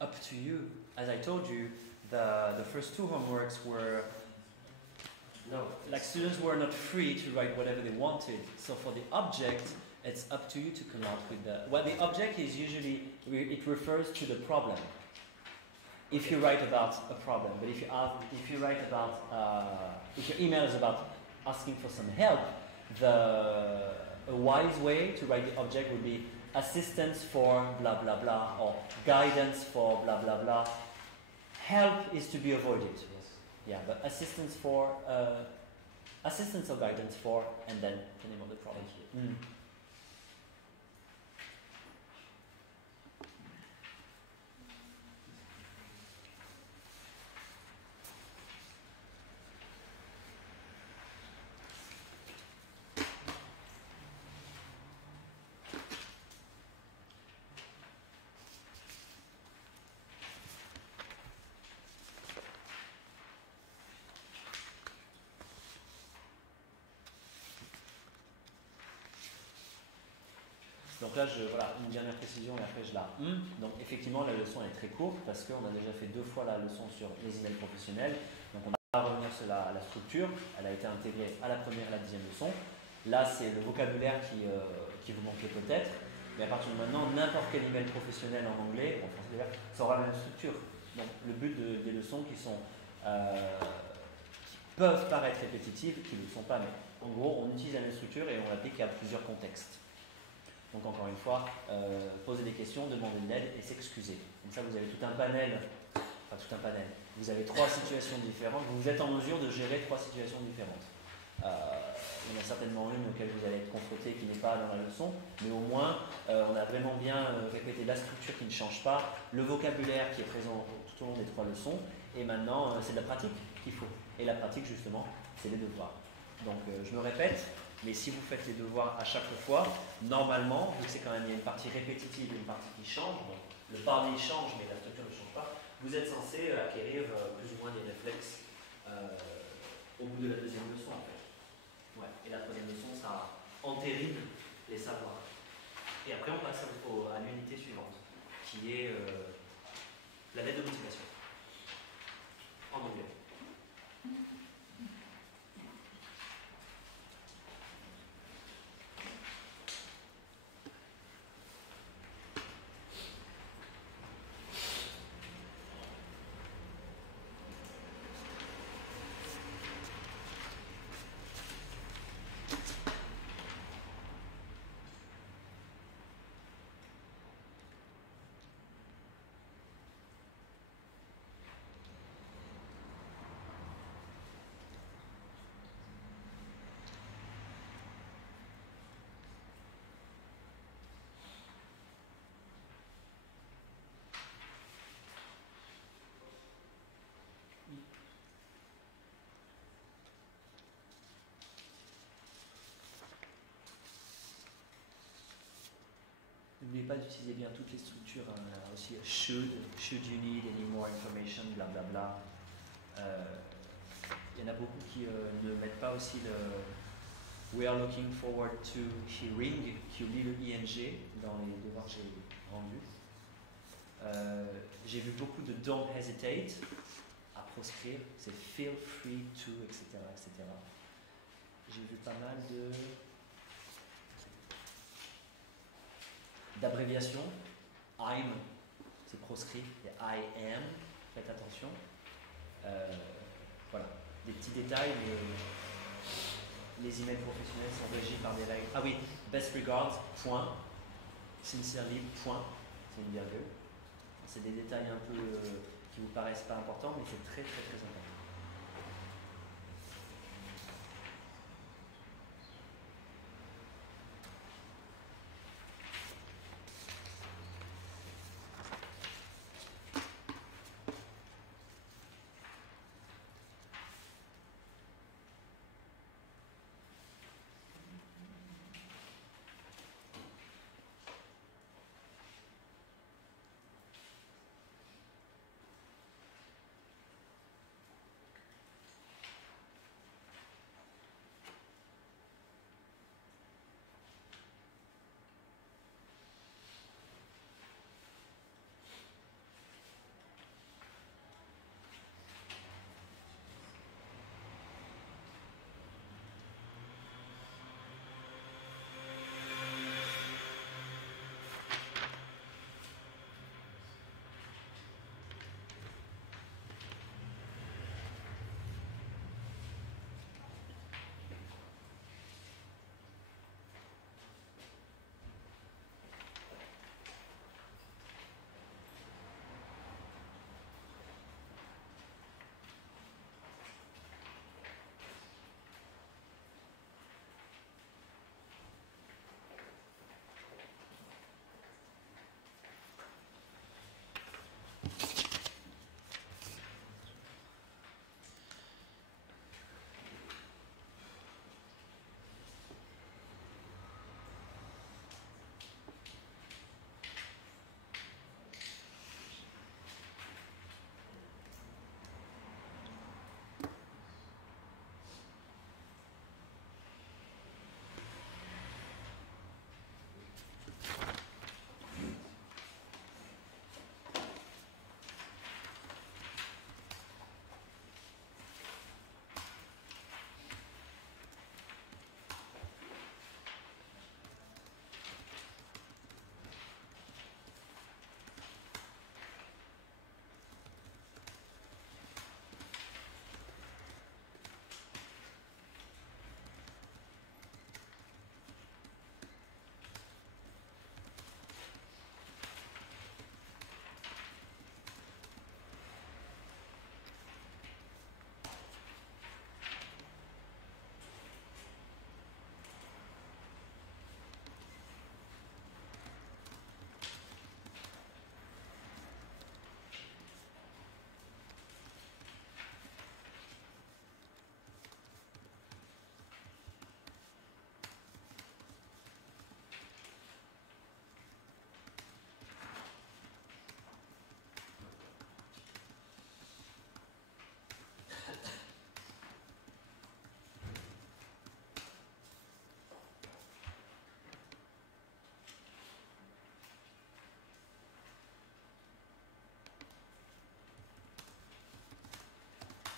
Up to you. As I told you, the first 2 homeworks were students were not free to write whatever they wanted. So for the object, it's up to you to come out with the object is usually, it refers to the problem. If you write about a problem, but if your email is about asking for some help, a wise way to write the object would be assistance for blah blah blah or guidance for blah blah blah. Help is to be avoided. Yes. Yeah, but assistance for assistance or guidance for, and then the name of the product. Thank you. Mm. Donc là, voilà, une dernière précision et après je la Donc effectivement, la leçon est très courte parce qu'on a déjà fait 2 fois la leçon sur les emails professionnels. Donc on va pas revenir sur la structure. Elle a été intégrée à la première et la 10e leçon. Là, c'est le vocabulaire qui vous manquait peut-être. Mais à partir de maintenant, n'importe quel email professionnel en anglais, en français d'ailleurs, ça aura la même structure. Donc le but des leçons qui peuvent paraître répétitives, qui ne le sont pas, mais en gros, on utilise la même structure et on l'applique à plusieurs contextes. Donc encore une fois, poser des questions, demander de l'aide et s'excuser. Comme ça, vous avez tout un panel, vous avez 3 situations différentes, vous êtes en mesure de gérer 3 situations différentes. Il y en a certainement une auquel vous allez être confronté qui n'est pas dans la leçon, mais au moins, on a vraiment bien répété la structure qui ne change pas, le vocabulaire qui est présent tout au long des 3 leçons, et maintenant, c'est de la pratique qu'il faut. Et la pratique, justement, c'est les devoirs. Donc, je me répète, mais si vous faites les devoirs à chaque fois, normalement, vu que c'est quand même il y a une partie répétitive et une partie qui change, donc le parler change mais la structure ne change pas, vous êtes censé acquérir plus ou moins des réflexes au bout de la 2e leçon en fait. Ouais. Et la 3e leçon, ça entérine les savoirs. Et après on passe à l'unité suivante, qui est la lettre de motivation en anglais. N'oubliez pas d'utiliser bien toutes les structures, hein, aussi should you need any more information, blablabla. Il y en a beaucoup qui ne mettent pas aussi le we are looking forward to hearing, qui oublie le ing dans les devoirs que j'ai rendus. J'ai vu beaucoup de don't hesitate à proscrire, c'est feel free to, etc. etc. J'ai vu pas mal d'abréviations. I'm, c'est proscrit, et I am, faites attention. Voilà, des petits détails, mais les emails professionnels sont régis par des règles. Ah oui, best regards, point, sincerely, point, c'est une virgule. C'est des détails un peu qui vous paraissent pas importants, mais c'est très très très important.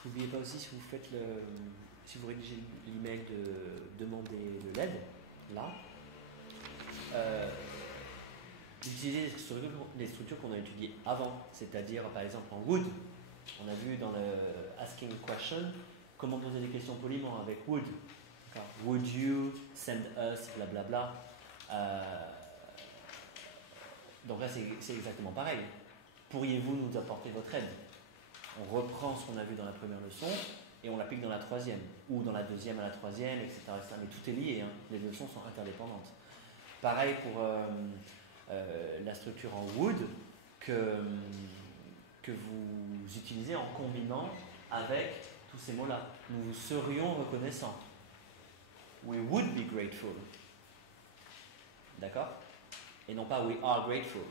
N'oubliez pas aussi, si vous faites si vous rédigez l'email de demander de l'aide, là, d'utiliser les structures qu'on a étudiées avant, c'est-à-dire par exemple en would. On a vu dans le asking question comment poser des questions poliment avec would. Would you send us, blablabla. Donc là, c'est exactement pareil. Pourriez-vous nous apporter votre aide? On reprend ce qu'on a vu dans la première leçon et on l'applique dans la troisième, ou dans la deuxième à la troisième, etc. Mais tout est lié, hein. Les leçons sont interdépendantes. Pareil pour la structure en would que vous utilisez en combinant avec tous ces mots-là. Nous vous serions reconnaissants. We would be grateful. D'accord? Et non pas we are grateful.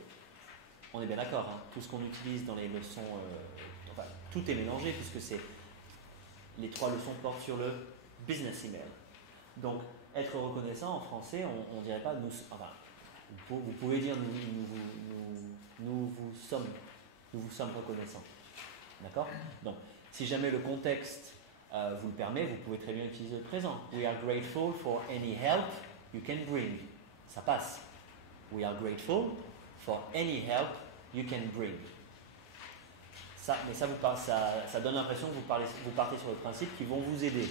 On est bien d'accord, hein? Tout ce qu'on utilise dans les leçons, enfin, tout est mélangé puisque les trois leçons portent sur le business email. Donc, être reconnaissant en français, on ne dirait pas nous. Enfin, vous pouvez dire nous vous sommes reconnaissants. D'accord? Donc, si jamais le contexte vous le permet, vous pouvez très bien utiliser le présent. We are grateful for any help you can bring. Ça passe. We are grateful for any help you can bring. Mais ça donne l'impression que vous partez sur le principe qu'ils vont vous aider.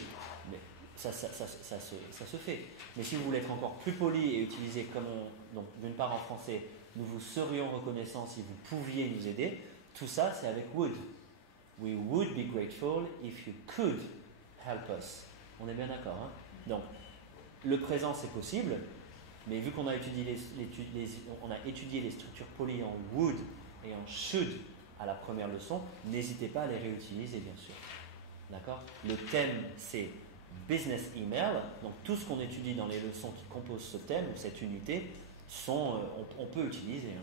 Mais ça se fait. Mais si vous voulez être encore plus poli et utiliser donc d'une part en français, nous vous serions reconnaissants si vous pouviez nous aider, tout ça c'est avec would. We would be grateful if you could help us. On est bien d'accord, hein? Donc, le présent c'est possible, mais vu qu'on a étudié on a étudié les structures polies en would et en should à la première leçon, n'hésitez pas à les réutiliser, bien sûr. D'accord? Le thème c'est business email, donc tout ce qu'on étudie dans les leçons qui composent ce thème ou cette unité, on peut utiliser. Hein.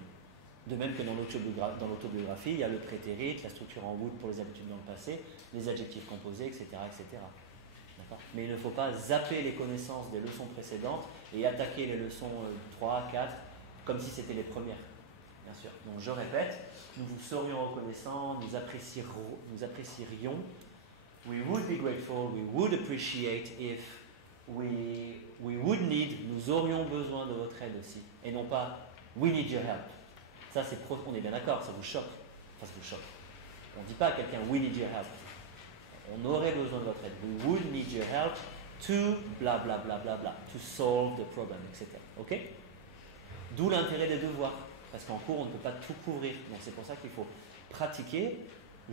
De même que dans l'autobiographie, il y a le prétérit, la structure en would pour les habitudes dans le passé, les adjectifs composés, etc. etc. D'accord? Mais il ne faut pas zapper les connaissances des leçons précédentes et attaquer les leçons 3, 4, comme si c'était les premières. Bien sûr. Donc je répète, nous vous serions reconnaissants, nous apprécierions. We would be grateful, we would appreciate if we would need, nous aurions besoin de votre aide aussi. Et non pas we need your help. Ça, on est bien d'accord, ça vous choque. Enfin, ça vous choque. On ne dit pas à quelqu'un we need your help. On aurait besoin de votre aide. We would need your help to bla bla bla bla bla, to solve the problem, etc. Ok? D'où l'intérêt des devoirs. Parce qu'en cours, on ne peut pas tout couvrir. Donc c'est pour ça qu'il faut pratiquer.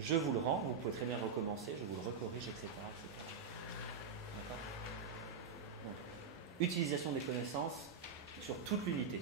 Je vous le rends, vous pouvez très bien recommencer, je vous le recorrige, etc. D'accord? Donc, utilisation des connaissances sur toute l'unité.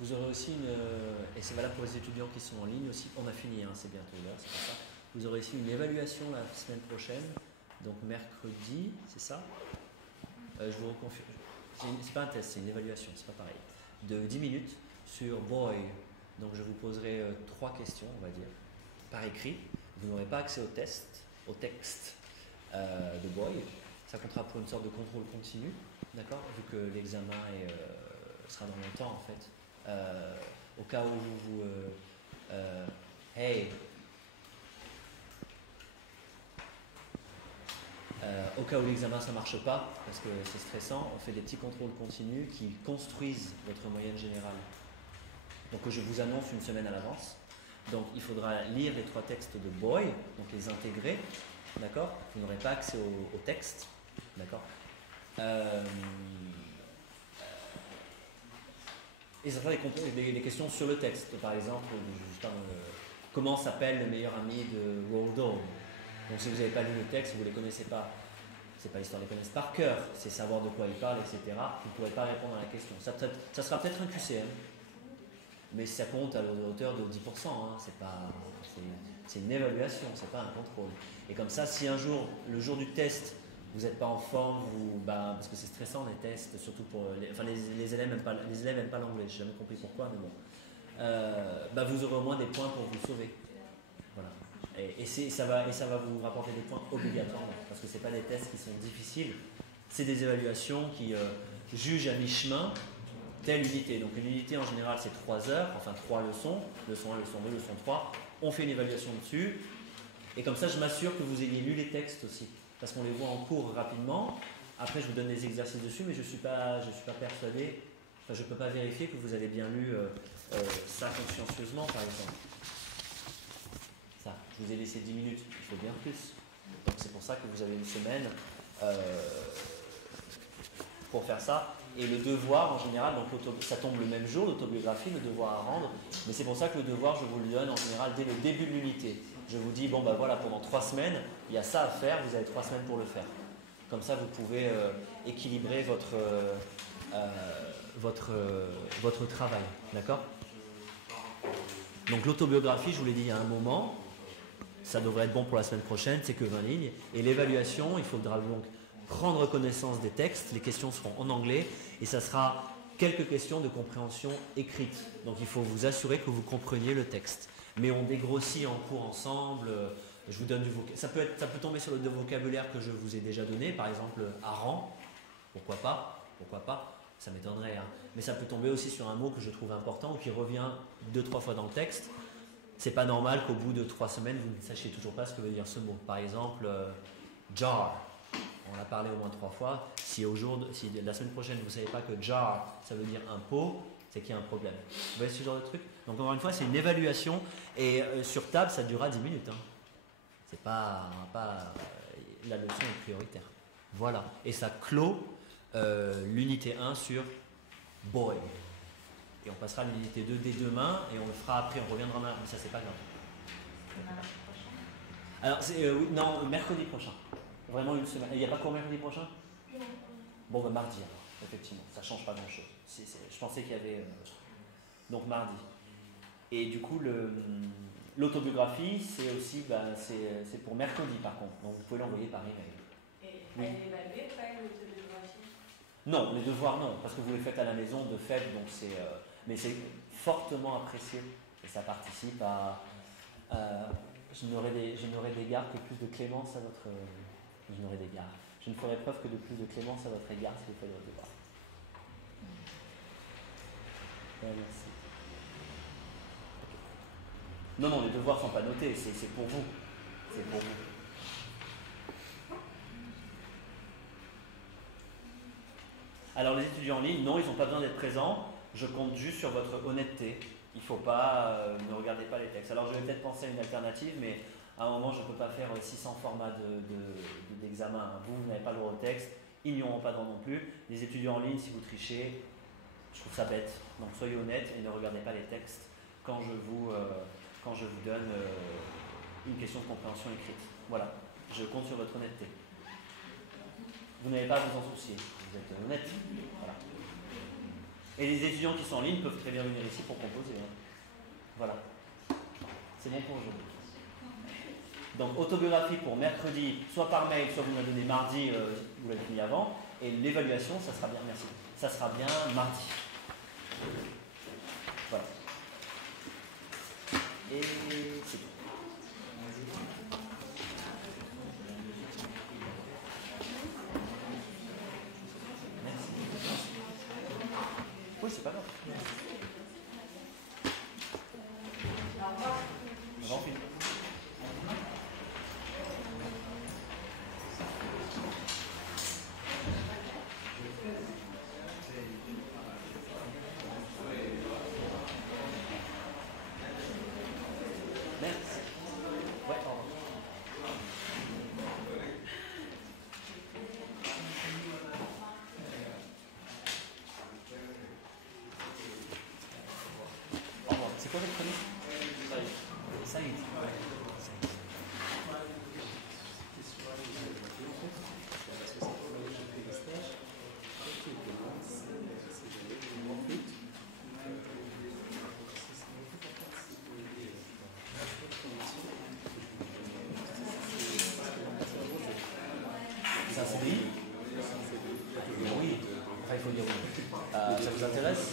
Vous aurez aussi et c'est valable pour les étudiants qui sont en ligne aussi, on a fini, hein, c'est bientôt l'heure, c'est pour ça. Vous aurez aussi une évaluation la semaine prochaine, donc mercredi, c'est ça je vous reconfirme. C'est pas un test, c'est une évaluation, c'est pas pareil. De 10 minutes sur boy. Donc je vous poserai 3 questions, on va dire, par écrit. Vous n'aurez pas accès au texte de boy. Ça comptera pour une sorte de contrôle continu, d'accord, vu que l'examen sera dans longtemps en fait. Au cas où au cas où l'examen ça marche pas, parce que c'est stressant, on fait des petits contrôles continus qui construisent votre moyenne générale. Donc je vous annonce une semaine à l'avance. Donc il faudra lire les 3 textes de Boy, donc les intégrer, d'accord. Vous n'aurez pas accès au texte, d'accord. Et ça fera des questions sur le texte. Par exemple, comment s'appelle le meilleur ami de Roald Dahl. Donc si vous n'avez pas lu le texte, vous ne les connaissez pas. C'est pas l'histoire de les connaître par cœur, c'est savoir de quoi il parle, etc. Vous ne pourrez pas répondre à la question. Ça sera peut-être un QCM, mais ça compte à hauteur de 10%. Hein. C'est une évaluation, c'est pas un contrôle. Et comme ça, si un jour, le jour du test, vous n'êtes pas en forme, parce que c'est stressant les tests, surtout pour les élèves n'aiment pas l'anglais. Je n'ai jamais compris pourquoi, mais bon. Vous aurez au moins des points pour vous sauver. Voilà. Et ça va vous rapporter des points obligatoirement, parce que c'est pas des tests qui sont difficiles, c'est des évaluations qui jugent à mi-chemin telle unité. Donc une unité en général c'est 3 heures, enfin 3 leçons, leçon 1, leçon 2, leçon 3, on fait une évaluation dessus, et comme ça je m'assure que vous ayez lu les textes aussi, parce qu'on les voit en cours rapidement. Après je vous donne des exercices dessus, mais je suis pas persuadé, je ne peux pas vérifier que vous avez bien lu ça consciencieusement par exemple. Ça, je vous ai laissé 10 minutes, il faut bien plus. Donc c'est pour ça que vous avez une semaine pour faire ça. Et le devoir en général, donc ça tombe le même jour, l'autobiographie, le devoir à rendre. Mais c'est pour ça que le devoir, je vous le donne en général dès le début de l'unité. Je vous dis, voilà, pendant 3 semaines, il y a ça à faire, vous avez 3 semaines pour le faire. Comme ça, vous pouvez équilibrer votre travail. D'accord ? Donc l'autobiographie, je vous l'ai dit il y a un moment, ça devrait être bon pour la semaine prochaine, c'est que 20 lignes. Et l'évaluation, il faudra donc prendre connaissance des textes, les questions seront en anglais, et ça sera quelques questions de compréhension écrite. Donc il faut vous assurer que vous compreniez le texte. Mais on dégrossit en cours ensemble, je vous donne du vocabulaire. Ça peut tomber sur le vocabulaire que je vous ai déjà donné, par exemple hareng, pourquoi pas, ça m'étonnerait, hein. Mais ça peut tomber aussi sur un mot que je trouve important ou qui revient 2-3 fois dans le texte. C'est pas normal qu'au bout de 3 semaines, vous ne sachiez toujours pas ce que veut dire ce mot. Par exemple, jar. On l'a parlé au moins 3 fois. Si la semaine prochaine, vous ne savez pas que jar, ça veut dire un pot, c'est qu'il y a un problème. Vous voyez ce genre de truc ? Donc encore une fois, c'est une évaluation. Et sur table, ça durera 10 minutes. Hein. C'est pas la leçon est prioritaire. Voilà. Et ça clôt l'unité 1 sur boy. Et on passera à l'unité 2 dès demain. Et on le fera après, on reviendra mais ça, c'est pas grave. Alors, non, mercredi prochain. Vraiment une semaine. Il n'y a pas cours mercredi prochain ? Bon, mardi alors, effectivement. Ça ne change pas grand-chose. Je pensais qu'il y avait... donc mardi. Et du coup, l'autobiographie, c'est aussi... c'est pour mercredi par contre. Donc vous pouvez l'envoyer par email. Et elle est évaluée, pas l'autobiographie ? Non, les devoirs non, parce que vous les faites à la maison de fait, donc mais c'est fortement apprécié. Et ça participe à... je n'aurai d'égard que plus de clémence à votre... Je n'aurai d'égard. Je ne ferai preuve que de plus de clémence à votre égard si vous faites votre devoir. Merci. Non, les devoirs ne sont pas notés, c'est pour vous. C'est pour vous. Alors les étudiants en ligne, non, ils n'ont pas besoin d'être présents. Je compte juste sur votre honnêteté. Il ne faut pas, ne regardez pas les textes. Alors je vais peut-être penser à une alternative, mais à un moment je ne peux pas faire 600 formats d'examen. Vous n'avez pas le droit au texte, ils n'y auront pas droit non plus. Les étudiants en ligne, si vous trichez, je trouve ça bête. Donc soyez honnêtes et ne regardez pas les textes quand je vous donne une question de compréhension écrite. Voilà, je compte sur votre honnêteté. Vous n'avez pas à vous en soucier, vous êtes honnête. Voilà. Et les étudiants qui sont en ligne peuvent très bien venir ici pour composer. Hein. Voilà. C'est bon pour aujourd'hui. Donc autobiographie pour mercredi, soit par mail, soit vous me la donnez mardi, vous l'avez mis avant. Et l'évaluation, ça sera bien, merci. Ça sera bien mardi. Voilà. Et c'est tout. Merci. Oui, c'est pas grave. J'en prie. Merci. Ouais, au revoir. Au revoir. C'est quoi votre prénom? Saïd. Saïd. C'est un CDI? Oui. Enfin, il faut dire oui. Ça vous intéresse?